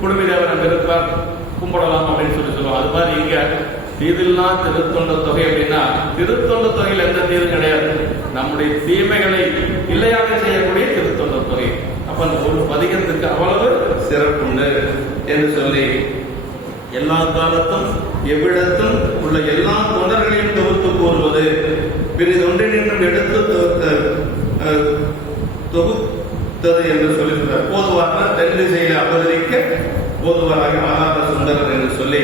குடுமிதேவர் அங்க இருப்பார், கும்பிடலாம் அப்படின்னு சொல்லுவோம். அது மாதிரி இங்க தீதில்லாம் திருத்தொண்ட தொகை அப்படின்னா, திருத்தொண்ட தொகையில் எந்த தீது கிடையாது. நம்முடைய தீமைகளை இல்லையாக செய்யக்கூடிய திருத்தொண்ட தொகை. அப்ப ஒரு பதிகத்துக்கு அவ்வளவு சிறப்புண்டு என்று சொல்லி எல்லா காலத்தும் எவ்விடத்தும் உள்ள எல்லா தொண்டர்களையும் தொகுத்து கூறுவது பிறிதொன்றினின்றும் எடுத்து தொகுத்தது என்று சொல்லுகிறார். போதுவாக தென்திசையில அவதரிக்க போதுவாராக ஆகாத சுந்தரர் என்று சொல்லி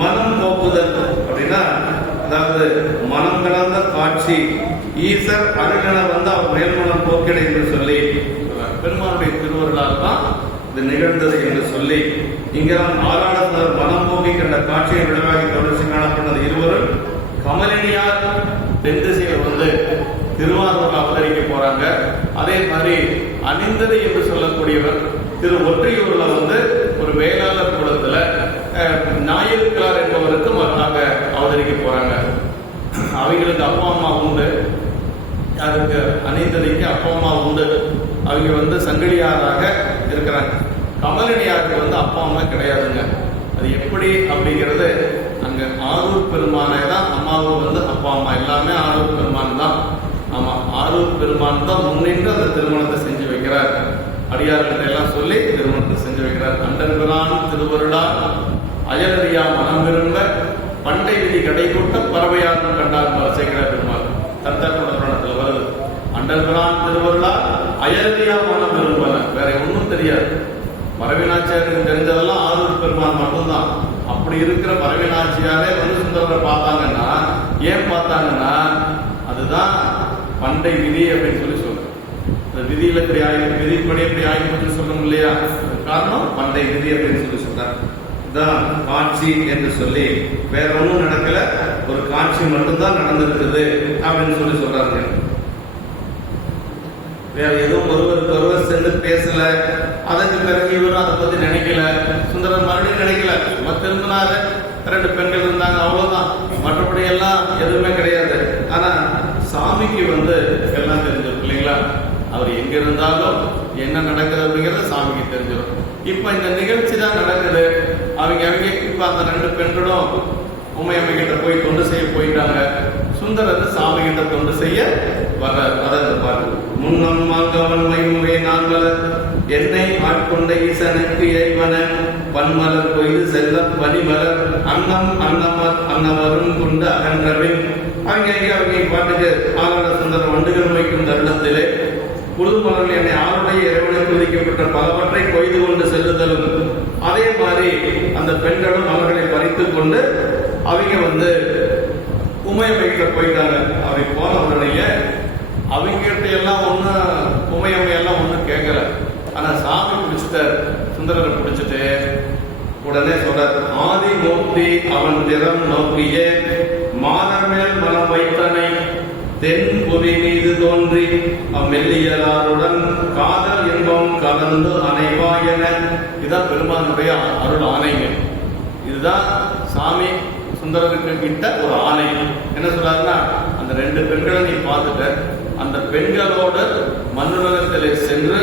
மனம் போக்குதல் அப்படின்னா, அதாவது மனம் கலந்த காட்சி ஈசர் அருகன வந்து அவர் மேல்மனம் போக்கிட என்று சொல்லி பெருமானுடைய திருவருளால் தான் இது நிகழ்ந்தது என்று சொல்லி இங்கெல்லாம் ஆராடர் மனம் போக்கி கண்ட காட்சியை விளைவாகி தொடர்ச்சி காணப்பட்டது. இருவரும் கமலினியார் தென் திசையில வந்து திருவாரூர் அவதரிக்க போறாங்க. அதே மாதிரி அணிந்தது என்று சொல்லக்கூடியவர் திரு ஒற்றியூர்ல வந்து ஒரு வேளாளர் குலத்துல நாயருக்கிறார் என்பவருக்கு மகனாக அவதரிக்க போறாங்க. அவங்களுக்கு அப்பா அம்மா உண்டு. அதுக்கு அணிந்ததிக்கு அப்பா அம்மா உண்டு. அவங்க வந்து சங்கிலியாராக இருக்கிறாங்க. கமலினியாருக்கு வந்து அப்பா அம்மா கிடையாதுங்க. அது எப்படி அப்படிங்கிறது அங்க ஆரூர் பெருமானே தான் அம்மாவும் வந்து அப்பா அம்மா எல்லாமே ஆரூர் பெருமான் தான். ஆமா, ஆரூர் பெருமான் தான் முன்னின்று அந்த திருமணத்தை செஞ்சு வைக்கிறார். அடியார்கிட்ட எல்லாம் சொல்லி திருமணத்தை செஞ்சு வைக்கிறார். அண்டன்பிரான் திருவருளால் அயலறியா மனம் விரும்ப பண்டை விதி கடைகூட்ட பறவையாரும் கண்டார் மரசேகர பெருமாள். தத்தர் புராணத்தில் வருது. அண்டன்பிரான் திருவருளால் அயலறியா மனம் விரும்பல, வேற ஒன்றும் தெரியாது. பரவினாச்சியாருக்கு தெரிஞ்சதெல்லாம் ஆரூர் பெருமான் மட்டும்தான். அப்படி இருக்கிற பரவினாச்சியாரே வந்து சுந்தரரை பார்த்தாங்கன்னா, ஏன் பார்த்தாங்கன்னா அதுதான் பண்டை விதி அப்படின்னு சொல்லி சொல்றேன். இந்த விதியில இப்படி ஆயிரம் விதிப்படி எப்படி ஆயிரம் சொல்லணும் இல்லையா? காரணம் பண்டை விதி அப்படின்னு சொல்லி சொல்றாங்க. இதுதான் காட்சி என்று சொல்லி வேற ஒன்றும் நடக்கல, ஒரு காட்சி மட்டும்தான் நடந்திருக்குது அப்படின்னு சொல்லி சொல்றாங்க. வேற எதுவும் ஒருவர் சேர்ந்து பேசல. அதற்கு பிறகு இவரும் அதை பத்தி நினைக்கல. சுந்தரர் மறுபடியும் நினைக்கல. சும்மா திரும்பினாரு, 2 பெண்கள் இருந்தாங்க, அவ்வளவுதான். மற்றபடி எல்லாம் எதுவுமே கிடையாது. ஆனா சாமிக்கு வந்து எல்லாம் தெரிஞ்சிடும் இல்லைங்களா? அவர் எங்க இருந்தாலும் என்ன நடக்குது அப்படிங்கிறது சாமிக்கு தெரிஞ்சிடும். இப்ப இந்த நிகழ்ச்சி தான் நடக்குது. அவங்க இப்ப அந்த 2 பெண்களும் உமையம்மை கிட்ட போய் தொண்டு செய்ய போயிட்டாங்க. சுந்தரர் சாமி கிட்ட தொண்டு செய்ய வர்றார். அதை பாருங்க. முன்னம் மாங்கவன் மைமுறை நான்மலர் என்னை ஆட்கொண்ட ஈசனுக்கு இறைவன பன்மலர் கொய்து செல்ல பனிமலர் அன்னம் அன்னவரும் கொண்டு அகன்றவின். அவங்க பாட்டுக்கு ஆளாட சுந்தரம் வண்டுகள் வைக்கும் தருணத்திலே புதுமலர்கள் என்னை ஆளுடைய இறைவனுக்கு விதிக்கப்பட்ட பலவற்றை கொய்து கொண்டு செல்லுதலும். அதே மாதிரி அந்த பெண்களும் மலர்களை பறித்துக் கொண்டு அவங்க வந்து உமையம்மைகிட்ட போயிட்டாங்க. அவை போன உடனே அவங்ககிட்ட எல்லாம் உமையம்மையெல்லாம் ஒன்றும் கேட்கல. ஆனா சாமி பிடிச்சிட்டார். சுந்தரரை பிடிச்சிட்டு உடனே சொல்றார், ஆதி மூர்த்தி அவன் திறம் நோக்கிய மாதமேல் மனம் வைத்தனை தென் புவி மீது தோன்றி அம்மெல்லியலாருடன் காதல் இன்பம் கலந்து அனைவாயன. இதுதான் பெருமானுடைய அருள் ஆணைங்க. இதுதான் சாமி சுந்தரருக்கு கிட்ட ஒரு ஆணை. என்ன சொல்றாருன்னா, அந்த 2 பெண்களை நீ பார்த்துட்ட, அந்த பெண்களோடு மண்ணுலகத்திலே சென்று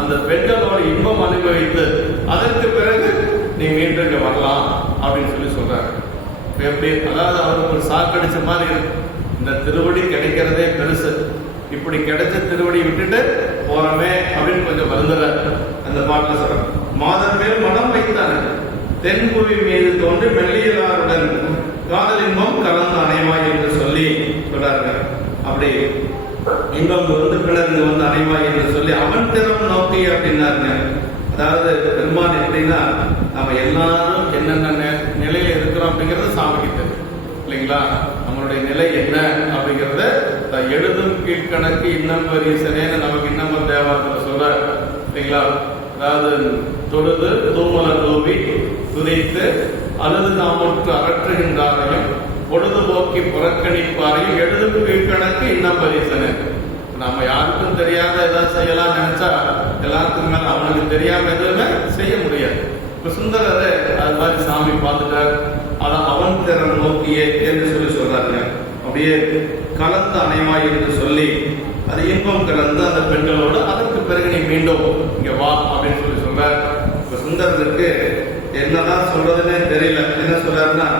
அந்த பெண்களோட இன்பம் அனுபவித்து அதற்கு பிறகு நீ மீண்டும் இங்க வரலாம் அப்படின்னு சொல்லி சொல்றாரு. எப்படி, அதாவது அவருக்கு ஒரு சாக்கடிச்ச மாதிரி இருக்கு. இந்த திருவடி கிடைக்கிறதே பெருசு, இப்படி கிடைச்ச திருவடி விட்டுட்டு போறமே அப்படின்னு கொஞ்சம் வருந்துற அந்த பாட்டுல சொல்றாங்க. மாதம் மேல் மனம் வைத்தான தென்புவி மீது தோன்றி மெல்லியலாருடன் காதல் இன்பம் கலந்து அணைவாய் என்று சொல்லி சொல்றாங்க. அப்படி இன்பம் வந்து பிளர்ந்து வந்து அணைவாய் என்று சொல்லி அவன் திறம் நோக்கி அப்படின்னாருங்க. அதாவது பெருமான் எப்படின்னா, நம்ம எல்லாரும் என்னென்ன நிலையில இருக்கிறோம் அப்படிங்கிறது சாமிக்கு தெரியும் இல்லைங்களா? நம்மளுடைய நிலை என்ன அப்படிங்கறத எழுதும் கீழ்கணக்கு இன்னம் பரிசனேன்னு நமக்கு இன்னமும் தேவாரத்தில் சொல்ற இல்லைங்களா? அதாவது தொழுது தூமலர் தூவி துதித்து அழுது நாமொற்று அரற்றுகின்றாரையும் பொழுதுபோக்கி புறக்கணிப்பாரையும் எழுதும் கீழ்கணக்கு இன்னம் பரிசனே. நம்ம யாருக்கும் தெரியாத ஏதாவது செய்யலாம் நினைச்சா எல்லாத்துக்கும் மேல அவனுக்கு தெரியாம எதுவுமே செய்ய முடியாது. இப்ப சுந்தரர் அது மாதிரி சாமி பார்த்துட்டார், அதான் அவன் திறன் நோக்கியே என்று சொல்லி சொல்றாருங்க. அப்படியே கலந்து அணைவாய் என்று சொல்லி அது இன்பம் கலந்து அந்த பெண்களோடு அதற்கு பிறகு நீ மீண்டும் இங்க வா அப்படின்னு சொல்லி சொல்றார். இப்ப சுந்தரருக்கு என்னதான் சொல்றதுன்னே தெரியல. என்ன சொல்றாருன்னா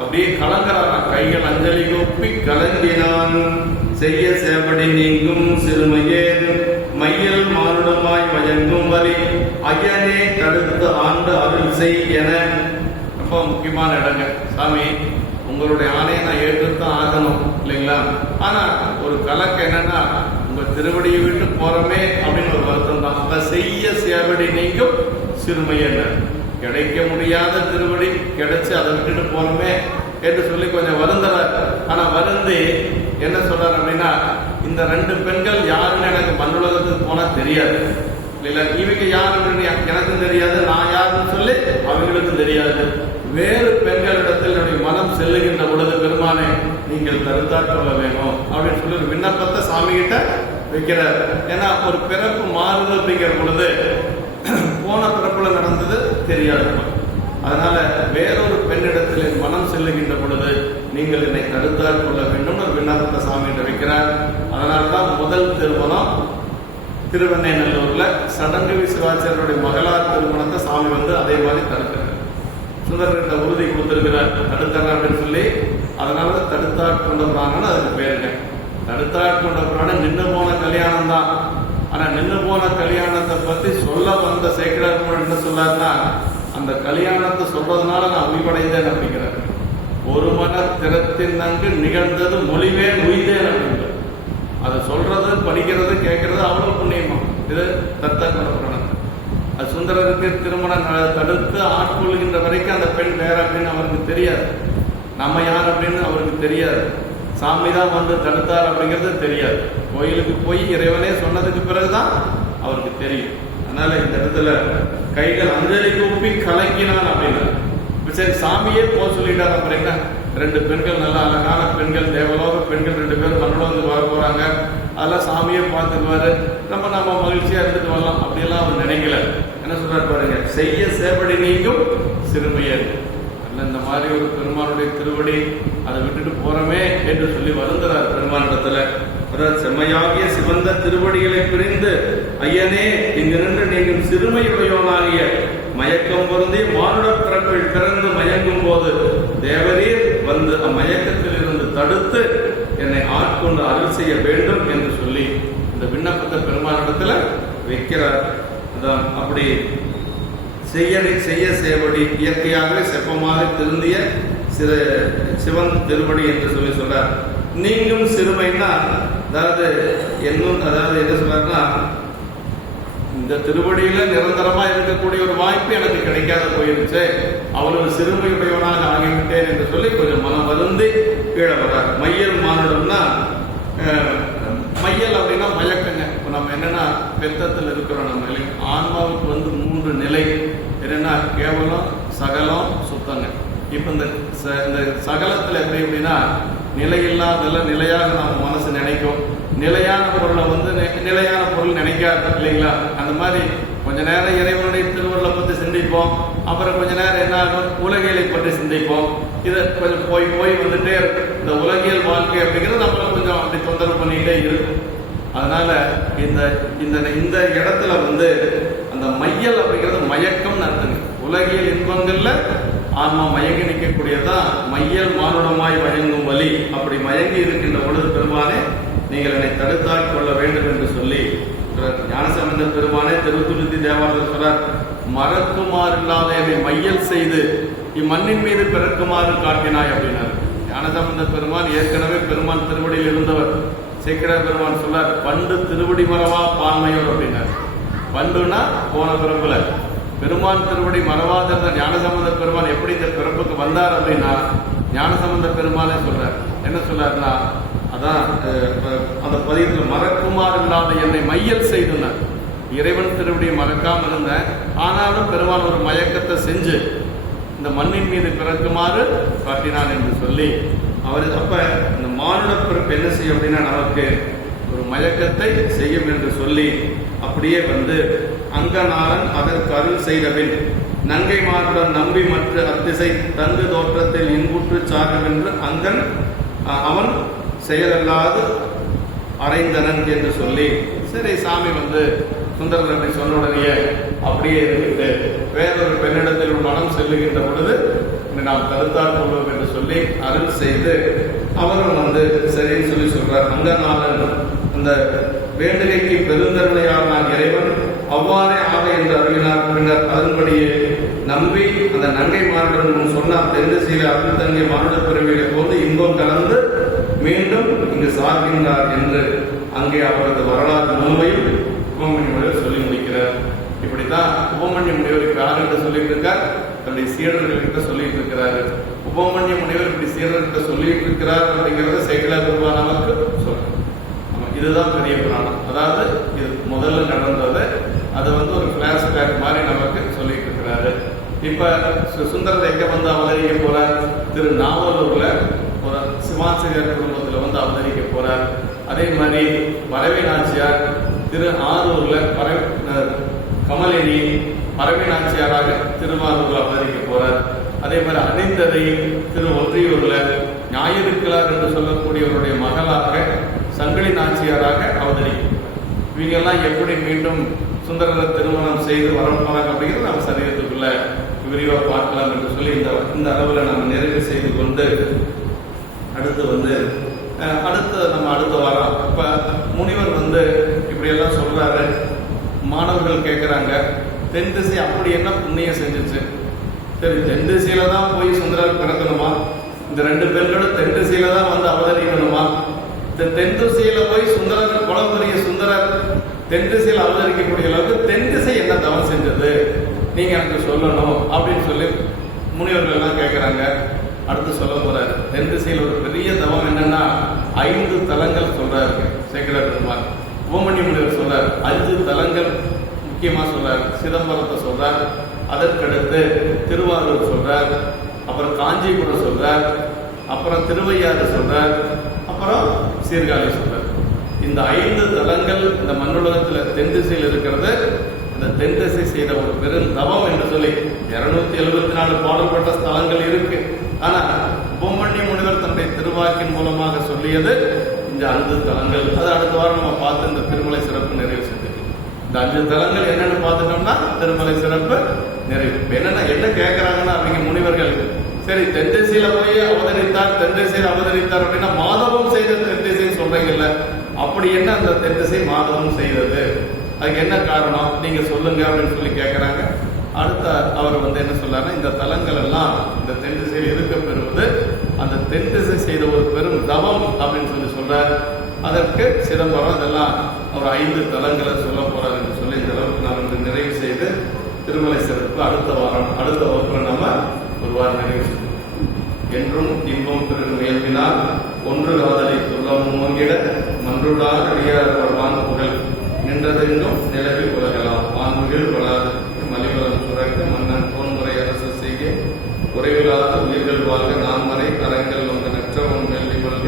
அப்படியே கலங்குறாரா, கைகள் அஞ்சலி கூப்பி கலங்கினான் செய்ய சேவடி நீங்கும் சிறுமையே மையல் மானுடமாய் மயங்கும் வலி ஐயனே தடுத்து ஆண்டு அருள் செய் என. ரொம்ப முக்கியமான இடங்க. சாமி உங்களுடைய ஆணையை நான் ஏற்றுத்தான் ஆகணும் இல்லைங்களா? ஆனா ஒரு கலக்கு என்னன்னா உங்க திருவடியை விட்டு போறமே அப்படின்னு ஒரு வருத்தம் தான். அதை செய்ய சேவடி நீங்கும் சிறுமையே, கிடைக்க முடியாத திருவடி கிடைச்சு அதை விட்டுட்டு போறோமே என்று சொல்லி கொஞ்சம் வருந்துறார். ஆனா வருந்தி என்ன சொல்றாரு அப்படின்னா, இந்த ரெண்டு பெண்கள் யாருன்னு எனக்கு மண்ணுலகத்துக்கு போனா தெரியாது இல்ல, இவங்க யாருன்னு எனக்கும் தெரியாது, நான் யாருன்னு சொல்லி அவங்களுக்கும் தெரியாது. வேறு பெண்களிடத்தில் என்னுடைய மனம் செல்லுகின்ற பொழுது பெருமானே நீங்கள் தடுத்தாற் கொள்ள வேணும் அப்படின்னு சொல்லி ஒரு விண்ணப்பத்தை சாமி கிட்ட வைக்கிறார். ஏன்னா ஒரு பிறப்பு மாறுது அப்படிங்கிற பொழுது போன பிறப்புல நடந்தது தெரியாது. அதனால வேறொரு பெண்ணிடத்தில் என் மனம் செல்லுகின்ற பொழுது நீங்கள் என்னை தடுத்தாற் கொள்ள வேண்டும் ஒரு விண்ணப்பத்தை சாமிகிட்ட வைக்கிறார். அதனால்தான் முதல் திருமணம் திருவெண்ணைநல்லூர்ல சடங்கு விசுவாசருடைய மகளார் திருமணத்தை சாமி அதே மாதிரி தடுக்கிறார். சுந்தரர்கிட்ட உறுதி கொடுத்திருக்கிறார் தடுத்தார் அப்படின்னு சொல்லி. அதனாலதான் தடுத்தாற் கொண்ட புராணம்னு அதுக்கு பேருங்க. தடுத்தாற் கொண்ட புராணம் நின்று போன கல்யாணம் தான். ஆனா நின்று போன கல்யாணத்தை பத்தி சொல்ல வந்த சேக்கிரார் என்ன சொல்லாருன்னா, அந்த கல்யாணத்தை சொல்றதுனால நான் உய்வடைந்தேன் அப்படிங்கிறார். ஒரு மன திறத்தின் நன்கு நிகழ்ந்தது மொழிவே உய்தேன் அப்படிங்கிறார். அதை சொல்றது படிக்கிறது கேட்கறது அவ்வளவு புண்ணியமா. இது தடுத்தாற் கொண்ட புராணம். அது சுந்தரருக்கு திருமணம் தடுத்து ஆட்கொள்கின்ற வரைக்கும் அந்த பெண் வேற அப்படின்னு அவருக்கு தெரியாது. நம்ம யார் அப்படின்னு அவருக்கு தெரியாது. சாமி தான் வந்து தடுத்தார் அப்படிங்கிறது தெரியாது. கோயிலுக்கு போய் இறைவனே சொன்னதுக்கு பிறகுதான் அவருக்கு தெரியும். அதனால இந்த இடத்துல கைகள் அஞ்சலி கூப்பி கலங்கினான் அப்படின்னா, சரி சாமியே போக சொல்லிட்டார் அப்படின்னா, ரெண்டு பெண்கள் நல்ல அழகான பெண்கள், தேவலோக பெண்கள், ரெண்டு பேரும் மன்னோடு வர போறாங்க, அதெல்லாம் சாமியே பார்த்துக்குவாரு, நம்ம மகிழ்ச்சியா இருந்துட்டு வரலாம் அப்படியெல்லாம் அவர் நினைக்கல. என்ன சொல்றாரு பாருங்க, செய்ய சேவடி நீங்கும் சிறுமையர். இந்த மாதிரி ஒரு பெருமானுடைய திருவடி அதை விட்டுட்டு போறமே என்று சொல்லி வருந்துறார் பெருமானிடத்துல. செம்மையாகிய சிவந்த திருவடிகளை பிரிந்து ஐயனே இங்கு நின்று நீங்கும் சிறுமையுடையவனாகிய மயக்கம் பொருந்தி மானுட பிறப்பில் பிறந்து மயங்கும் போது தேவரீர் வந்து அம்மயக்கத்தில் இருந்து தடுத்து என்னை ஆட்கொண்டு அருள் செய்ய வேண்டும் என்று சொல்லி இந்த விண்ணப்பத்தை பெருமானிடத்துல வைக்கிறார். அதான் அப்படி செய்ய சேவடி இயற்கையாகவே செப்பமாக திருந்திய சிவன் திருவடி என்று சொல்லி சொல்றார். நீங்கும் சிறுமைன்னா அதாவது என்ன சொல்றாருன்னா, இந்த திருவடியில நிரந்தரமா இருக்கக்கூடிய ஒரு வாய்ப்பு எனக்கு கிடைக்காத போயிருச்சு, அவனது சிறுமையுடையவனாக ஆகிவிட்டேன் என்று சொல்லி கொஞ்சம் மனம் வருந்தி கீழே வர்றார். மையல் மானுடம்னா மையல் அப்படின்னா மயக்கங்க. இப்போ நம்ம என்னன்னா பெத்தத்தில் இருக்கிறோம். நம்ம ஆன்மாவுக்கு 3 நிலை என்னன்னா கேவலம், சகலம், சுத்தங்க. இப்போ இந்த சகலத்தில் எப்படி அப்படின்னா நிலையில்லாதெல்லாம் நிலையாக நம்ம மனசு நினைக்கும். நிலையான பொருளை நிலையான பொருள் நினைக்காது இல்லைங்களா? அந்த மாதிரி கொஞ்ச நேரம் இறைவனுடைய திருவருளை பற்றி சிந்திப்போம், அப்புறம் கொஞ்ச நேரம் என்ன ஆகும் உலகியலை பற்றி சிந்திப்போம். இதை கொஞ்சம் போய் வந்துட்டே இருக்கும். இந்த உலகியல் வாழ்க்கை அப்படிங்கிறது நம்மளை கொஞ்சம் அப்படி தொந்தரவு பண்ணிக்கிட்டே இருக்கும். அதனால இந்த இடத்துல அந்த மையல் அப்படிங்கிறது மயக்கம் நடத்துங்க. உலகியல் இன்பங்கள்ல ஆன்மா மயங்கி நிற்கக்கூடியதான் மையல் மானுடமாய் மயங்கும் வலி. அப்படி மயங்கி இருக்கின்ற பொழுது பெருமானே நீங்கள் என்னை தடுத்தாற் கொள்ள வேண்டும் என்று சொல்லி ஞானசம்பந்த பெருமானே திருத்துருத்தி தேவாலயத்தில் சொல்றார், மறக்குமாறு இல்லாத என்னை மையல் செய்து இம்மண்ணின் மீது பிறக்குமாறு காட்டினாய் அப்படின்னார். ஞானசம்பந்த பெருமான் ஏற்கனவே பெருமான் திருவடியில் இருந்தவர். சேக்கிரார் பெருமான் சொல்றார், பண்டு திருவடி மரவா பான்மையோர் அப்படின்னார். பண்டுனா போன பிறப்புல பெருமான் திருவடி மறவாதிருந்த ஞானசம்பந்த பெருமான் எப்படி இந்த பிறப்புக்கு வந்தார் அப்படின்னா ஞானசம்பந்த பெருமானே சொல்றார். என்ன சொல்றாருன்னா, அதான் அந்த பதியத்தில் மறக்குமாறு இல்லாத என்னை மையல் செய்துனார். இறைவன் திருவடியை மறக்காமல் இருந்தேன், ஆனாலும் பெருமான் ஒரு மயக்கத்தை செஞ்சு இந்த மண்ணின் மீது பிறக்குமாறு காட்டினான் என்று சொல்லி அவர் அப்ப இந்த மானுட பிறப்பு என்ன செய்யும் அப்படின்னா நமக்கு ஒரு மயக்கத்தை செய்யும் என்று சொல்லி அப்படியே அங்கநாதன் அதற்கு அருள் செய்தபின் நங்கை மானுடன் நம்பி மற்ற அத்திசை தங்கு தோற்றத்தில் இன்புற்று சாகவென்று அங்கன் அவன் செயலல்லாது அறைந்தனன் என்று சொல்லி சரி சாமி சுந்தரனை சொன்ன உடனே அப்படியே இருந்துட்டு வேறொரு பெண்ணிடத்தில் மனம் செல்லுகின்ற பொழுது நாம் கருத்தால் கொள்வோம் என்று சொல்லி அருள் செய்து அவரும் சரின்னு சொல்லி சொல்றார். அங்கநாதன் அந்த வேண்டுகைக்கு பெருந்தன்மையால் நான் இறைவன் அவ்வாறே ஆக என்று அறிவினார். பின்னர் அதன்படியே நம்பி அந்த நங்கை மானுடன் சொன்னார் தென்திசையில அருள் தங்கை மானுட பிறவிகளை போது இன்பம் கலந்து மீண்டும் இங்கு சார்கின்றார் என்று அங்கே அவரது வரலாற்று முழுமையும் உபமன்ய முனிவர் சொல்லி முடிக்கிறார். இப்படித்தான் உபமன்ய முனிவர் யார் என்று சொல்லிட்டு இருக்கார், தன்னுடைய சீடர்கள்கிட்ட சொல்லிட்டு இருக்கிறாரு. உபமன்ய முனிவர் இப்படி சீடர்கிட்ட சொல்லிட்டு இருக்கிறார் அப்படிங்கிறத சேக்கிழார் பெருமான் நமக்கு சொல்றார். இதுதான் பெரிய புராணம். அதாவது இது முதல்ல நடந்தது, அதை ஒரு பிளாஷ்பேக் மாதிரி நமக்கு சொல்லிட்டு இருக்கிறாரு. இப்ப சுந்தரர் எங்க அவதரிக்க போறார், திருநாவலூர்ல ஒரு சிவாசிரியர் குடும்பத்துல அவதரிக்க போறார். அதே மாதிரி பறவை நாச்சியார் திரு ஆரூர்ல கமலினி பறவை நாச்சியாராக திருவாரூர்ல அவதரிக்க போறார். அதே மாதிரி அணிந்ததை திரு ஒன்றியூர்ல ஞாயிறுக்கிழார் என்று சொல்லக்கூடியவருடைய மகளாக சங்கிலி நாச்சியாராக அவதரிக்கும். இவங்கெல்லாம் எப்படி மீண்டும் சுந்தரரை திருமணம் செய்து வரப்போறாங்க அப்படிங்கிறது நம்ம சரீரத்துக்குள்ள விரிவாக பார்க்கலாம் என்று சொல்லி இந்த அளவில் நம்ம நிறைவு செய்து கொண்டு அடுத்து நம்ம அடுத்த வாரம் இப்ப முனிவர் இப்படி எல்லாம் சொல்றாரு. மாணவர்கள் கேட்கிறாங்க, தென் திசை அப்படி என்ன புண்ணியம் செஞ்சிச்சு? சரி, தென் திசையில தான் போய் சுந்தரர் பிறக்கணுமா? இந்த ரெண்டு பெண்களும் தென் திசையில தான் அவதரிக்கணுமா? இந்த தென் திசையில போய் சுந்தரர் குளம்புரிய சுந்தரர் தென் திசையில் அவதரிக்கக்கூடிய அளவுக்கு தென் திசை என்ன தவம் செஞ்சது நீங்க எனக்கு சொல்லணும் அப்படின்னு சொல்லி முனிவர்கள் எல்லாம் கேட்கிறாங்க. அடுத்து சொல்ல போறாரு. தென் திசையில் ஒரு பெரிய தவம் என்னன்னா 5 தலங்கள் சொல்றாரு சேக்கிழார் பெருமான். உபமன்ய முனிவர் சொல்றார் 5 தலங்கள் முக்கியமா சொல்றார். சிதம்பரத்தை சொல்றார், அதற்கடுத்து திருவாரூர் சொல்றார், அப்புறம் காஞ்சிபுரம் சொல்றார், அப்புறம் திருவையாறு சொல்றார், அப்புறம் சீர்காழி சொல்றார். இந்த 5 தலங்கள் இந்த மண்ணுலகத்துல தென் திசையில் இருக்கிறது. இந்த தென் திசை செய்த ஒரு பெரும் தவம் என்று சொல்லி 274 பாடல்பட்ட ஸ்தலங்கள் இருக்கு. ஆனா உபமன்ய முனிவர் தன்னுடைய திருவாக்கின் மூலமாக சொல்லியது இந்த 5 தலங்கள். அது அடுத்த வாரம் நம்ம பார்த்து இந்த திருமலை சிறப்பு நிறைவு செஞ்சுக்கலாம். இந்த 5 தலங்கள் என்னன்னு பார்த்துட்டோம்னா திருமலை சிறப்பு நிறைவு. என்ன கேட்கிறாங்கன்னா அவங்க முனிவர்கள், சரி தென் திசையில போய் அவதரித்தார், தென் திசையில் அவதரித்தார் அப்படின்னா மாதவம் செய்த தென் திசை சொல்றீங்கல்ல, அப்படி என்ன அந்த தென் திசை மாதவம் செய்தது, அதுக்கு என்ன காரணம் நீங்க சொல்லுங்க அப்படின்னு சொல்லி கேட்கிறாங்க. அடுத்த அவர் என்ன சொல்றாருன்னா, இந்த தலங்கள் எல்லாம் இந்த தென் திசையில் இருக்க பெறுவது அந்த தென் திசை செய்த ஒரு பெரும் தவம் அப்படின்னு சொல்லி சொல்றார். அதற்கு சிதம்பரம் இதெல்லாம் ஒரு 5 தலங்களை சொல்ல போறார் என்று சொல்லி இந்த அளவுக்கு நாம் நிறைவு செய்து திருமலை சிறப்பு அடுத்த வாரம் அடுத்த வகுப்பில் நம்ம ஒரு வாரம் நிறைவு செய்வோம். என்றும் இன்பம் திரு முயல்வினால் ஒன்று காதலை துள்ளமும் மங்கிட மன்றுடார் அடியார் வான்புகள் நின்றதெங்கும் நிலவில் உலகலாம் வான்முகில் வளாது மலிவலம் சுரக்க மன்னன் போன்முறை அரசு செய்க குறைவில்லாத உயிர்கள் வாழ்க நான்மறை கரங்கள் நற்றவன் வெள்ளி கொள்க